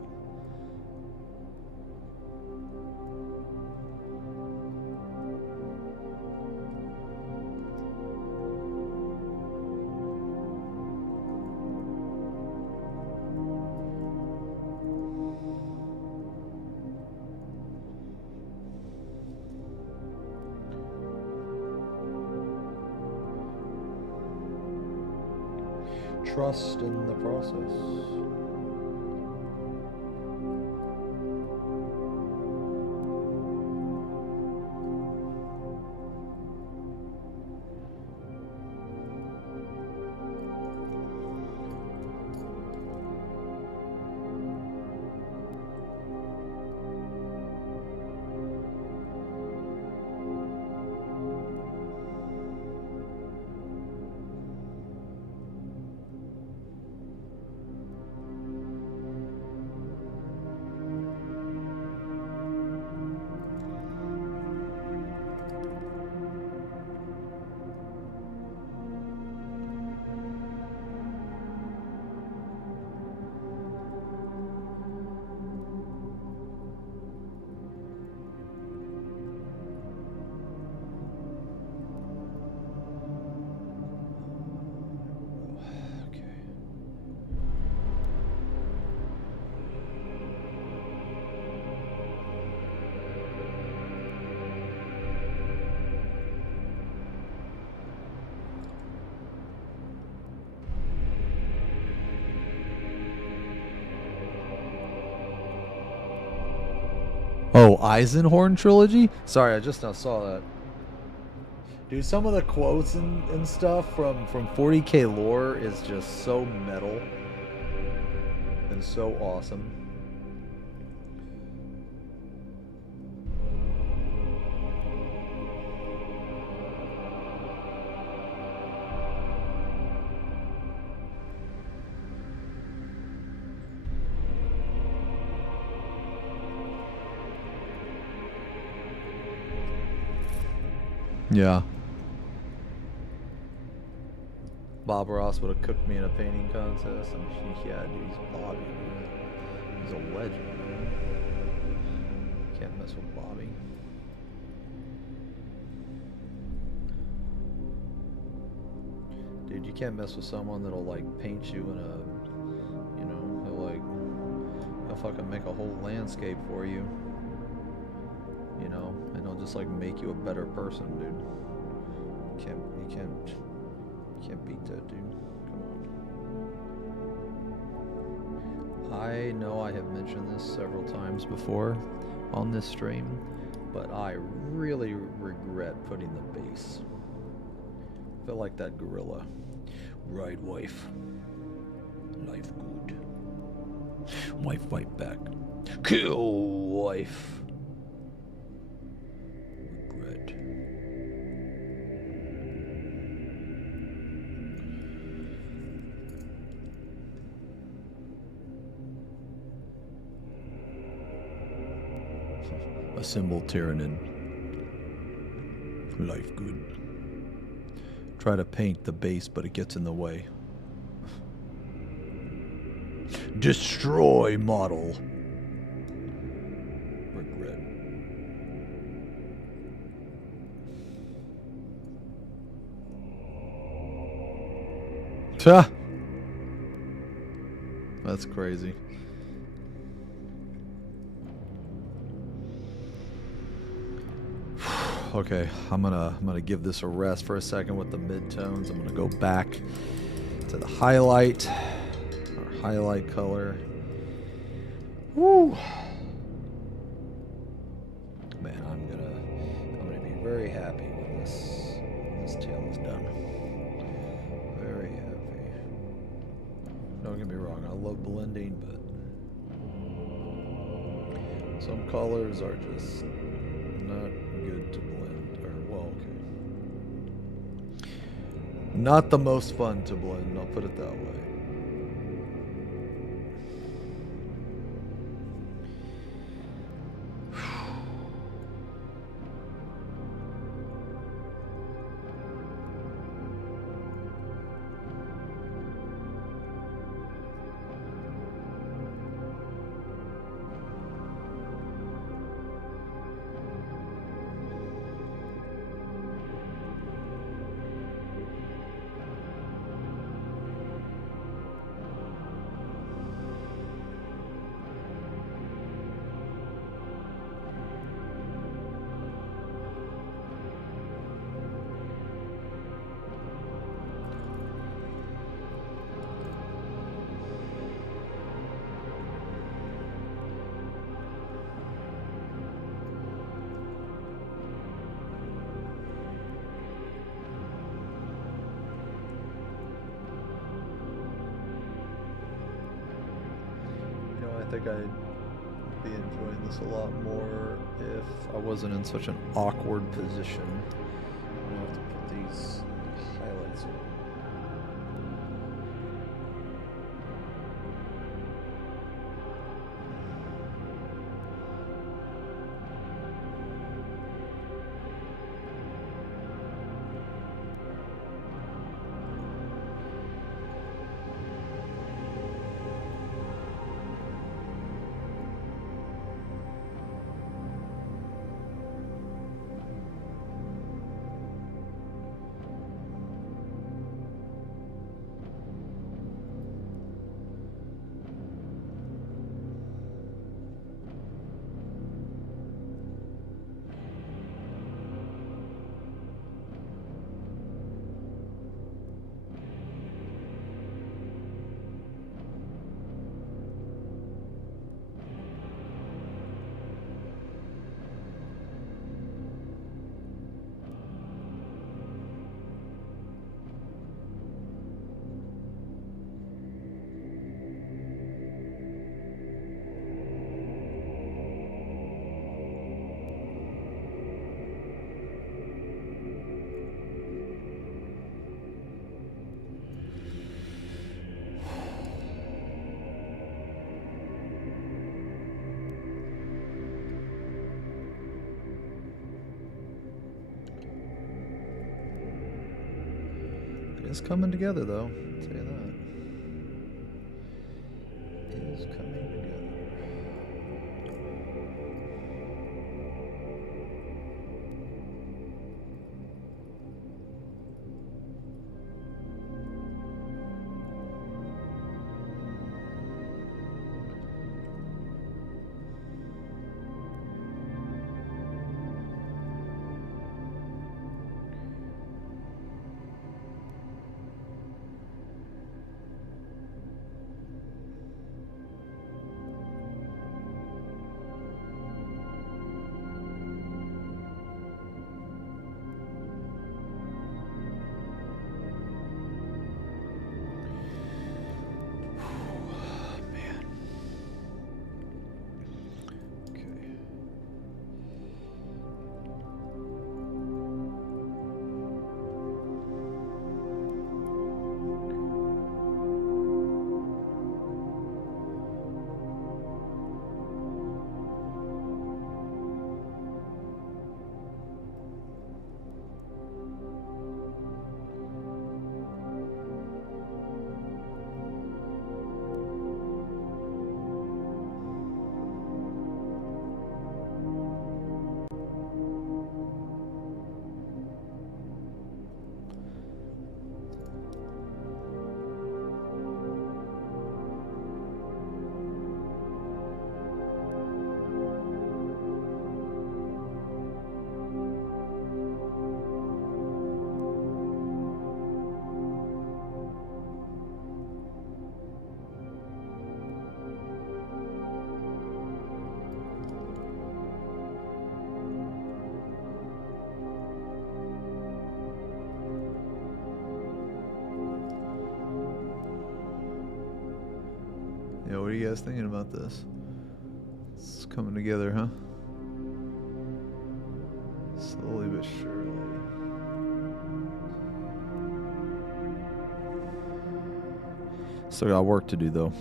Trust in the process. Oh, Eisenhorn trilogy? Sorry, I just now saw that. Dude, some of the quotes and stuff from 40k lore is just so metal and so awesome. Yeah. Bob Ross would have cooked me in a painting contest. Yeah, dude, he's Bobby, dude. He's a legend, man. Can't mess with Bobby. Dude, you can't mess with someone that'll like paint you in a, you know, he'll fucking make a whole landscape for you. You know, and he'll just like make you a better person, dude. You can't beat that, dude. Come on. I know I have mentioned this several times before on this stream, but I really regret putting the base. I feel like that gorilla. Right, wife. Life good. Wife fight back. Kill, wife. Regret. Assemble Tyrannid. Life good. Try to paint the base, but it gets in the way. Destroy model. Regret. Ha! That's crazy. Okay, I'm gonna give this a rest for a second with the midtones. I'm gonna go back to the highlight, or highlight color. Woo! Man, I'm gonna be very happy when this tail is done. Very happy. Don't get me wrong, I love blending, but some colors are just not good to blend. Not the most fun to blend, I'll put it that way. I think I'd be enjoying this a lot more if I wasn't in such an awkward position. I'm gonna have to put these highlights in. It's coming together, though. I'll tell you that. It is coming together. are you guys thinking about this? It's coming together, huh? Slowly but surely. Still got work to do, though.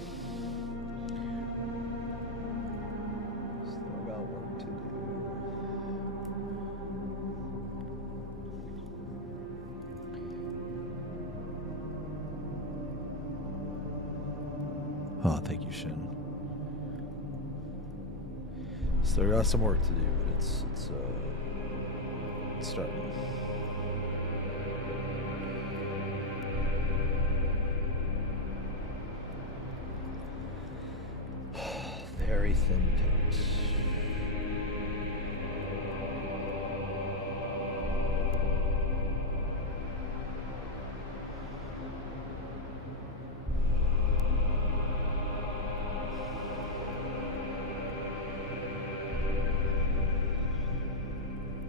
Still got work to do. Oh, thank you, Shin. Still got some work to do, but it's starting. Very thin paint.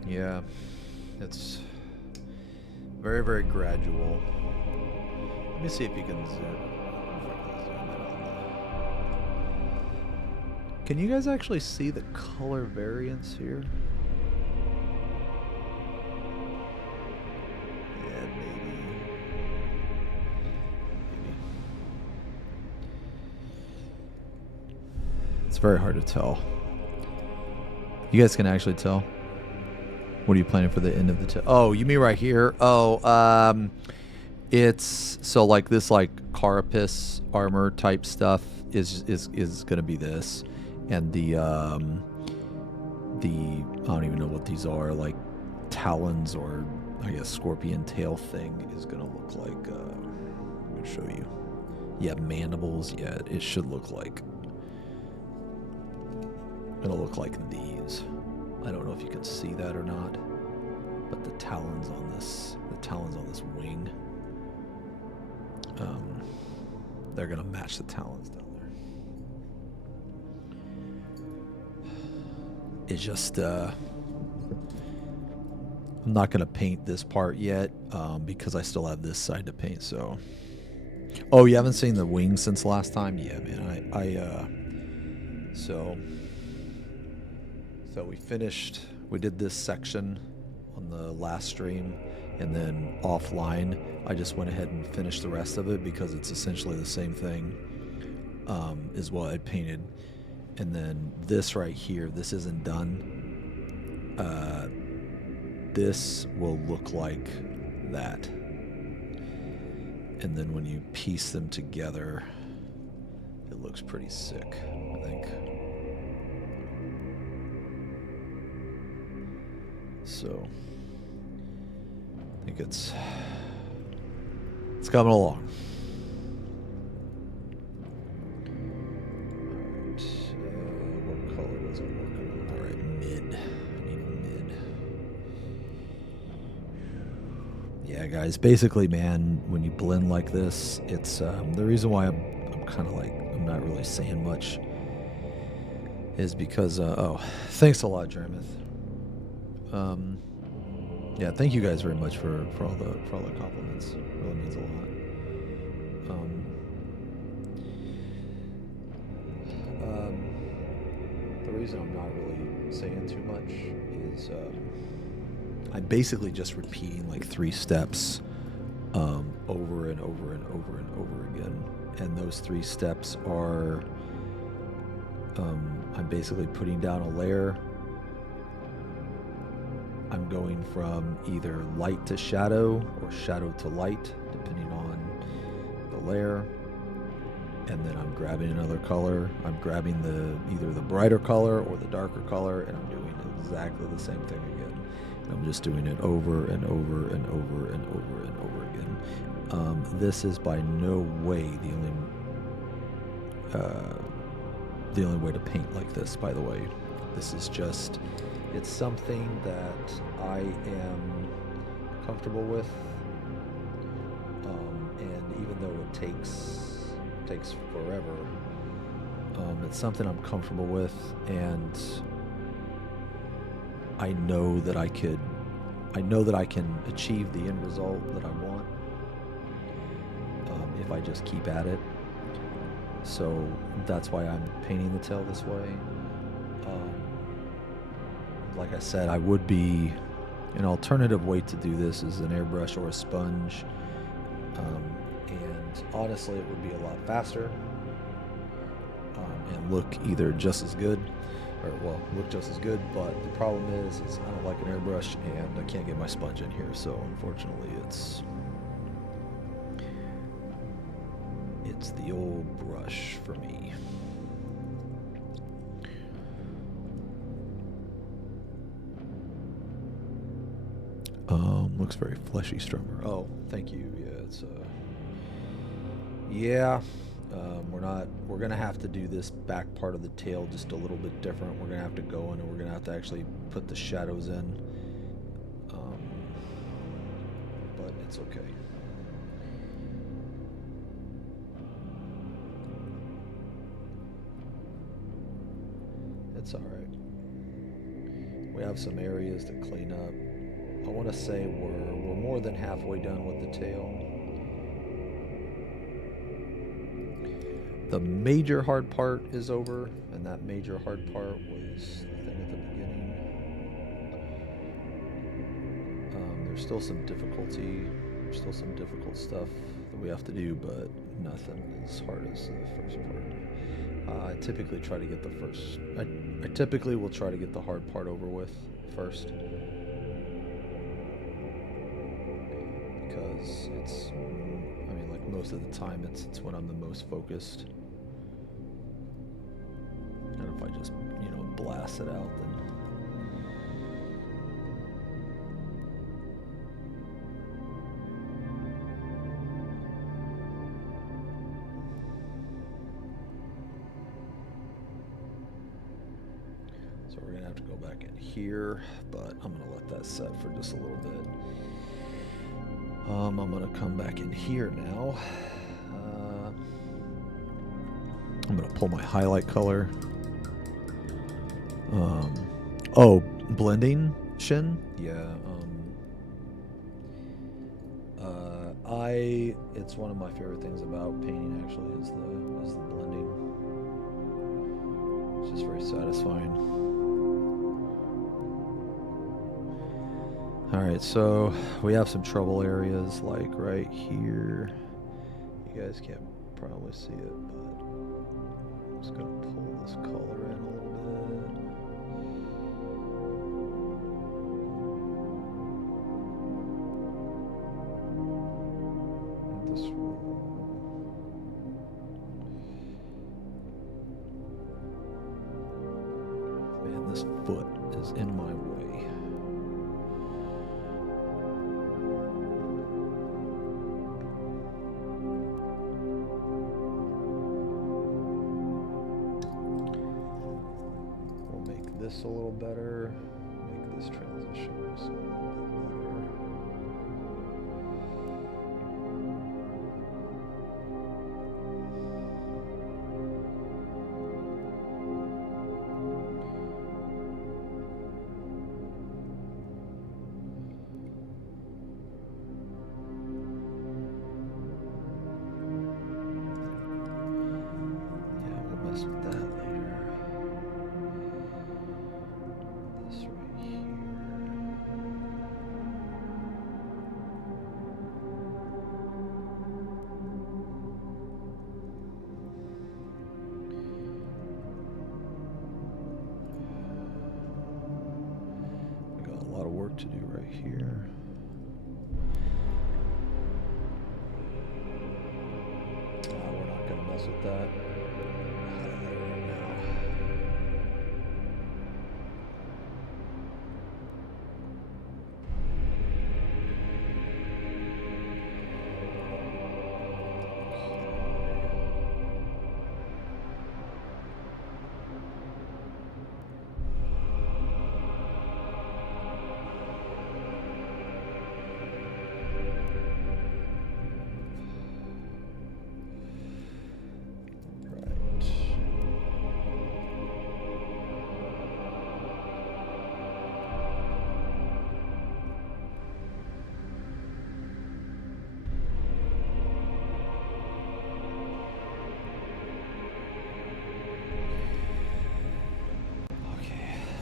Yeah, it's very, very gradual. Let me see if you can zoom in on that. Can you guys actually see the color variance here? Yeah, maybe. It's very hard to tell. You guys can actually tell. What are you planning for the end of the tail? Oh, you mean right here? Oh, it's so like this like carapace armor type stuff is gonna be this, and the I don't even know what these are, like talons or I guess scorpion tail thing is gonna look like. I'm gonna show you. Yeah, mandibles. Yeah, it should look like. It'll look like these. I don't know if you can see that or not, but the talons on this wing, they're gonna match the talons down there. It's just, I'm not gonna paint this part yet, because I still have this side to paint. So, oh, you haven't seen the wings since last time? Yeah, man. So we finished, we did this section on the last stream, and then offline, I just went ahead and finished the rest of it because it's essentially the same thing as what I painted. And then this right here, this isn't done. This will look like that. And then when you piece them together, it looks pretty sick, I think. So, I think it's coming along. Alright, what color was I working on? Alright, mid. I need mid. Yeah, guys, basically, man, when you blend like this, it's the reason why I'm kind of like, I'm not really saying much is because, oh, thanks a lot, Jeremith. Yeah, thank you guys very much for all the compliments. It really means a lot. The reason I'm not really saying too much is I'm basically just repeating like 3 steps over and over and over and over again. And those 3 steps are I'm basically putting down a layer. I'm going from either light to shadow or shadow to light, depending on the layer. And then I'm grabbing another color. I'm grabbing either the brighter color or the darker color, and I'm doing exactly the same thing again. And I'm just doing it over and over and over and over and over again. This is by no way the only way to paint like this, by the way. This is just, it's something that I am comfortable with, and even though it takes forever, it's something I'm comfortable with, and I know that I can achieve the end result that I want if I just keep at it. So that's why I'm painting the tail this way. Like I said, I would be... An alternative way to do this is an airbrush or a sponge. And honestly, it would be a lot faster. And look either just as good, or well, look just as good, but the problem is I don't like an airbrush and I can't get my sponge in here, so unfortunately it's the old brush for me. Looks very fleshy, Strummer. Oh, thank you. Yeah, it's we're gonna have to do this back part of the tail just a little bit different. We're gonna have to go in and we're gonna have to actually put the shadows in. But it's okay. It's all right. We have some areas to clean up. I want to say we're more than halfway done with the tail. The major hard part is over, and that major hard part was the thing at the beginning. There's still some difficulty. There's still some difficult stuff that we have to do, but nothing as hard as the first part. I typically try to get the first... I typically will try to get the hard part over with first. Because it's... I mean, like, most of the time it's when I'm the most focused. And if I just, blast it out, then... So we're going to have to go back in here, but I'm going to let that set for just a little bit. I'm going to come back in here now. I'm going to pull my highlight color. Blending, Shin? Yeah. It's one of my favorite things about painting, actually, is the blending. It's just very satisfying. Alright, so we have some trouble areas, like right here. You guys can't probably see it, but I'm just going to pull this color in a little bit. This will... Man, this foot is in my way. A little better, make this transition just a little bit Yeah, we'll mess with that later. To do right here. We're not going to mess with that. Right now.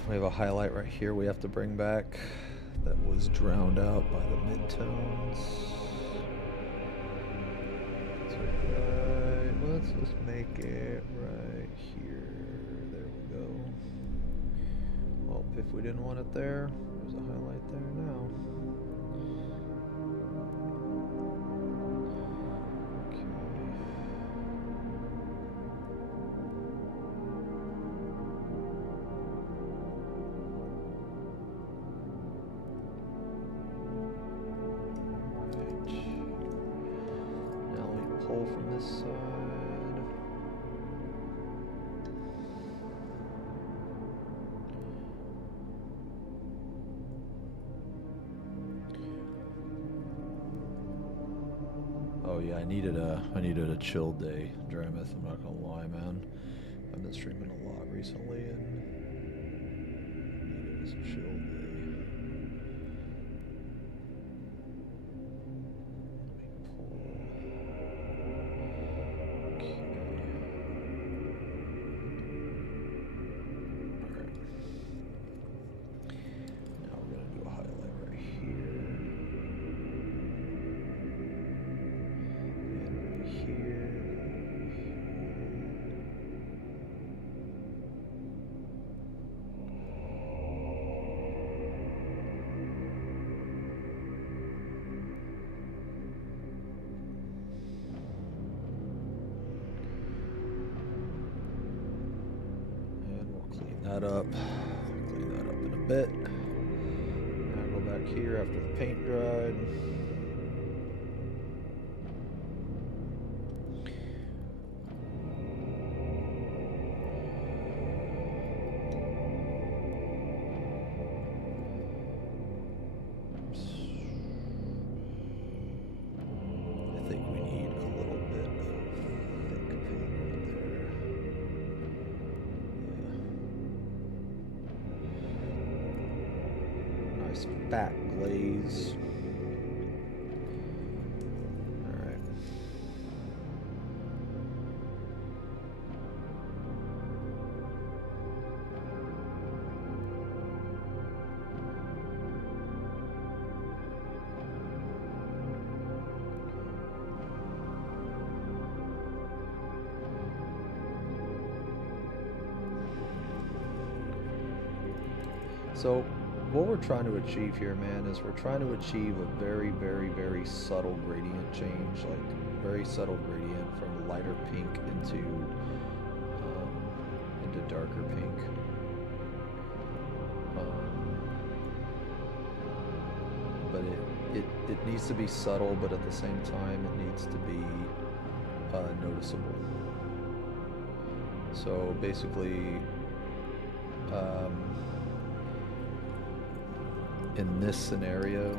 We have a highlight right here we have to bring back that was drowned out by the midtones. So let's just make it right here. There we go. Well, if we didn't want it there, there's a highlight there now. From this side. Oh yeah, I needed a chill day, Drameth, I'm not gonna lie, man. I've been streaming a lot recently and needed a chill day. That up, clean that up in a bit. Now go back here after the paint dried. I think we need a little bit of thick paint right there. Nice fat glaze. Alright. So what we're trying to achieve here, man, is we're trying to achieve a very, very, very subtle gradient change, like very subtle gradient from lighter pink into darker pink. But it needs to be subtle, but at the same time it needs to be noticeable. So basically, in this scenario,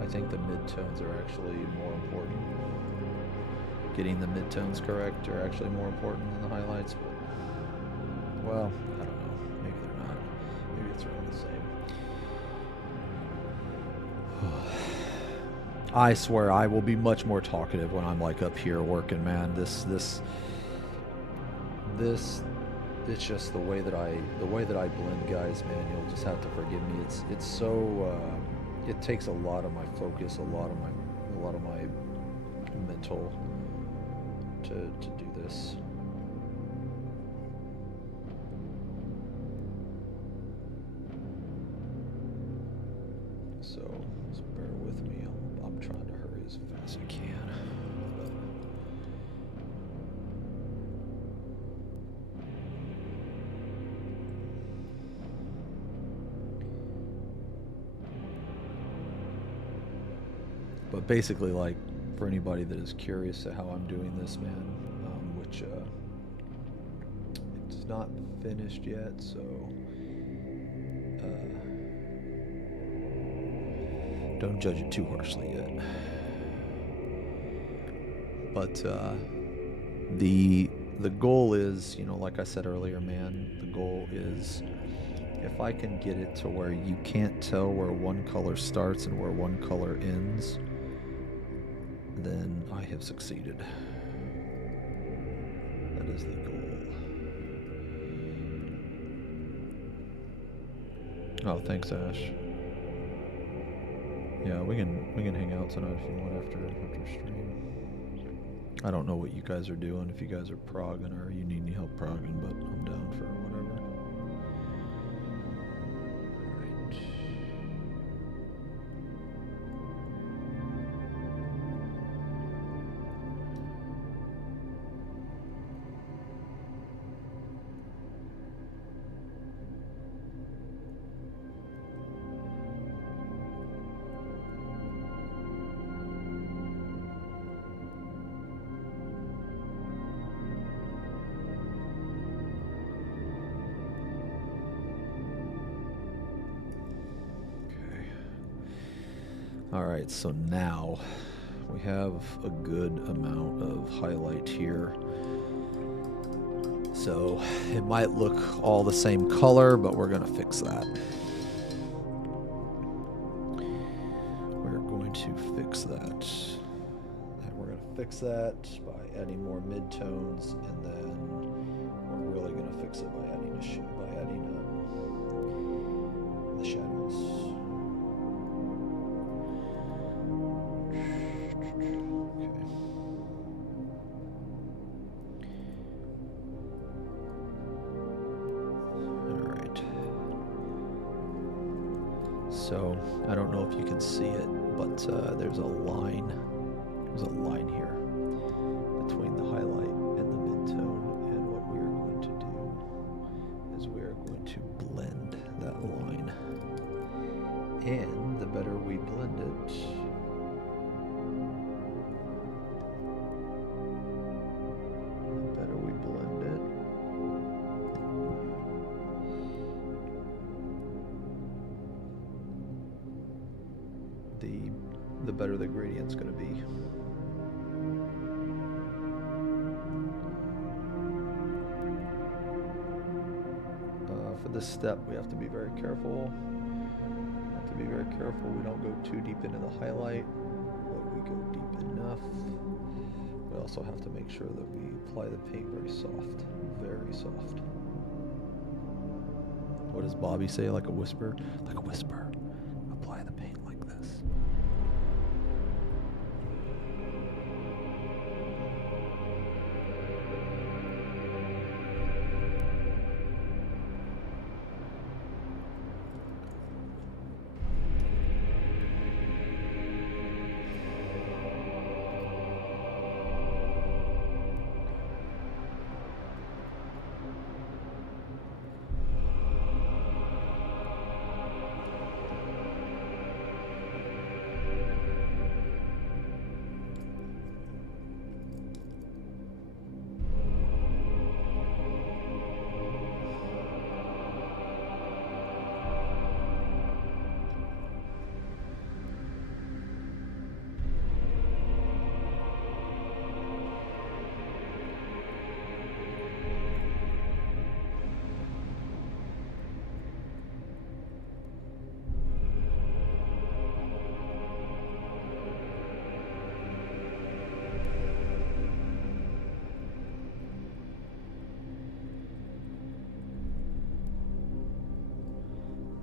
I think the midtones are actually more important. Getting the midtones correct are actually more important than the highlights, but, well, I don't know. Maybe they're not. Maybe it's around the same. I swear I will be much more talkative when I'm like up here working, man. This it's just the way that I blend, guys, man. You'll just have to forgive me. It's so it takes a lot of my focus, a lot of my mental to do this. So just bear with me. I'm trying to hurry as fast as I can. But basically, like, for anybody that is curious to how I'm doing this, man, which it's not finished yet, so don't judge it too harshly yet. But the goal is, you know, like I said earlier, man, the goal is if I can get it to where you can't tell where one color starts and where one color ends, then I have succeeded. is the goal. Oh, thanks, Ash. Yeah, we can hang out tonight if you want after stream. I don't know what you guys are doing, if you guys are progging or you need any help progging, but I'm down for whatever. Alright, so now we have a good amount of highlight here. So it might look all the same color, but we're going to fix that. We're going to fix that. And we're going to fix that by adding more midtones, and then we're really going to fix it by adding the shadows. So I don't know if you can see it, but there's a line. There's a line here between the highlight and the midtone, and what we are going to do is we are going to blend that line. And the better we blend it, the better the gradient's going to be. For this step, we have to be very careful. We don't go too deep into the highlight, but we go deep enough. We also have to make sure that we apply the paint very soft, very soft. What does Bobby say? Like a whisper? Like a whisper. Apply the paint like this.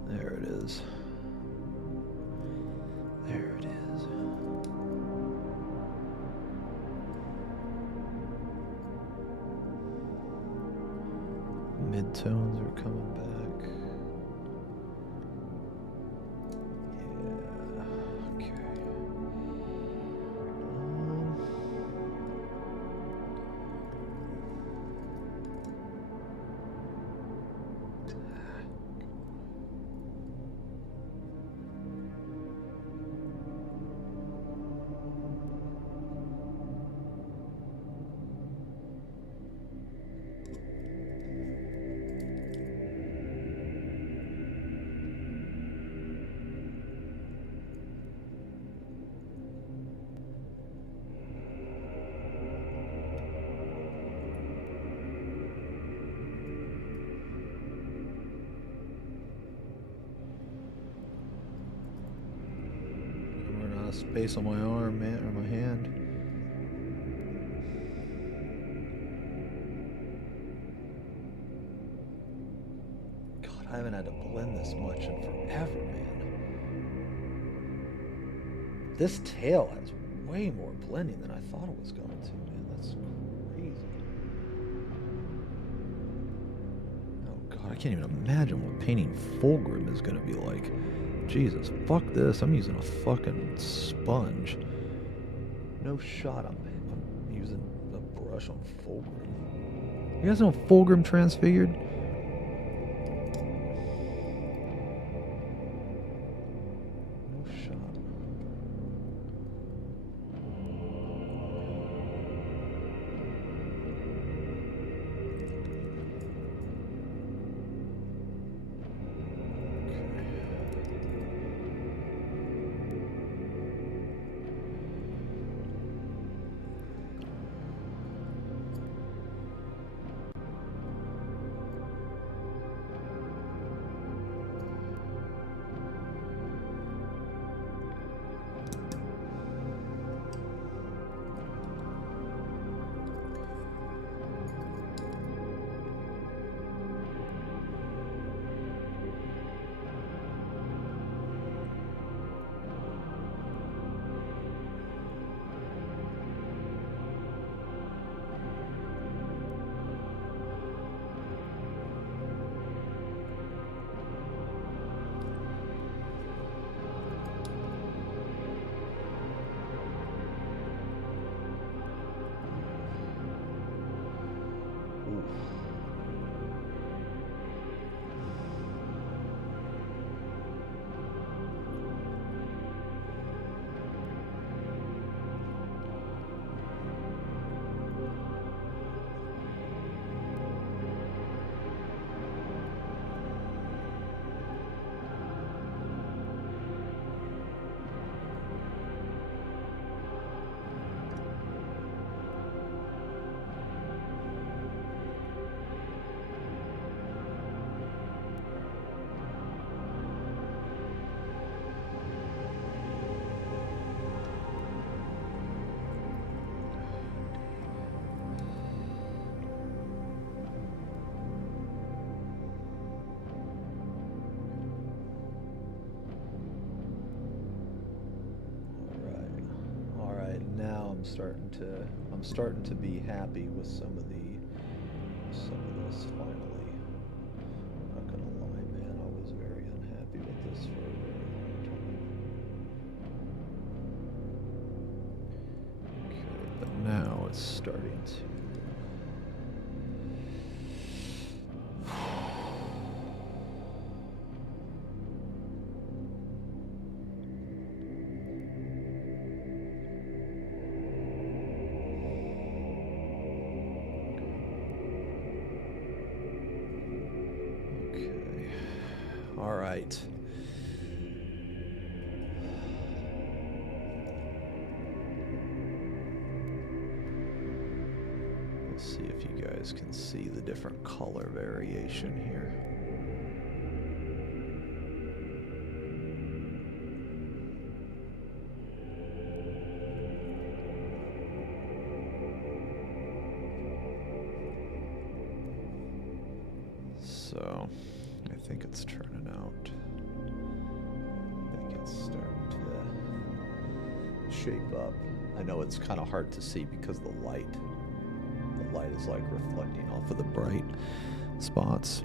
There it is. There it is. Midtones are coming back. Yeah, okay. Space on my arm, man, or my hand. I haven't had to blend this much in forever, man. This tail has way more blending than I thought it was going to, man. That's crazy. Oh god, I can't even imagine what painting Fulgrim is going to be like. Jesus, fuck this. I'm using a fucking sponge. No shot, I'm using a brush on Fulgrim. You guys know Fulgrim Transfigured? No shot. I'm starting to be happy with some of this finally. I'm not gonna lie, man, I was very unhappy with this for a very long time. Okay, but now it's starting to right. Let's see if you guys can see the different color variation here. So, I think it's turning out. I think it's starting to shape up. I know it's kind of hard to see because the light is like reflecting off of the bright spots.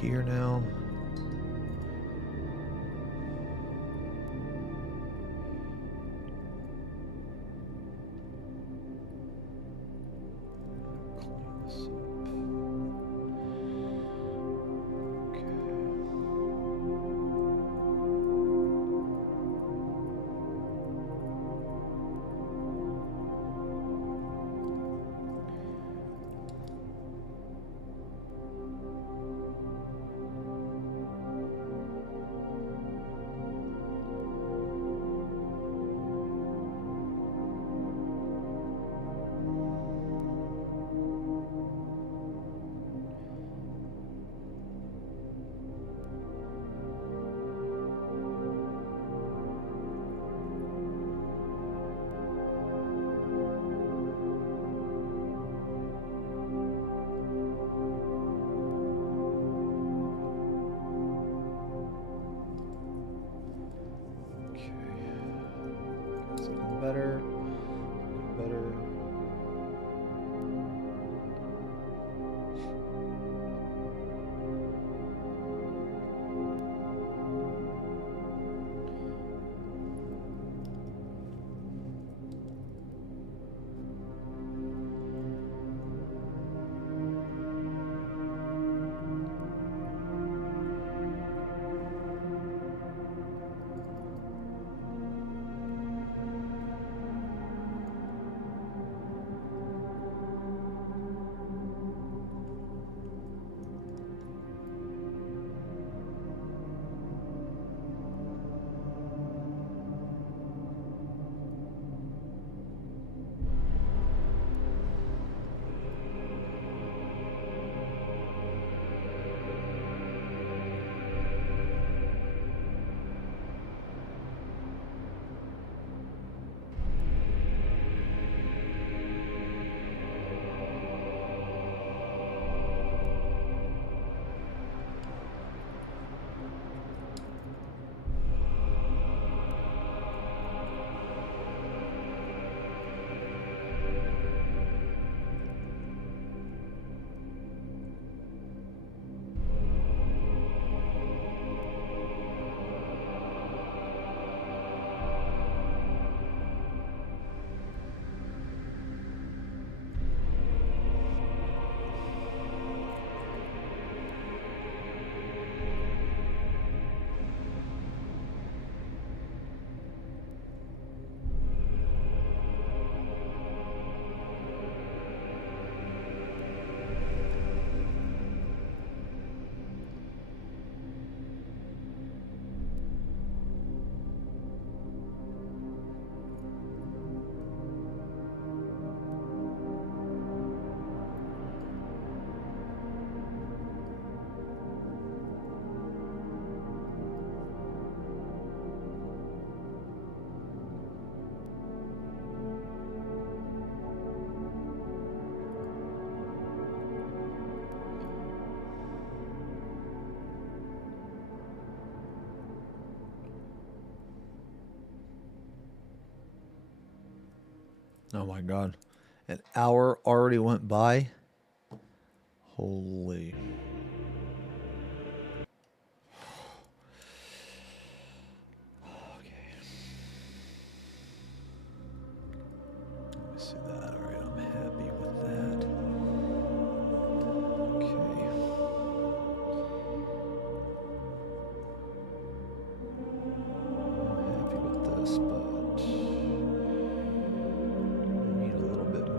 Here now. Clean this up. Oh my god. An hour already went by? Holy. Okay. Let me see that. Alright, I'm happy with that. Okay. I'm happy with this, but I need a little bit more.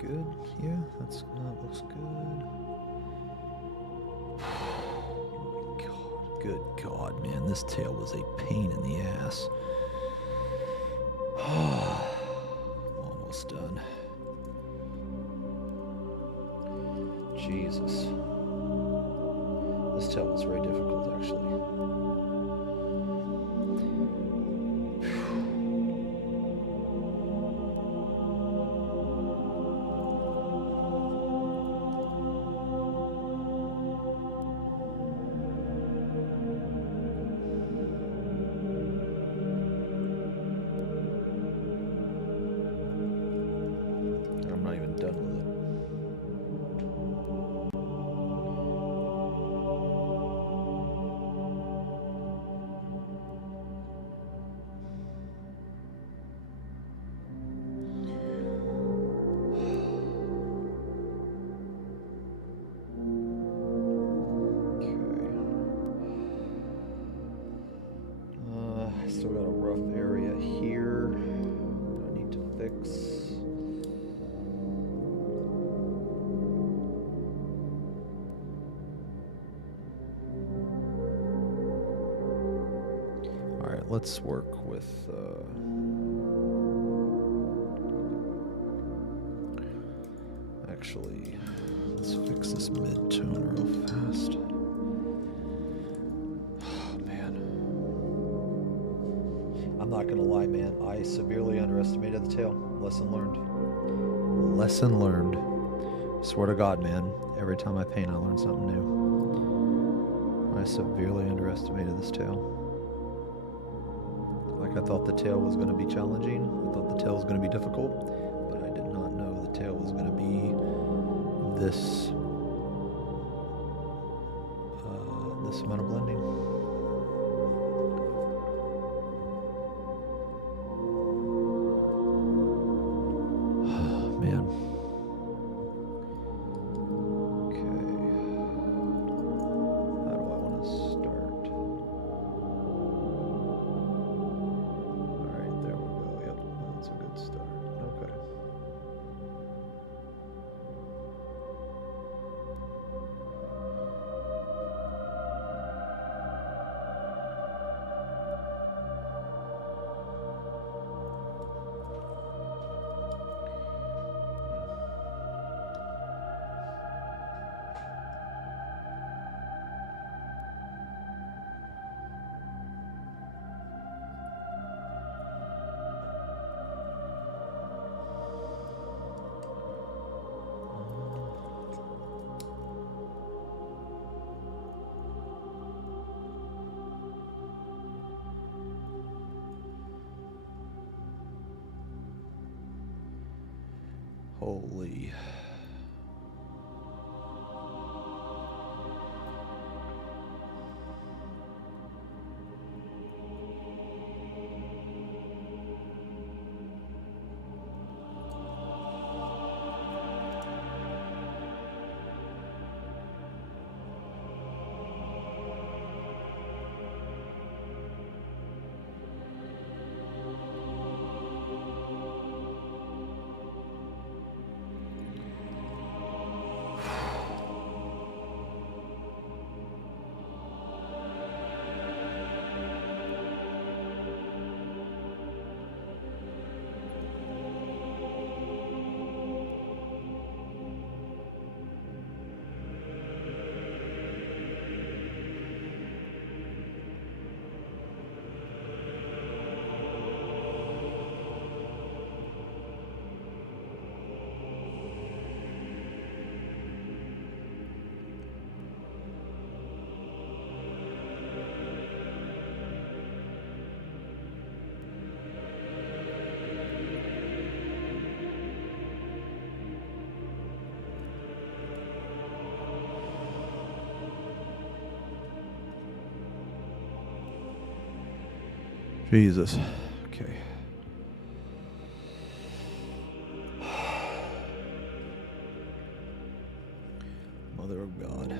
Good. Yeah, that looks good. Oh my god. Good god, man. This tail was a pain in the ass. Almost done. Jesus. This tail was very difficult, actually. I'm not even done with it. Still got a rough area here I need to fix. Alright, let's work with actually, let's fix this mid-tone real fast. I'm not gonna lie, man. I severely underestimated the tail. Lesson learned. Lesson learned. Swear to God, man. Every time I paint, I learn something new. I severely underestimated this tail. Like, I thought the tail was gonna be challenging. I thought the tail was gonna be difficult, but I did not know the tail was gonna be this this amount of blending. Man. Holy. Jesus. Okay. Mother of God.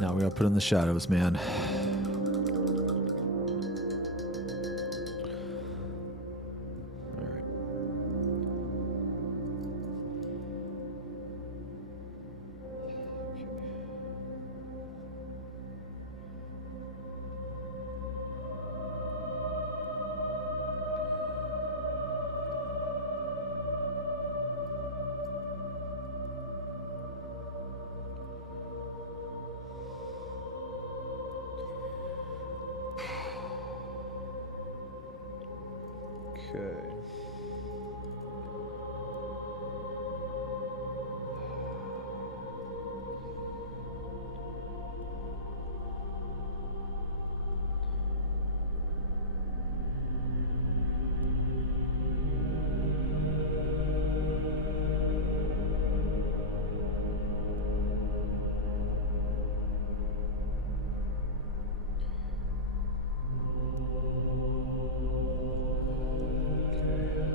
Now we gotta put in the shadows, man. Alright. Okay. Okay.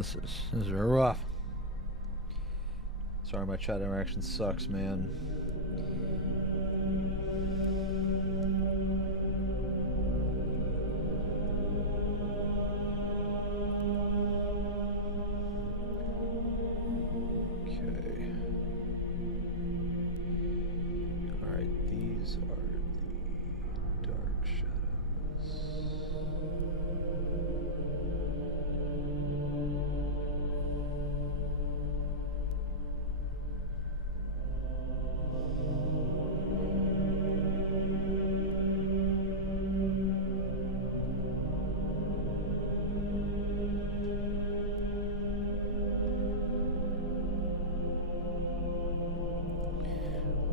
This is very rough. Sorry, my chat interaction sucks, man. Okay. All right, these are the dark shadows.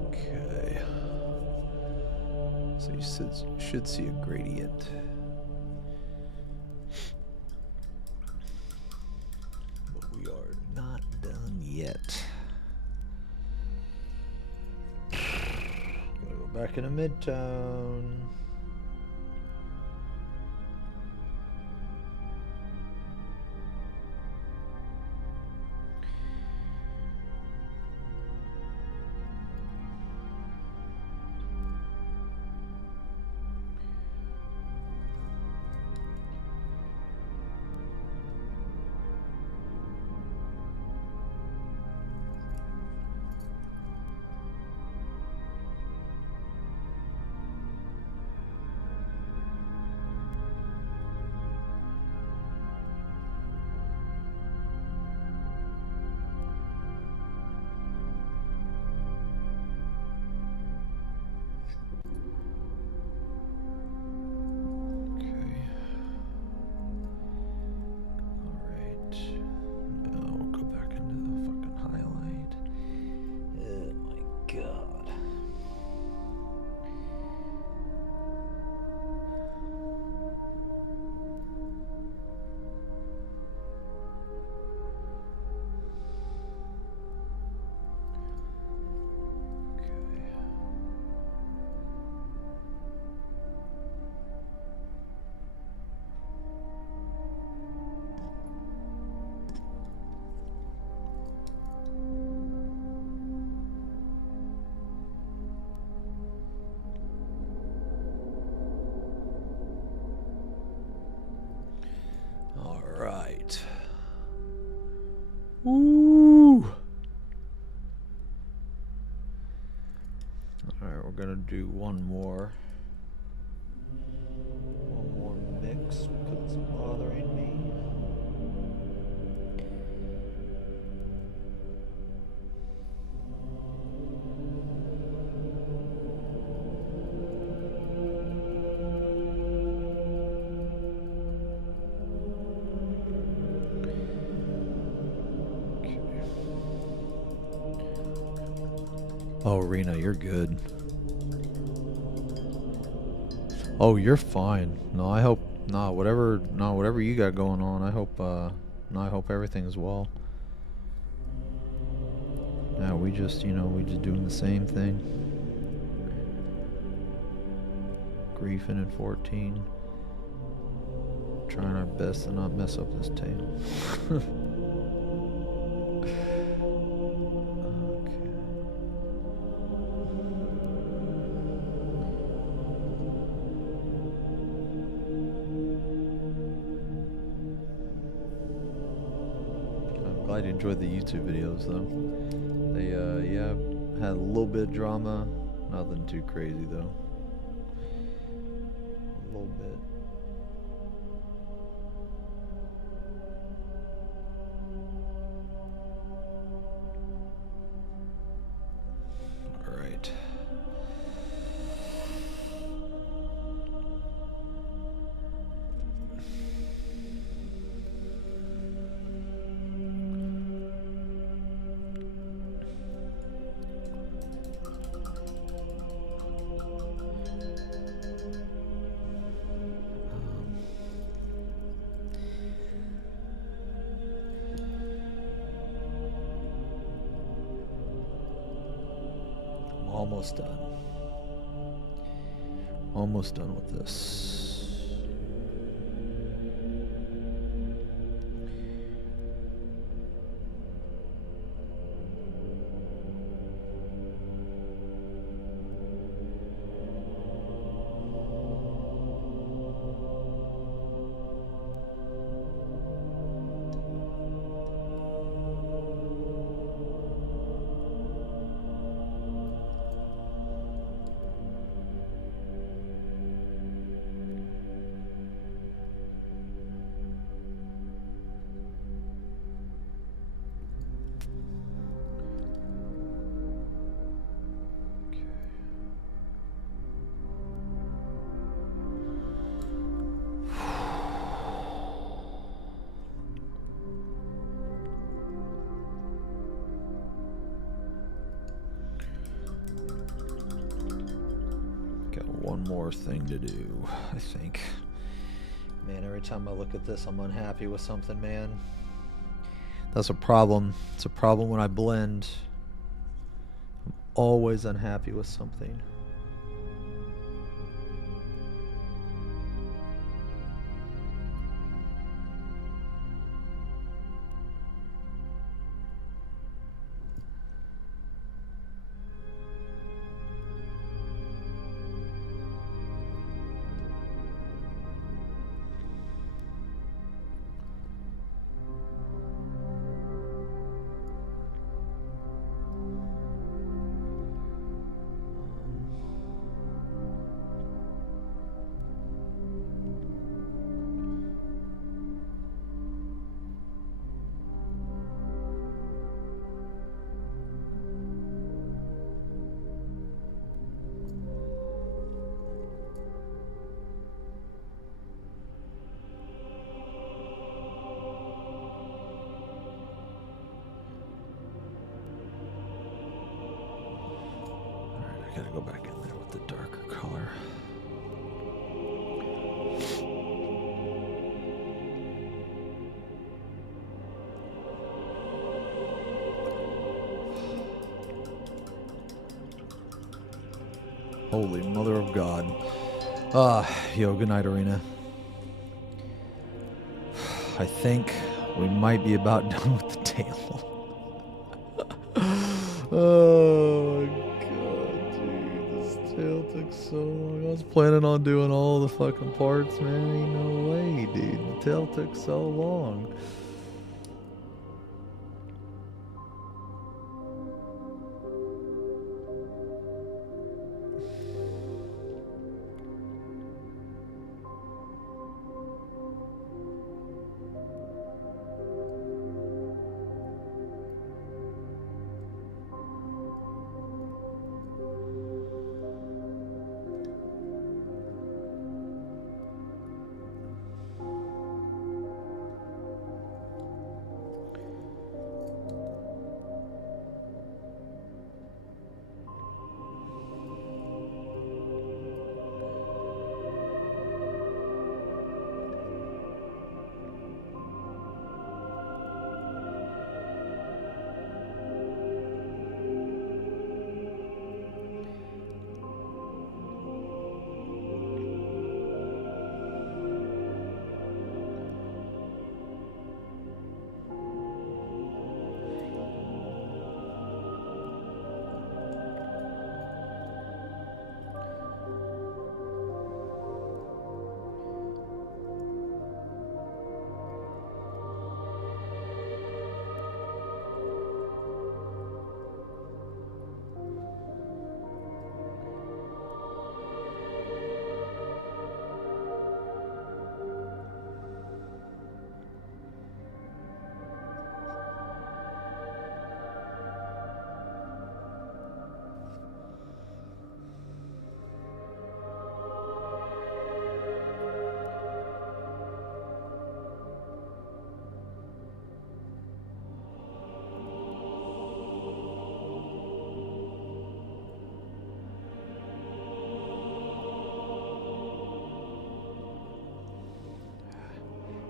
Okay. So you should see a gradient. But we are not done yet. Gotta go back into Midtown. Woo! Alright, we're gonna do one more mix because it's bothering me. Oh, Rena, you're good. Oh, you're fine. No, I hope whatever you got going on. I hope everything's well. Yeah, we just doing the same thing. Griefing in 14. Trying our best to not mess up this tail. Glad you enjoyed the YouTube videos though. They yeah, had a little bit of drama, nothing too crazy though. A little bit. All right. Almost done. Almost done with this. more thing to do, I think. Man, every time I look at this, I'm unhappy with something, man. That's a problem. It's a problem when I blend. I'm always unhappy with something. Gotta go back in there with the darker color. Holy mother of God. Yo, good night, Arena. I think we might be about done with the tail. Oh, God, dude. This tail took so long. I was planning on doing all the fucking parts, man. Ain't no way, dude. The tail took so long.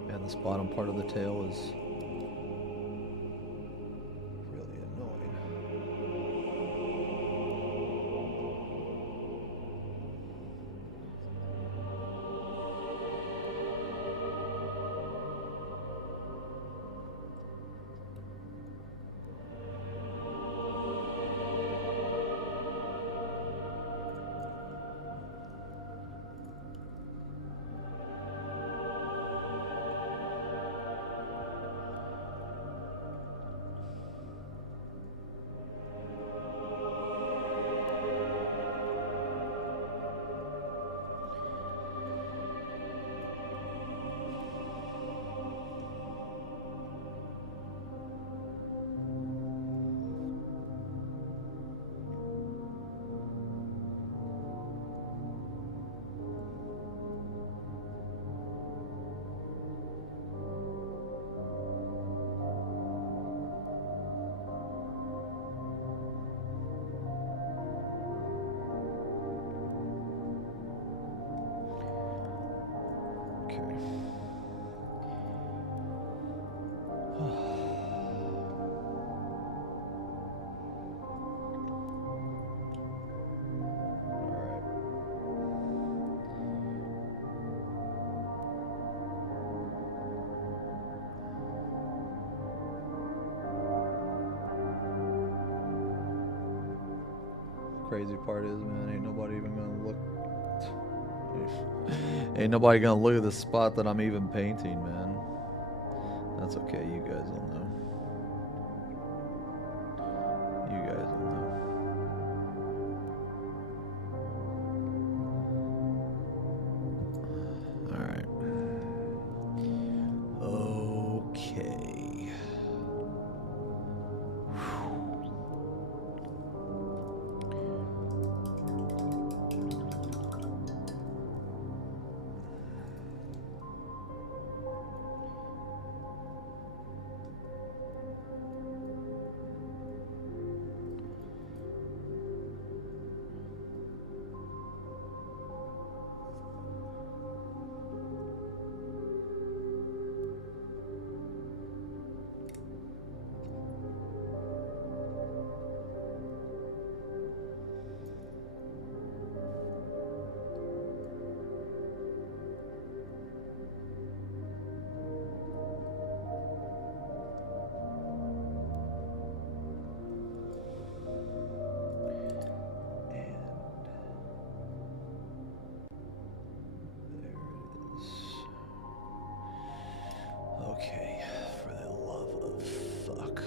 Man, this bottom part of the tail is really annoying. crazy part is, man, ain't nobody even gonna look. Ain't nobody gonna look at the spot that I'm even painting, man. That's okay, you guys will know. You guys will know. Alright. Okay. Okay, for the love of fuck.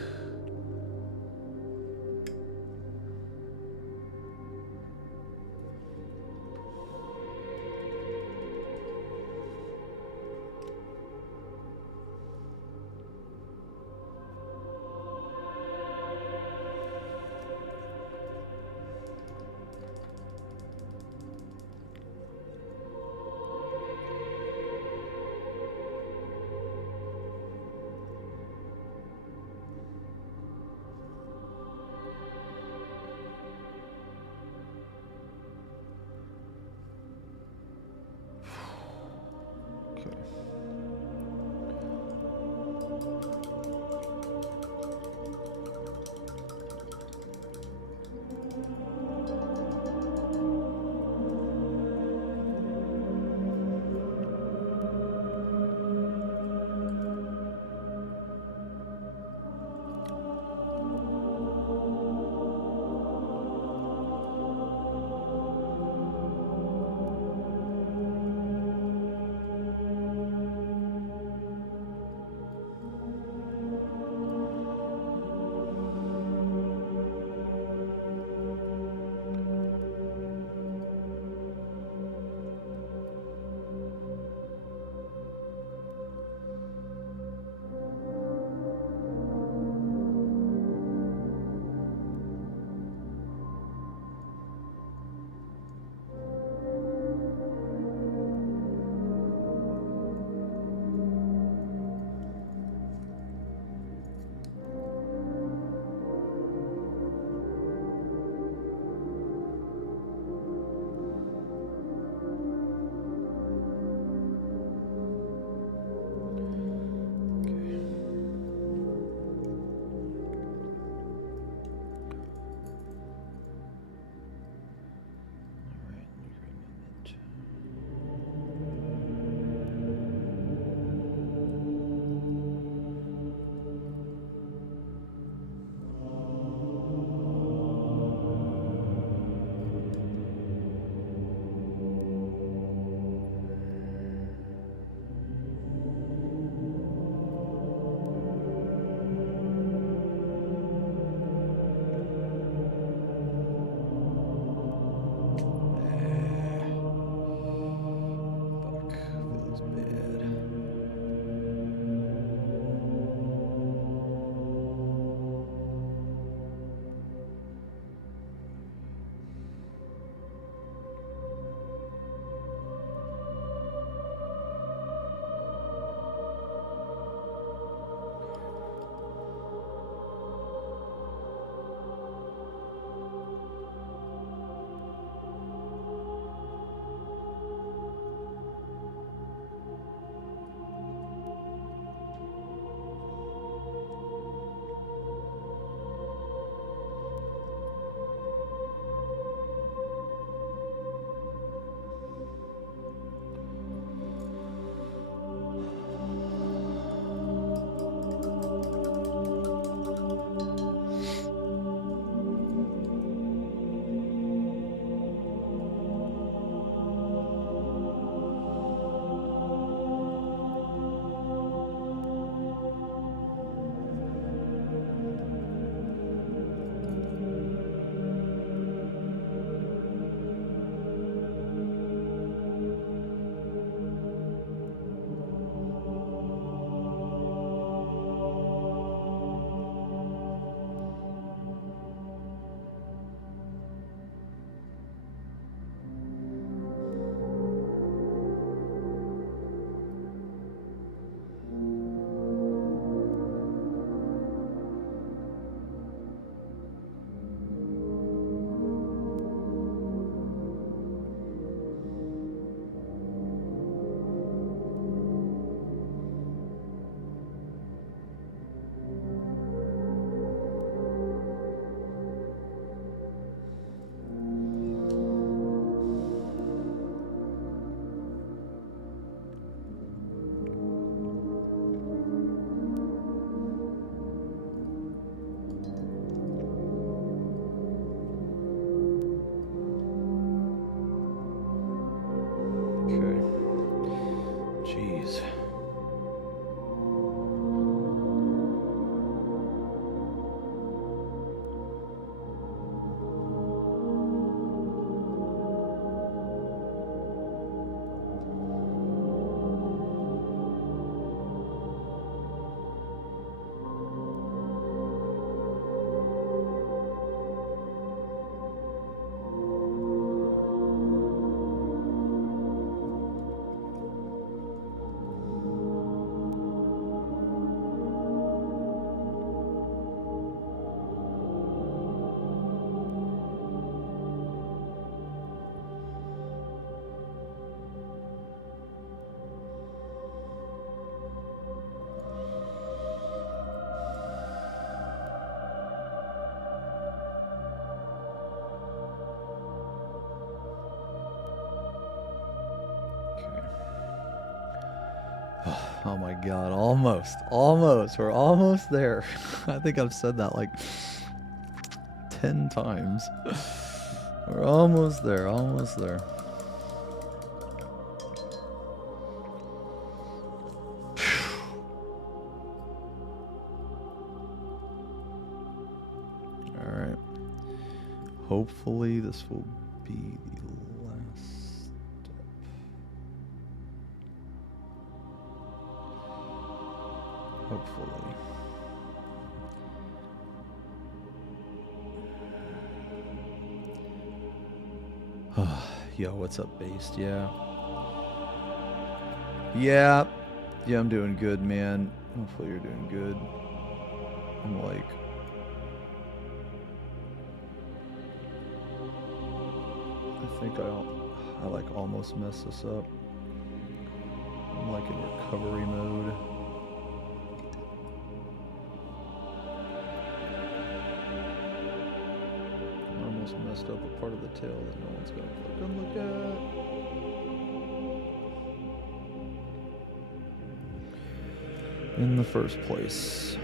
Oh my god, almost. We're almost there. I think I've said that like 10 times. We're almost there, almost there. Alright. Hopefully this will be the last step. Hopefully. Yo, what's up, Based? Yeah, I'm doing good, man. Hopefully you're doing good. I'm like... I think I like almost messed this up. I'm like in recovery mode. I almost messed up a part of the tail that no one's gonna fucking look at in the first place.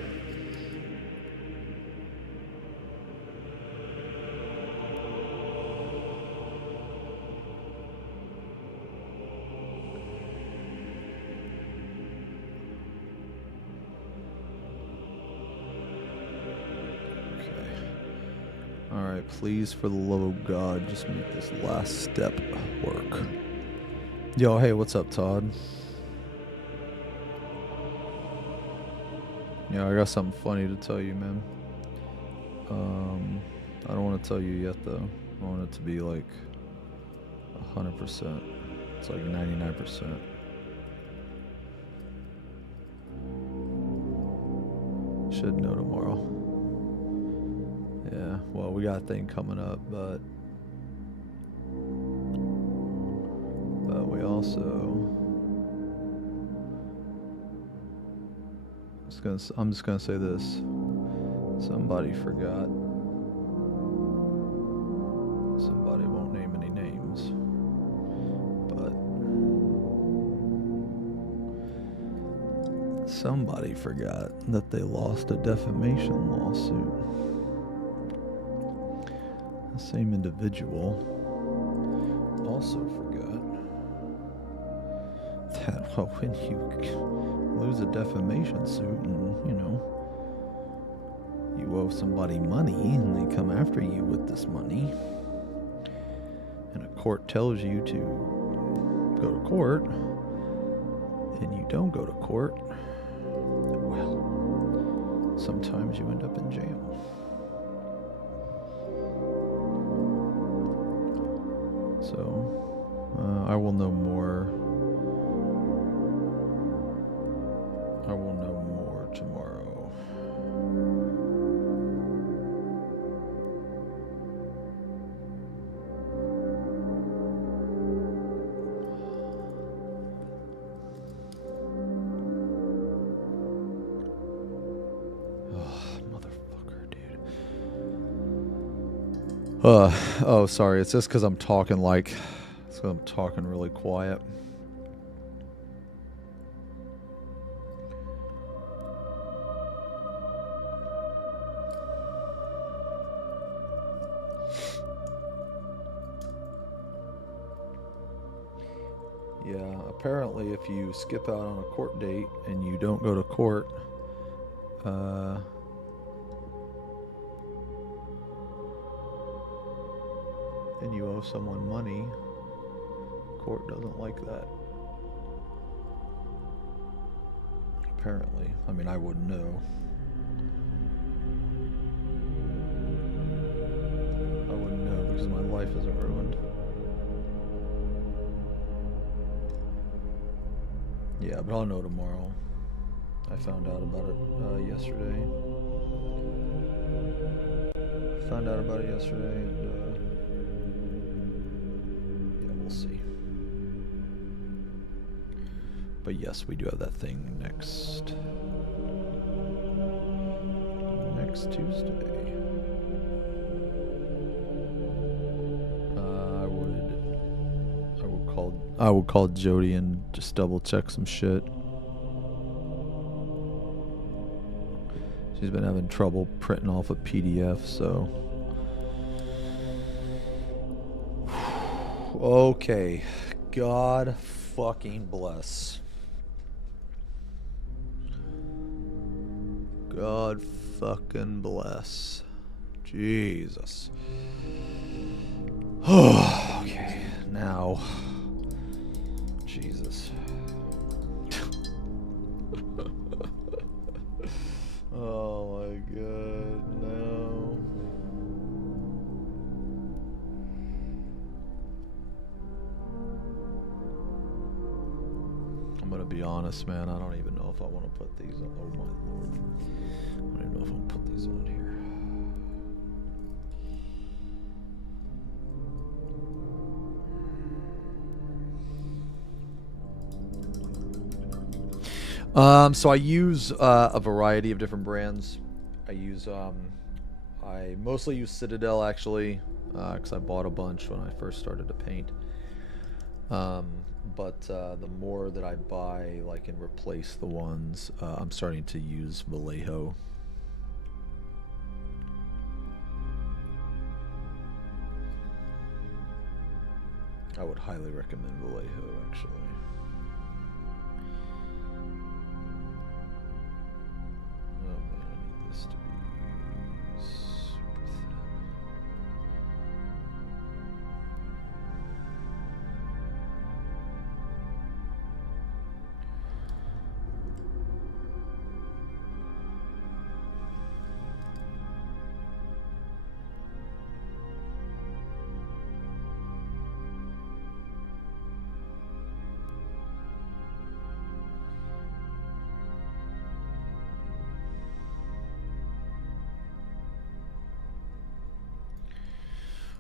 Alright, please, for the love of God, just make this last step work. Yo, hey, what's up, Todd? Yeah, I got something funny to tell you, man. I don't want to tell you yet, though. I want it to be like 100%. It's like 99%. Should know tomorrow. Yeah, well, we got a thing coming up, but we also... I'm just gonna say this. Somebody forgot. Somebody won't name any names, but somebody forgot that they lost a defamation lawsuit. The same individual also forgot that, well, when you lose a defamation suit and, you know, you owe somebody money and they come after you with this money and a court tells you to go to court and you don't go to court, well, sometimes you end up in jail. So, I will know more. I will know more tomorrow. Oh, motherfucker, dude. Oh, sorry. It's just because I'm talking like... It's because I'm talking really quiet. Yeah, apparently if you skip out on a court date and you don't go to court, and you owe someone money, court doesn't like that. Apparently. I mean, I wouldn't know. I wouldn't know because my life isn't ruined. Yeah, but I'll know tomorrow. I found out about it yesterday. Found out about it yesterday, and yeah, we'll see. But yes, we do have that thing next Tuesday. I would call Jody and just double check some shit. She's been having trouble printing off a PDF, so. Okay. God fucking bless. God fucking bless. Jesus. Okay, now. Jesus. Oh my God, no. I'm gonna be honest, man. I don't even know if I want to put these on. Oh my Lord. I don't even know if I want to put these on here. So I use a variety of different brands. I use I mostly use Citadel actually, because I bought a bunch when I first started to paint. But the more that I buy, like, and replace the ones, I'm starting to use Vallejo. I would highly recommend Vallejo, actually. Oh man, I need this to be super thin.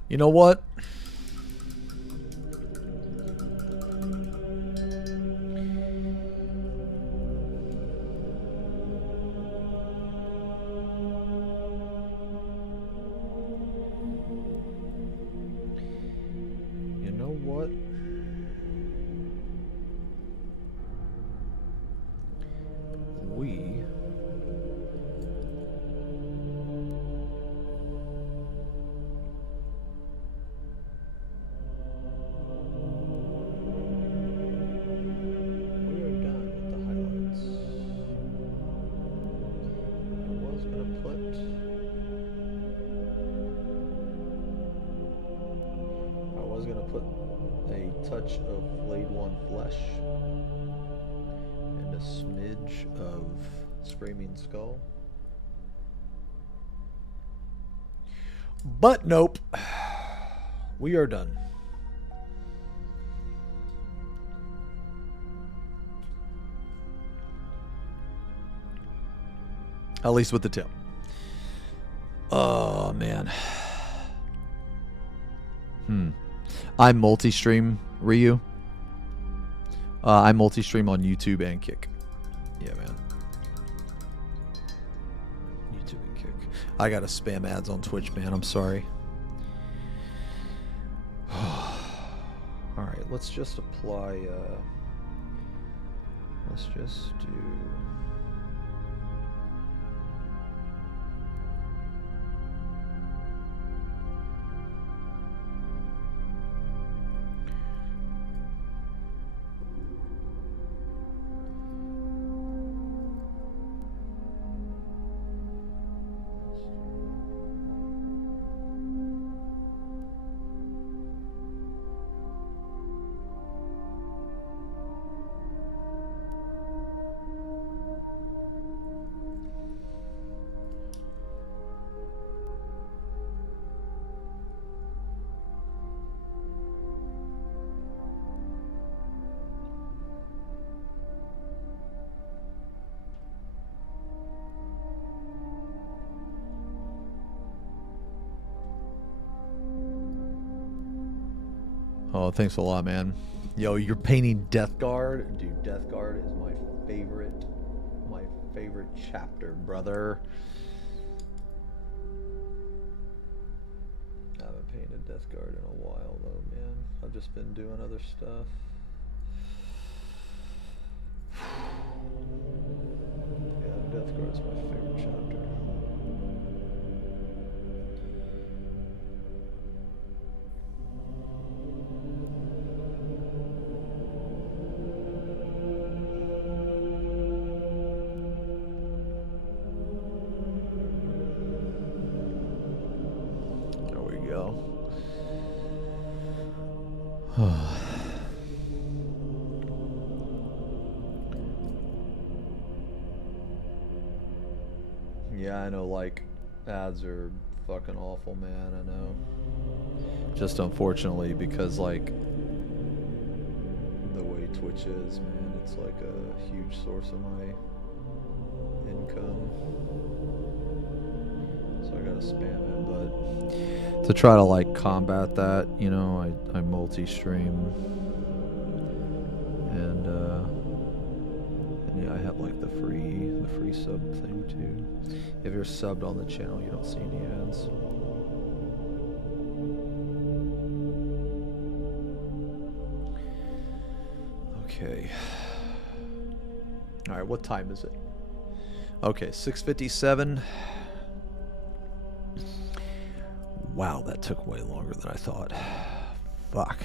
You know what? You know what? We are done with the highlights. I was gonna put a touch of Blade One flesh and a smidge of Screaming Skull. But nope. We are done. At least with the tail. Oh man. I multi-stream, Ryu. I multi-stream on YouTube and Kick. Yeah, man. YouTube and Kick. I gotta spam ads on Twitch, man. I'm sorry. Alright, let's just apply, let's just do... Oh, thanks a lot, man. Yo, you're painting Death Guard? Dude, Death Guard is my favorite chapter, brother. I haven't painted Death Guard in a while, though, man. I've just been doing other stuff. Yeah, Death Guard is my favorite chapter. Yeah, I know, like, ads are fucking awful, man, I know. Just unfortunately, because, like, the way Twitch is, man, it's like a huge source of my income. So I gotta spam it, but to try to, like, combat that, you know, I multi-stream. And yeah, I have like the free sub thing too. If you're subbed on the channel, you don't see any ads. Okay. All right, what time is it? Okay, 6:57. Wow, that took way longer than I thought. Fuck.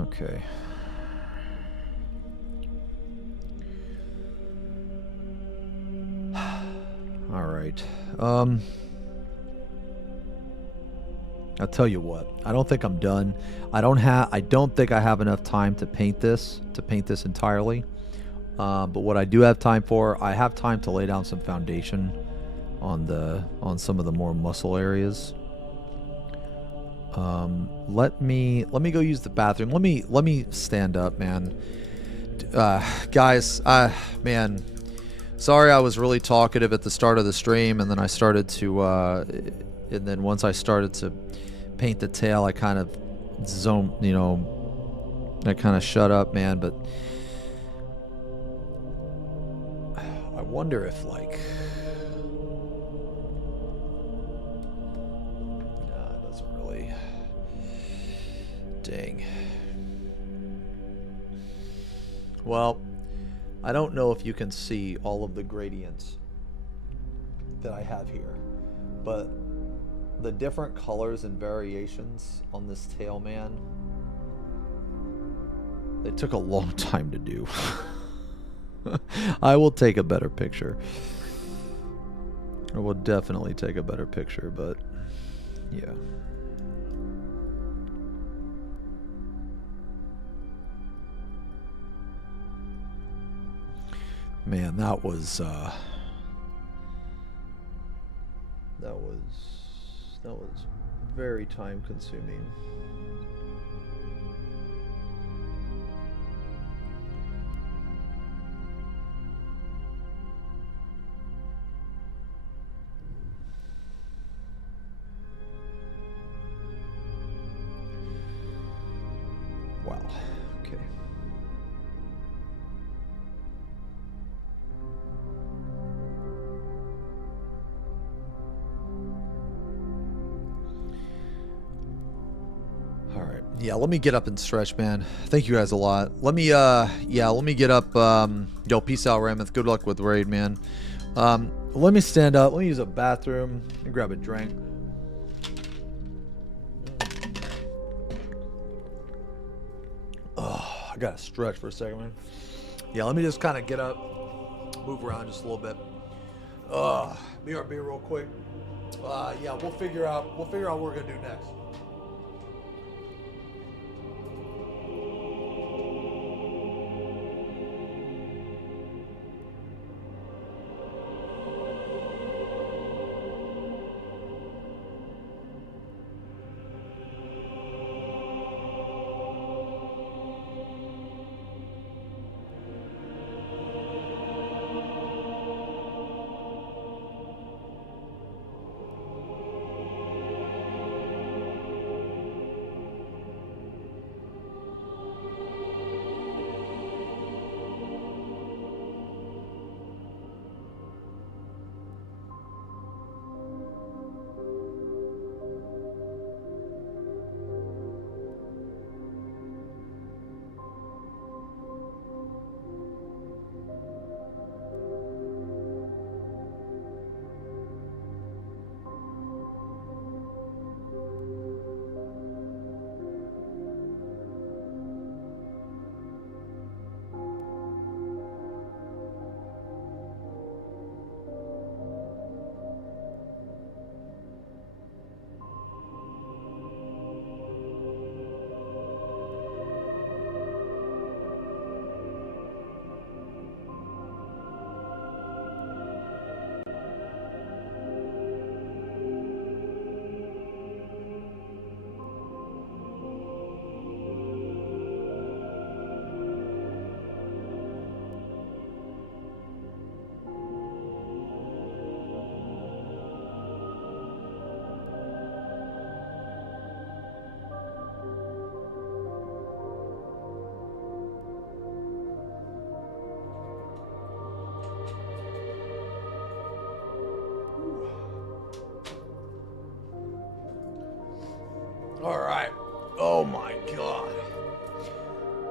Okay. All right. I'll tell you what. I don't think I'm done. I don't think I have enough time to paint this entirely. But what I do have time for, I have time to lay down some foundation on some of the more muscle areas. Let me go use the bathroom. Let me stand up, man. Guys, man, sorry I was really talkative at the start of the stream, and then I started to and then once I started to paint the tail, I kind of zoned, you know, I kind of shut up, man. But I wonder if, like, it doesn't really. Dang. Well, I don't know if you can see all of the gradients that I have here, but the different colors and variations on this tail, man, they took a long time to do. I will take a better picture. I will definitely take a better picture, but yeah. Man, that was very time consuming. Wow. Okay. All right. Yeah, let me get up and stretch, man. Thank you guys a lot. Let me let me get up. Yo, peace out, Ramoth. Good luck with raid, man. Let me stand up. Let me use a bathroom and grab a drink. Oh, I gotta stretch for a second, man. Yeah, let me just kind of get up, move around just a little bit. BRB real quick. Yeah, we'll figure out what we're gonna do next.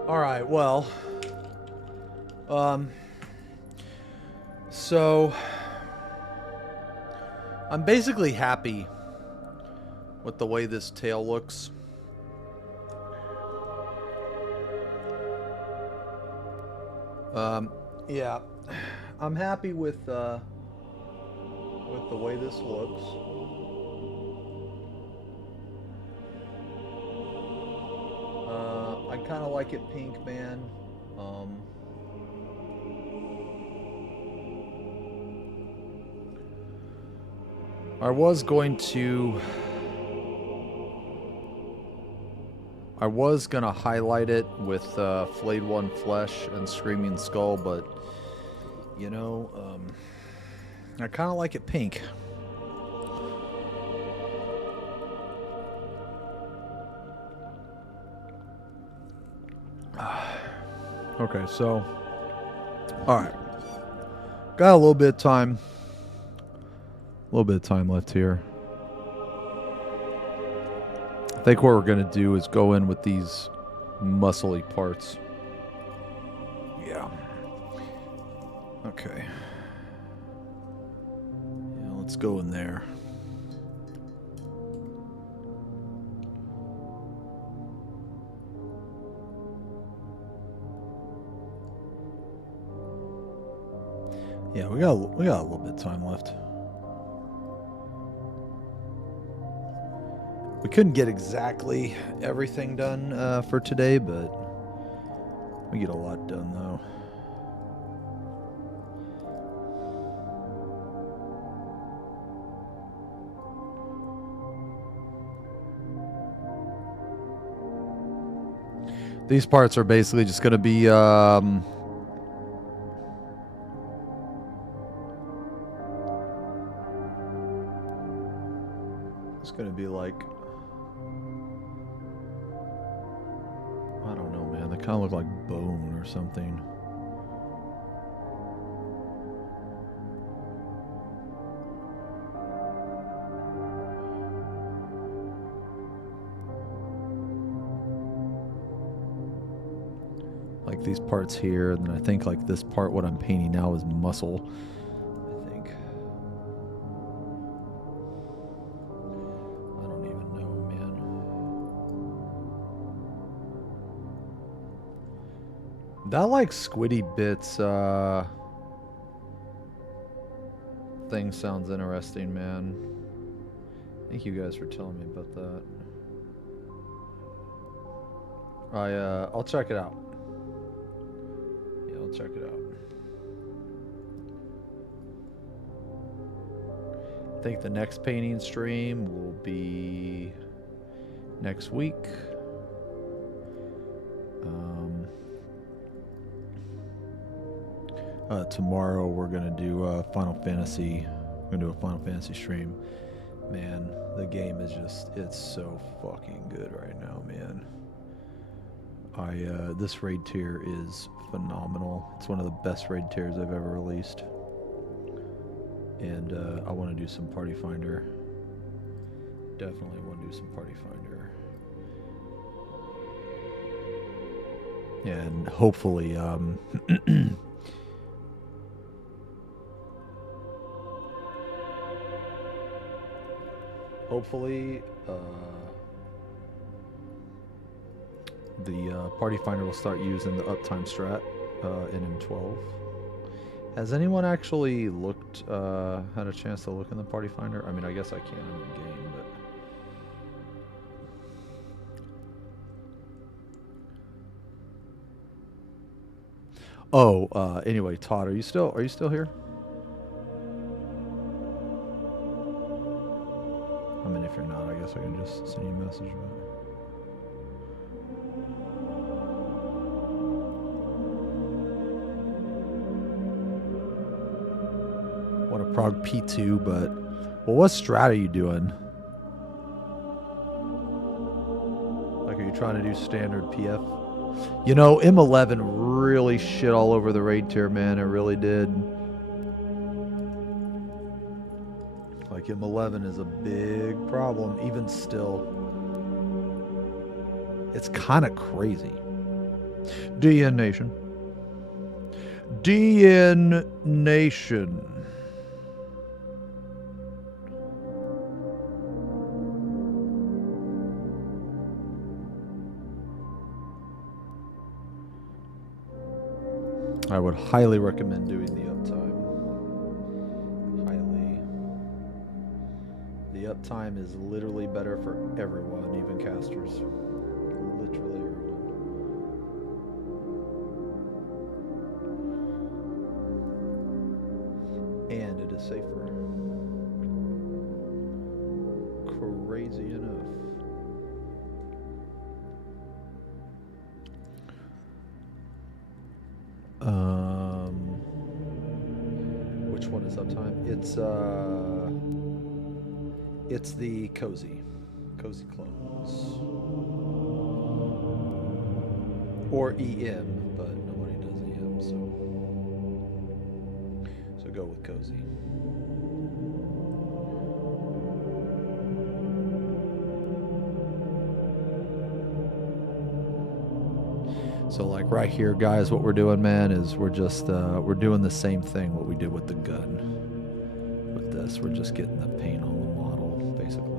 All right, well, so I'm basically happy with the way this tail looks. Yeah, I'm happy with the way this looks. I kind of like it pink, man. I was gonna highlight it with Flayed One Flesh and Screaming Skull, but you know, I kind of like it pink. Okay, so all right, got a little bit of time. A little bit of time left here. I think what we're going to do is go in with these muscly parts. Yeah. Okay. Yeah, let's go in there. Yeah, we got a little bit of time left. We couldn't get exactly everything done for today, but we get a lot done, though. These parts are basically just going to be... it's going to be like... I don't know, man. They kind of look like bone or something. Like these parts here, and then I think like this part, what I'm painting now is muscle. I think. I don't even know, man. That like squiddy bits thing sounds interesting, man. Thank you guys for telling me about that. I'll check it out. Yeah, I'll check it out. I think the next painting stream will be next week. Tomorrow we're gonna do Final Fantasy. We're gonna do a Final Fantasy stream. Man, the game is just—it's so fucking good right now, man. This raid tier is phenomenal. It's one of the best raid tiers I've ever released. And I want to do some Party Finder. Definitely want to do some Party Finder. And hopefully, the Party Finder will start using the uptime strat in M12. Has anyone actually looked, had a chance to look in the Party Finder? I mean, I guess I can in game, but... Oh, anyway, Todd, are you still here? I mean, if you're not, I guess I can just send you a message. Want to prog P2, but... Well, what strat are you doing? Like, are you trying to do standard PF? You know, M11 really shit all over the raid tier, man. It really did. Like, M11 is a big problem, even still. It's kind of crazy. DN Nation. DN Nation. I would highly recommend doing the uptime. Highly. The uptime is literally better for everyone, even casters. Literally everyone. And it is safer. Crazy enough. Which one is uptime? It's the cozy clones, or EM, but nobody does EM, so go with cozy. So like right here, guys, what we're doing, man, is we're just we're doing the same thing what we did with the gun. With this, we're just getting the paint on the model, basically.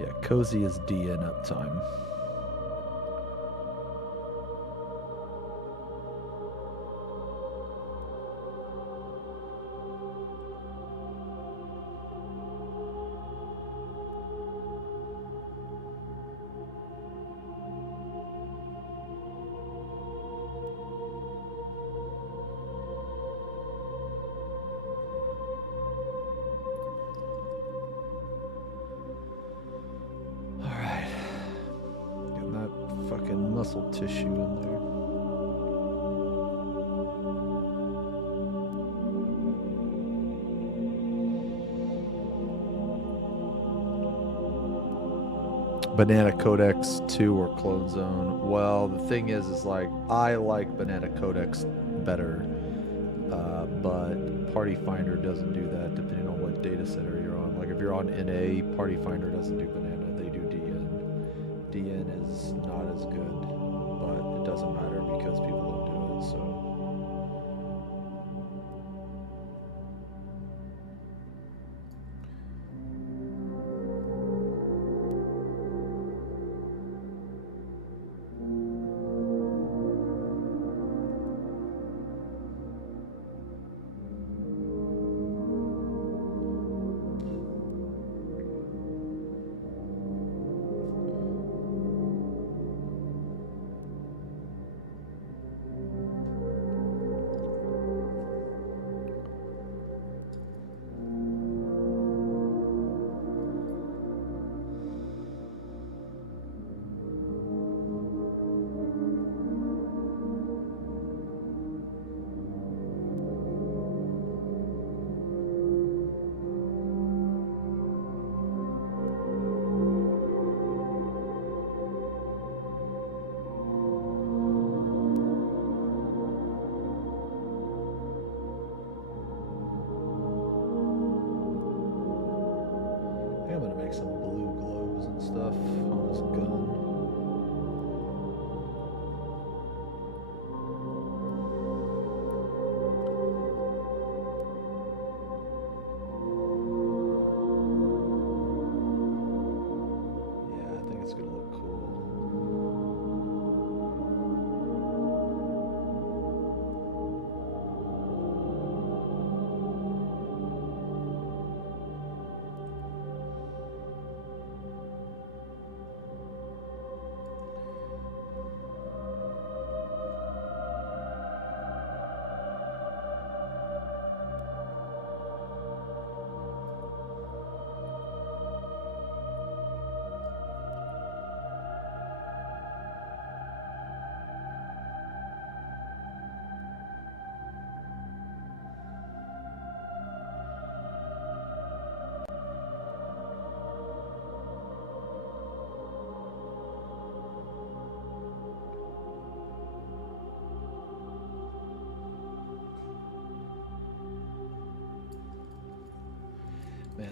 Yeah, cozy is DN uptime. Muscle tissue in there. Banana Codex 2 or Clone Zone. Well, the thing is like I like Banana Codex better, but Party Finder doesn't do that depending on what data center you're on. Like if you're on NA, Party Finder doesn't do Banana, they do DN. DN is not as good, but it doesn't matter because people don't do it, so. Some blue glows and stuff on this gun. Yeah, I think it's gonna look cool.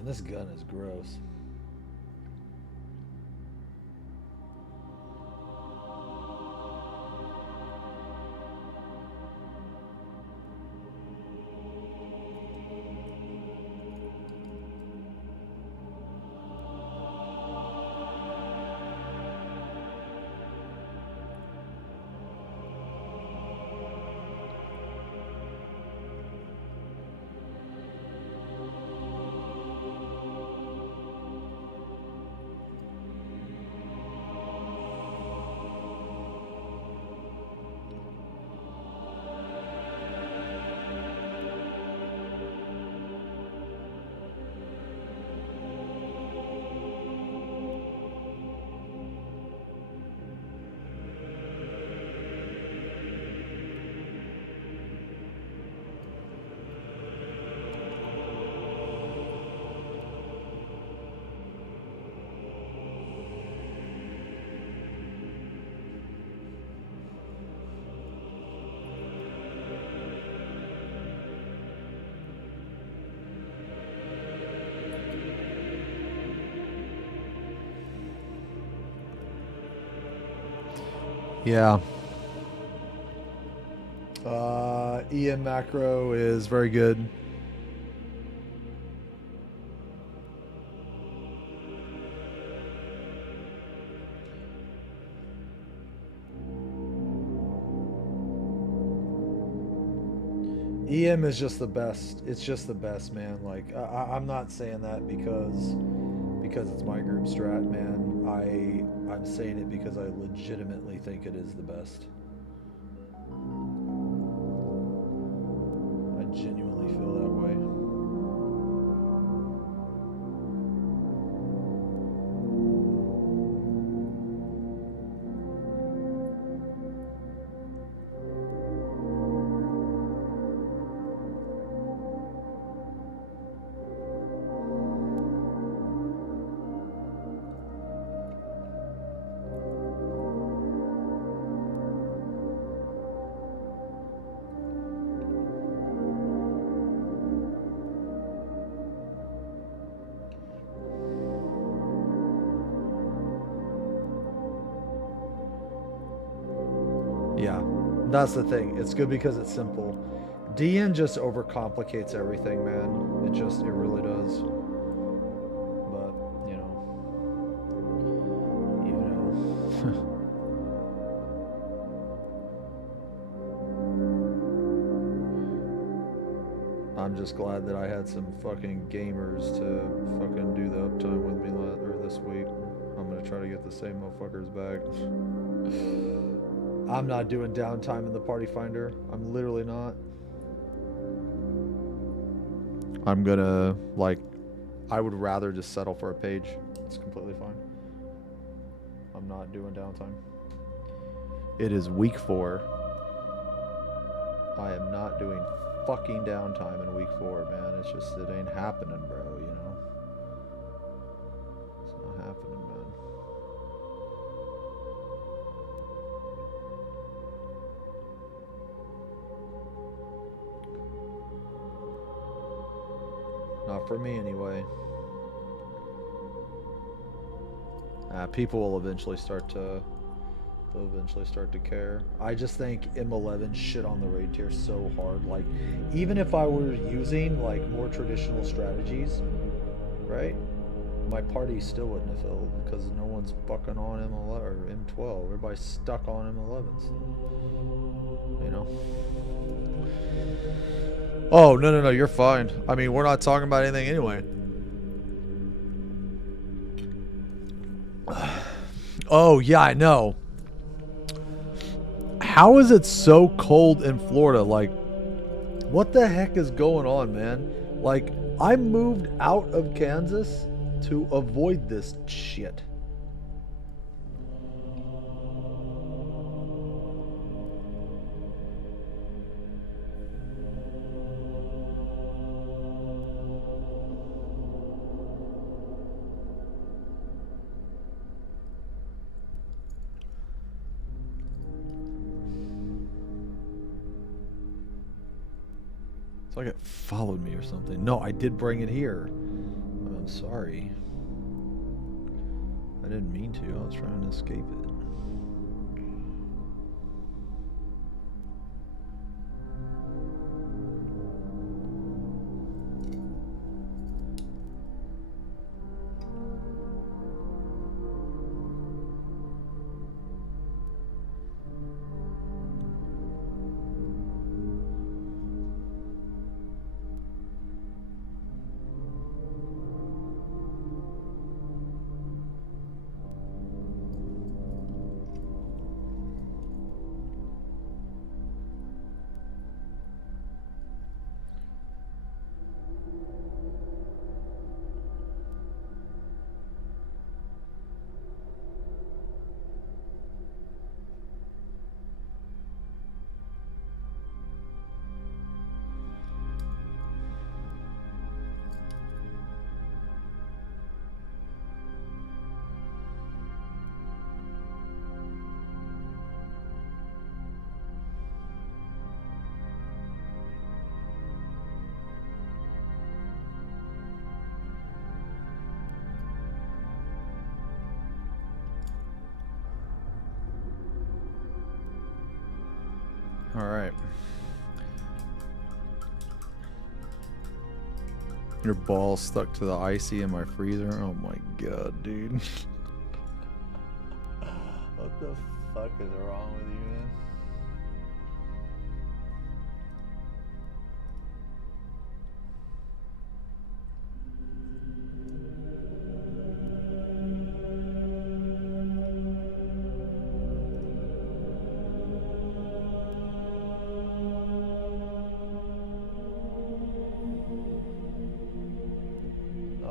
Man, this gun is gross. Yeah. EM macro is very good. EM is just the best. It's just the best, man. Like I'm not saying that because it's my group strat, man. I'm saying it because I legitimately think it is the best. I genuinely feel that way. Yeah, that's the thing. It's good because it's simple. DN just overcomplicates everything, man. It really does. But, you know. I'm just glad that I had some fucking gamers to fucking do the uptime with me this week. I'm gonna try to get the same motherfuckers back. I'm not doing downtime in the party finder. I'm literally not. I'm gonna, like, I would rather just settle for a page. It's completely fine. I'm not doing downtime. It is week 4. I am not doing fucking downtime in week 4, man. It's just, it ain't happening, bro, you know? It's not happening, man. Not for me, anyway. People will eventually start to... They'll eventually start to care. I just think M11 shit on the raid tier so hard. Like, even if I were using, like, more traditional strategies, right? My party still wouldn't have filled because no one's fucking on M11 or M12. Everybody's stuck on M11s. You know? Oh, no, you're fine. I mean, we're not talking about anything anyway. Oh, yeah, I know. How is it so cold in Florida? Like, what the heck is going on, man? Like, I moved out of Kansas to avoid this shit. It's like it followed me or something. No, I did bring it here. I'm sorry. I didn't mean to. I was trying to escape it. All right. Your ball stuck to the icy in my freezer. Oh my god, dude. What the fuck is wrong with you, man?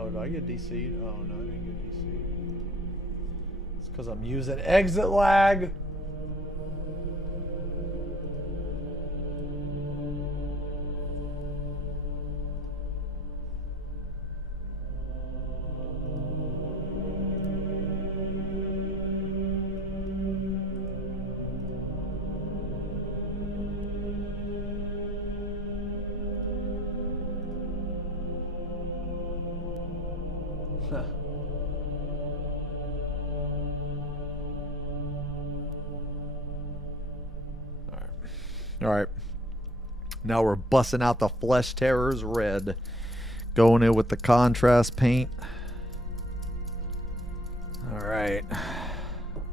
Did I get DC'd? Oh no, I didn't get DC'd. It's because I'm using exit lag. All right. Now we're busting out the Flesh Terrors red. Going in with the contrast paint. All right.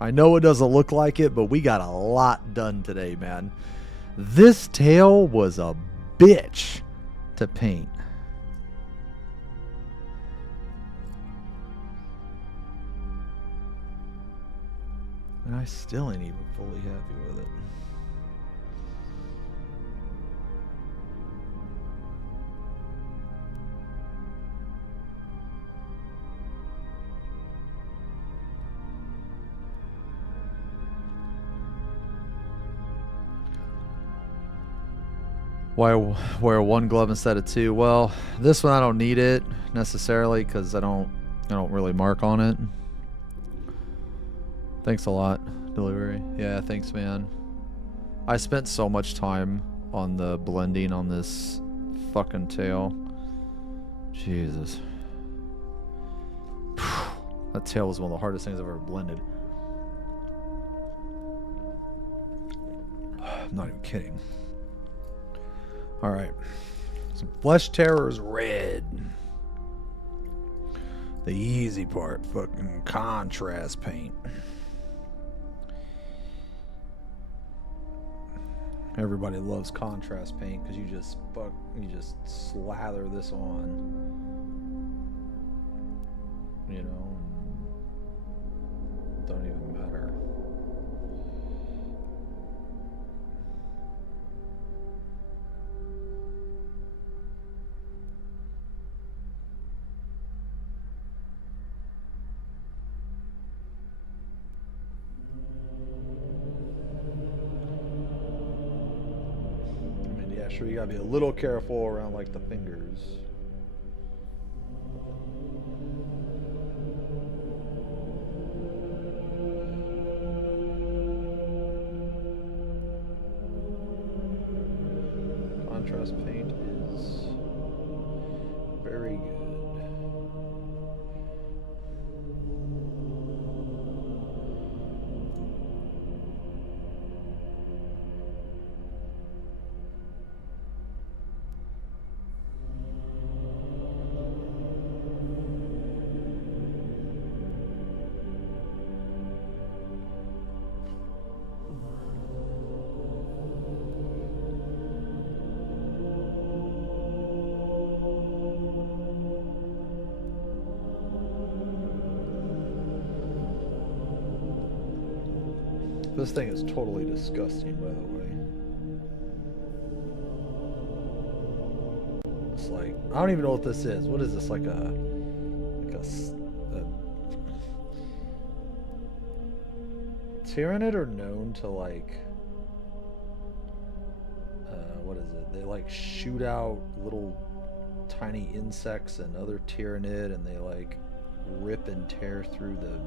I know it doesn't look like it, but we got a lot done today, man. This tail was a bitch to paint. And I still ain't even fully happy with it. Why wear one glove instead of two? Well, this one I don't need it necessarily because I don't really mark on it. Thanks a lot, delivery. Yeah, thanks, man. I spent so much time on the blending on this fucking tail. Jesus. That tail was one of the hardest things I've ever blended. I'm not even kidding. All right, some Flesh Terrors red. The easy part, fucking contrast paint. Everybody loves contrast paint because you just slather this on, you know, and it don't even matter. Sure, you gotta be a little careful around like the fingers. Contrast paint is very good. This thing is totally disgusting, by the way. It's like, I don't even know what this is. What is this, like a Tyranids are known to like, what is it? They like shoot out little tiny insects and other Tyranid, and they like rip and tear through the...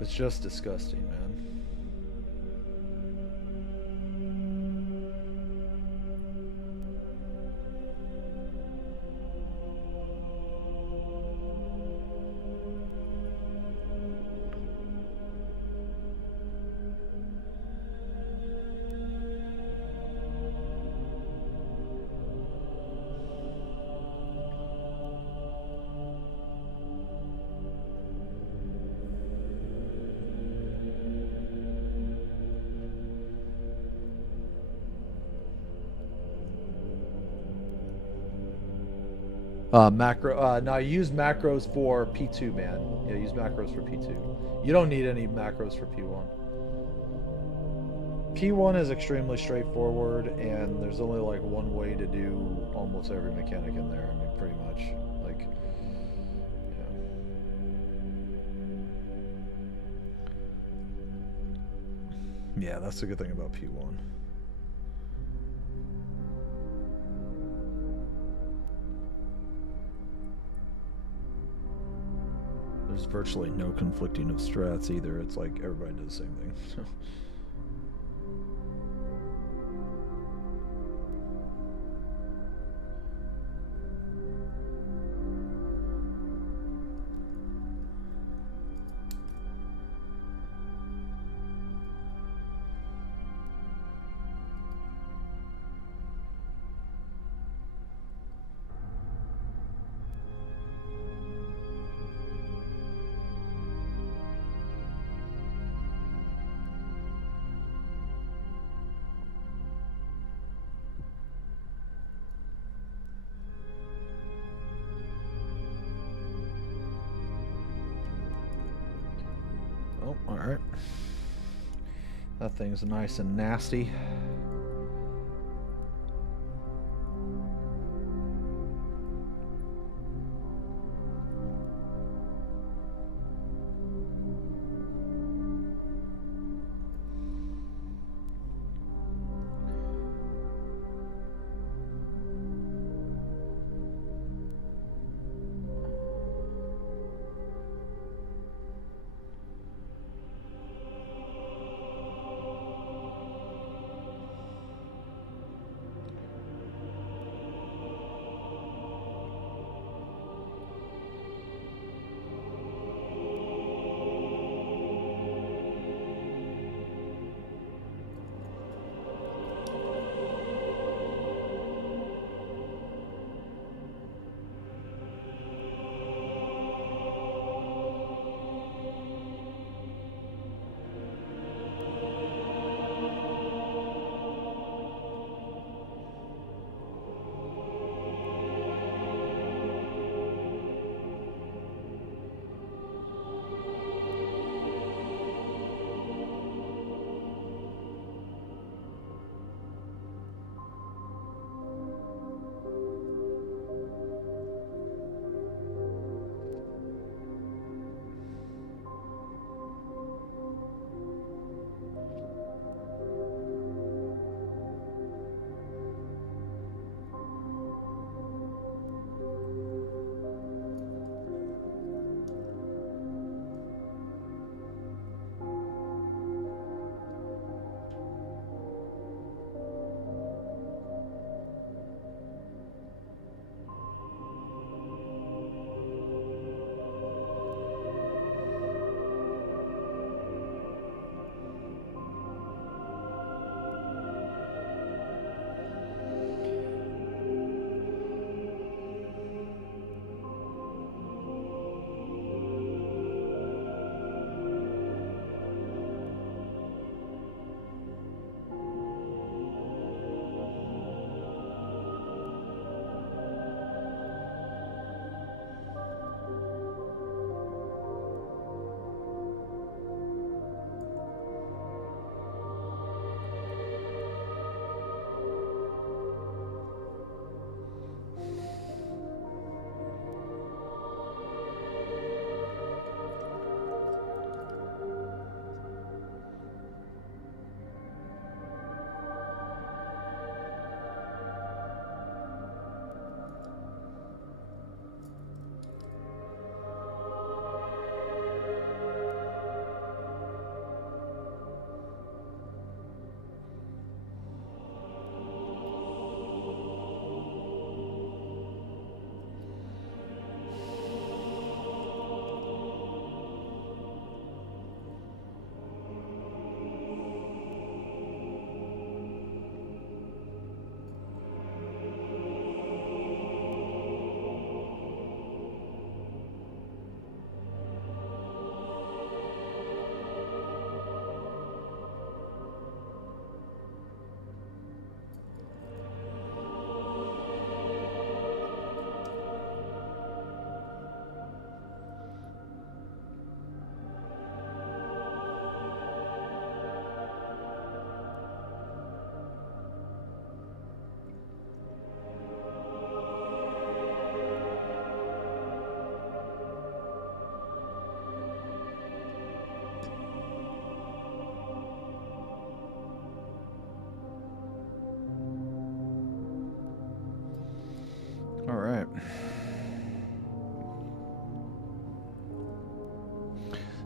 It's just disgusting, man. No, use macros for P2, man. Yeah, use macros for P2. You don't need any macros for P1. P1 is extremely straightforward, and there's only like one way to do almost every mechanic in there. I mean, pretty much. Like, yeah, that's the good thing about P1. There's virtually no conflicting of strats either. It's like everybody does the same thing. Oh, alright. That thing's nice and nasty.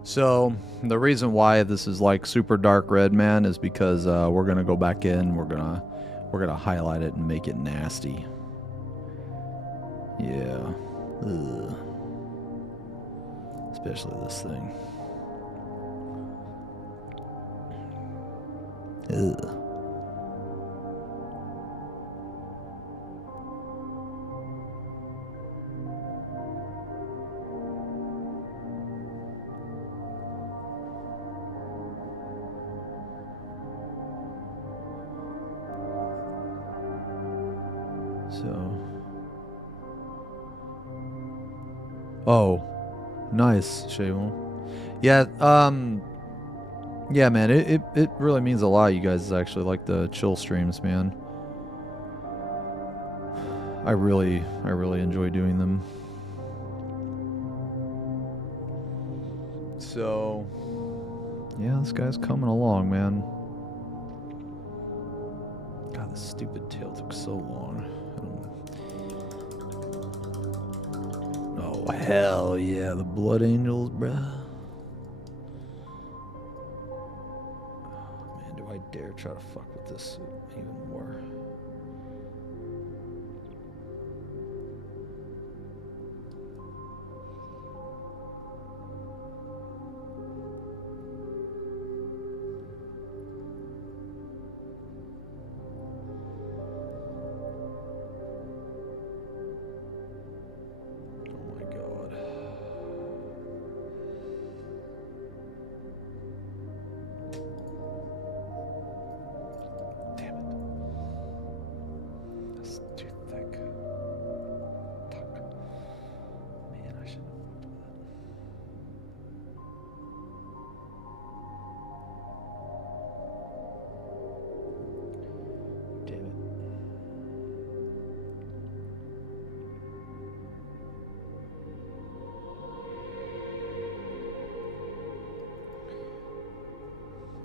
So the reason why this is like super dark red, man, is because we're gonna go back in. We're gonna highlight it and make it nasty. Yeah. Ugh. Especially this thing. Ugh. So. Oh, nice, Shaywell. Yeah, yeah, man, it really means a lot. You guys actually like the chill streams, man. I really enjoy doing them. So, yeah, this guy's coming along, man. God, this stupid tail took so long. Oh, hell yeah, the Blood Angels, bruh. Oh, man, do I dare try to fuck with this even more?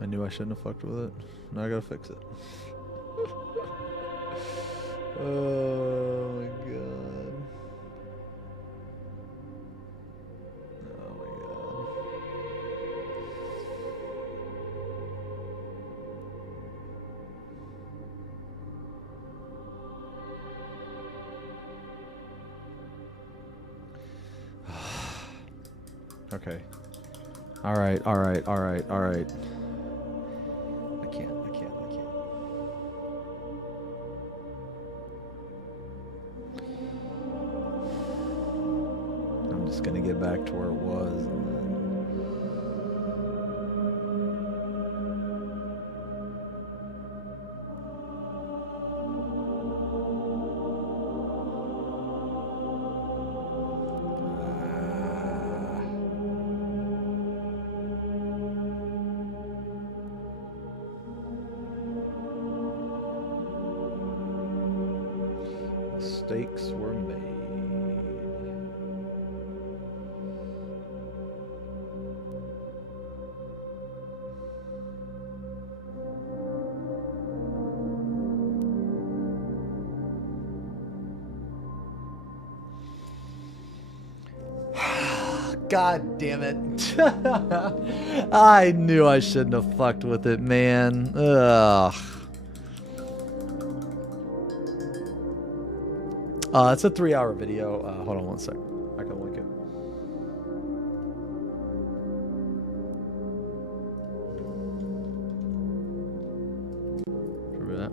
I knew I shouldn't have fucked with it. Now I gotta fix it. Oh my god. Oh my god. Okay. Alright. I can't. I'm just gonna get back to where it was and then... Mistakes were made. God damn it. I knew I shouldn't have fucked with it, man. Ugh. It's a 3-hour video. Hold on one sec. I can link it. Remember that?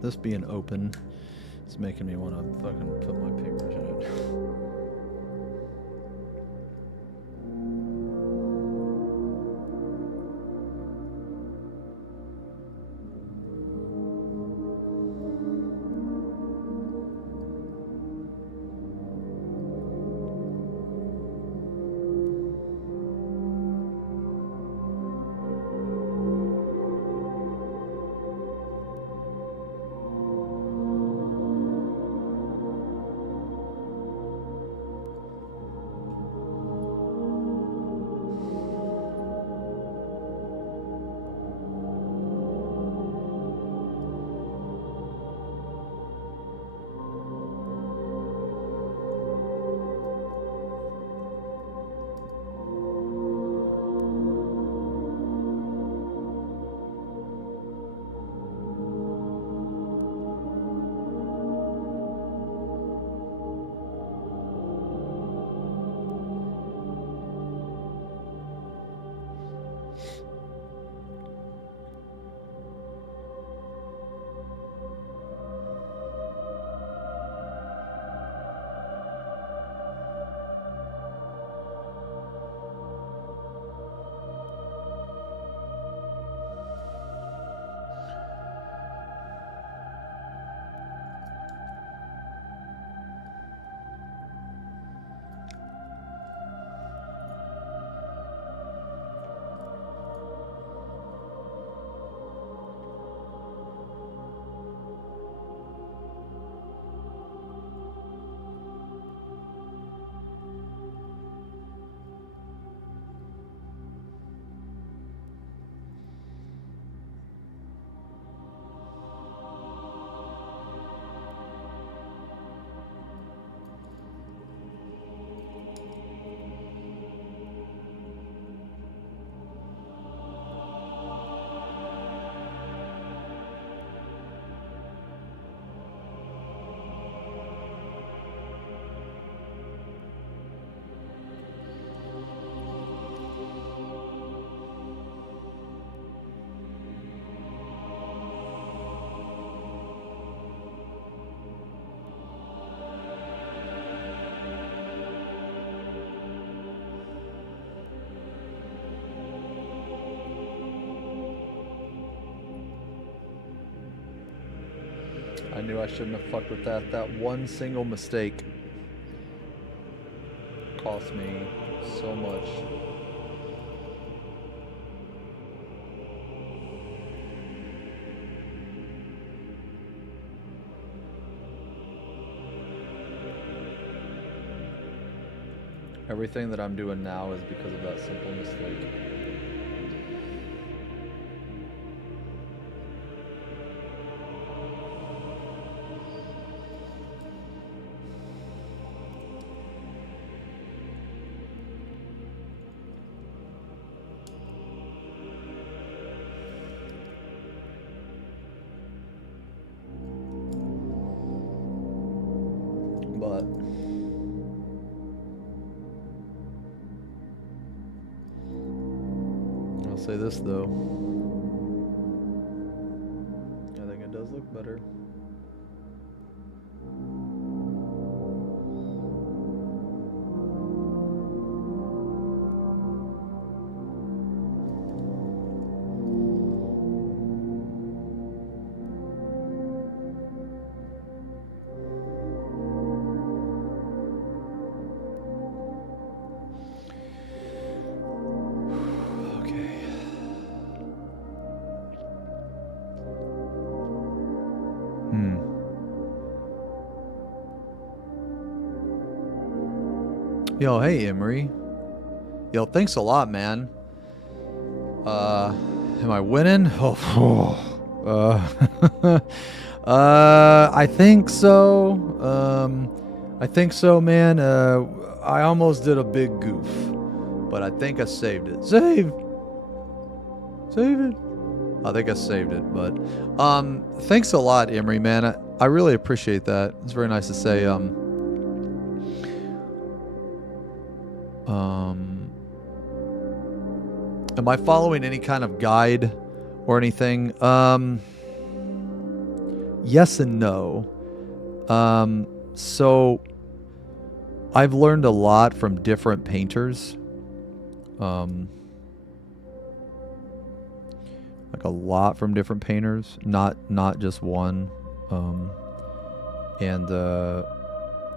This being open, it's making me want to fucking put my paintbrush in it. I knew I shouldn't have fucked with that. That one single mistake cost me so much. Everything that I'm doing now is because of that simple mistake. But I'll say this though, I think it does look better. Yo, hey Emery. Yo, thanks a lot, man. Am I winning? I think so. I think so, man. I almost did a big goof, but I think I saved it. Save it. I think I saved it, but thanks a lot, Emery, man. I really appreciate that. It's very nice to say. Am I following any kind of guide or anything? yes and no. So I've learned a lot from different painters. Like a lot from different painters, not just one. And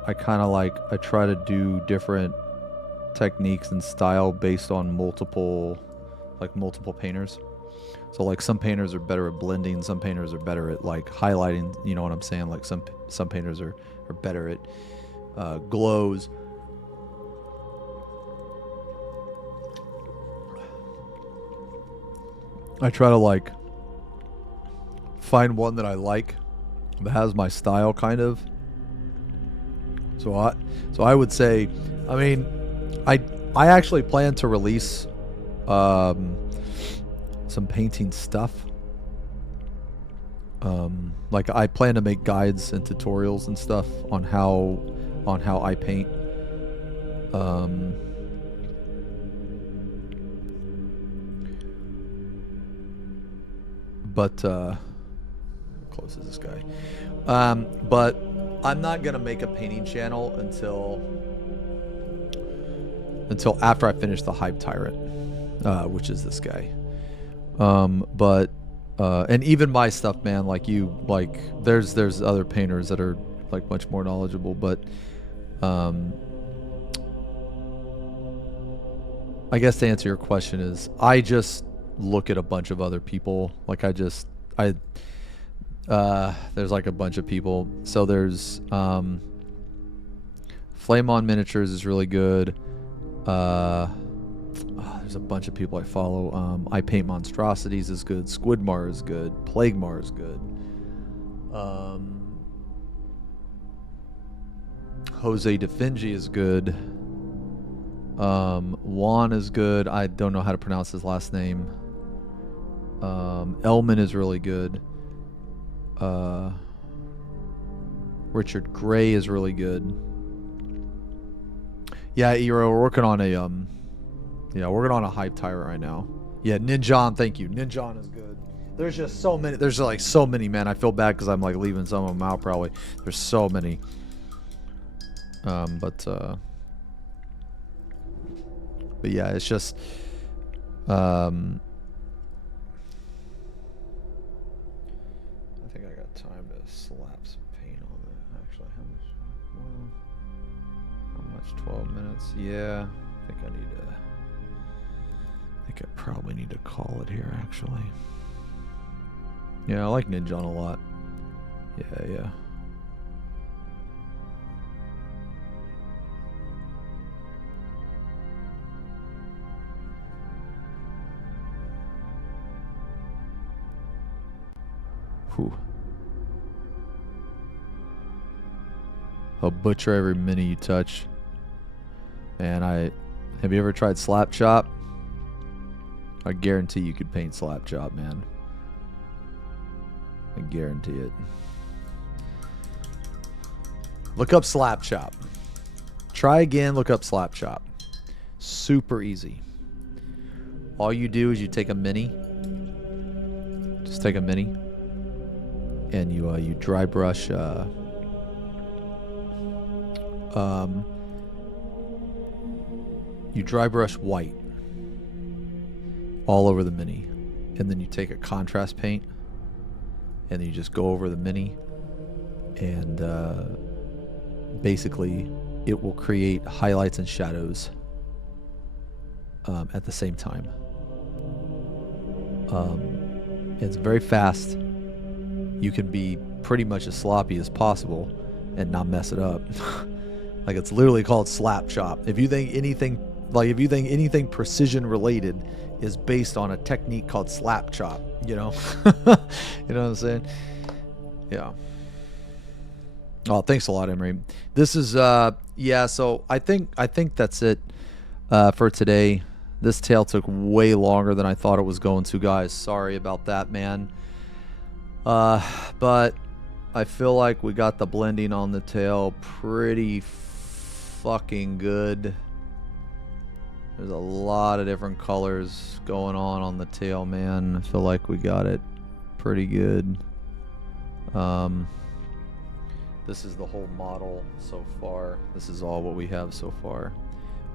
I kind of I try to do different techniques and style based on multiple painters. So like some painters are better at blending, some painters are better at like highlighting, you know what I'm saying? Like some painters are better at glows. I try to like find one that I like that has my style kind of. So I would say, I mean, I actually plan to release some painting stuff. Like I plan to make guides and tutorials and stuff on how I paint. But how close is this guy? But I'm not gonna make a painting channel until after I finish the Hive Tyrant, which is this guy. And even my stuff, man, there's other painters that are like much more knowledgeable, but I guess to answer your question is I just look at a bunch of other people. Like there's like a bunch of people. So there's Flame on Miniatures is really good. There's a bunch of people I follow. I Paint Monstrosities is good. Squidmar is good. Plaguemar is good. Jose DeFinji is good. Juan is good. I don't know how to pronounce his last name. Elman is really good. Richard Gray is really good. Yeah, Eero, we're working on a Hive Tyrant right now. Yeah, Ninjon, thank you. Ninjon is good. There's just so many. There's like so many, man. I feel bad because I'm like leaving some of them out probably. There's so many. But yeah, it's just I think I got time to slap some paint on it. Actually, how much? 12 minutes? Yeah, I think I probably need to call it here, actually. Yeah, I like Ninjon a lot. Yeah. Whew. I'll butcher every mini you touch. Man, have you ever tried Slap Chop? I guarantee you could paint Slap Chop, man. I guarantee it. Look up Slap Chop. Try again, look up Slap Chop. Super easy. All you do is you take a mini. Just take a mini. And you dry brush you dry brush white all over the mini, and then you take a contrast paint and then you just go over the mini, and basically it will create highlights and shadows at the same time. It's very fast. You can be pretty much as sloppy as possible and not mess it up. Like, it's literally called Slap Chop. If you think anything precision related is based on a technique called Slap Chop, you know? You know what I'm saying? Yeah. Oh, thanks a lot, Emery. This is yeah, so I think that's it for today. This tale took way longer than I thought it was going to, guys. Sorry about that, man. But I feel like we got the blending on the tail pretty fucking good. There's a lot of different colors going on the tail, man. I feel like we got it pretty good. This is the whole model so far. This is all what we have so far.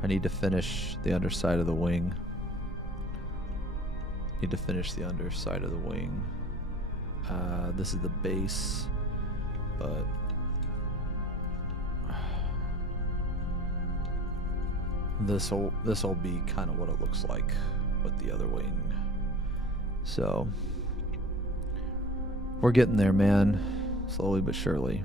I need to finish the underside of the wing. This is the base, but this'll be kind of what it looks like with the other wing. So we're getting there, man, slowly but surely.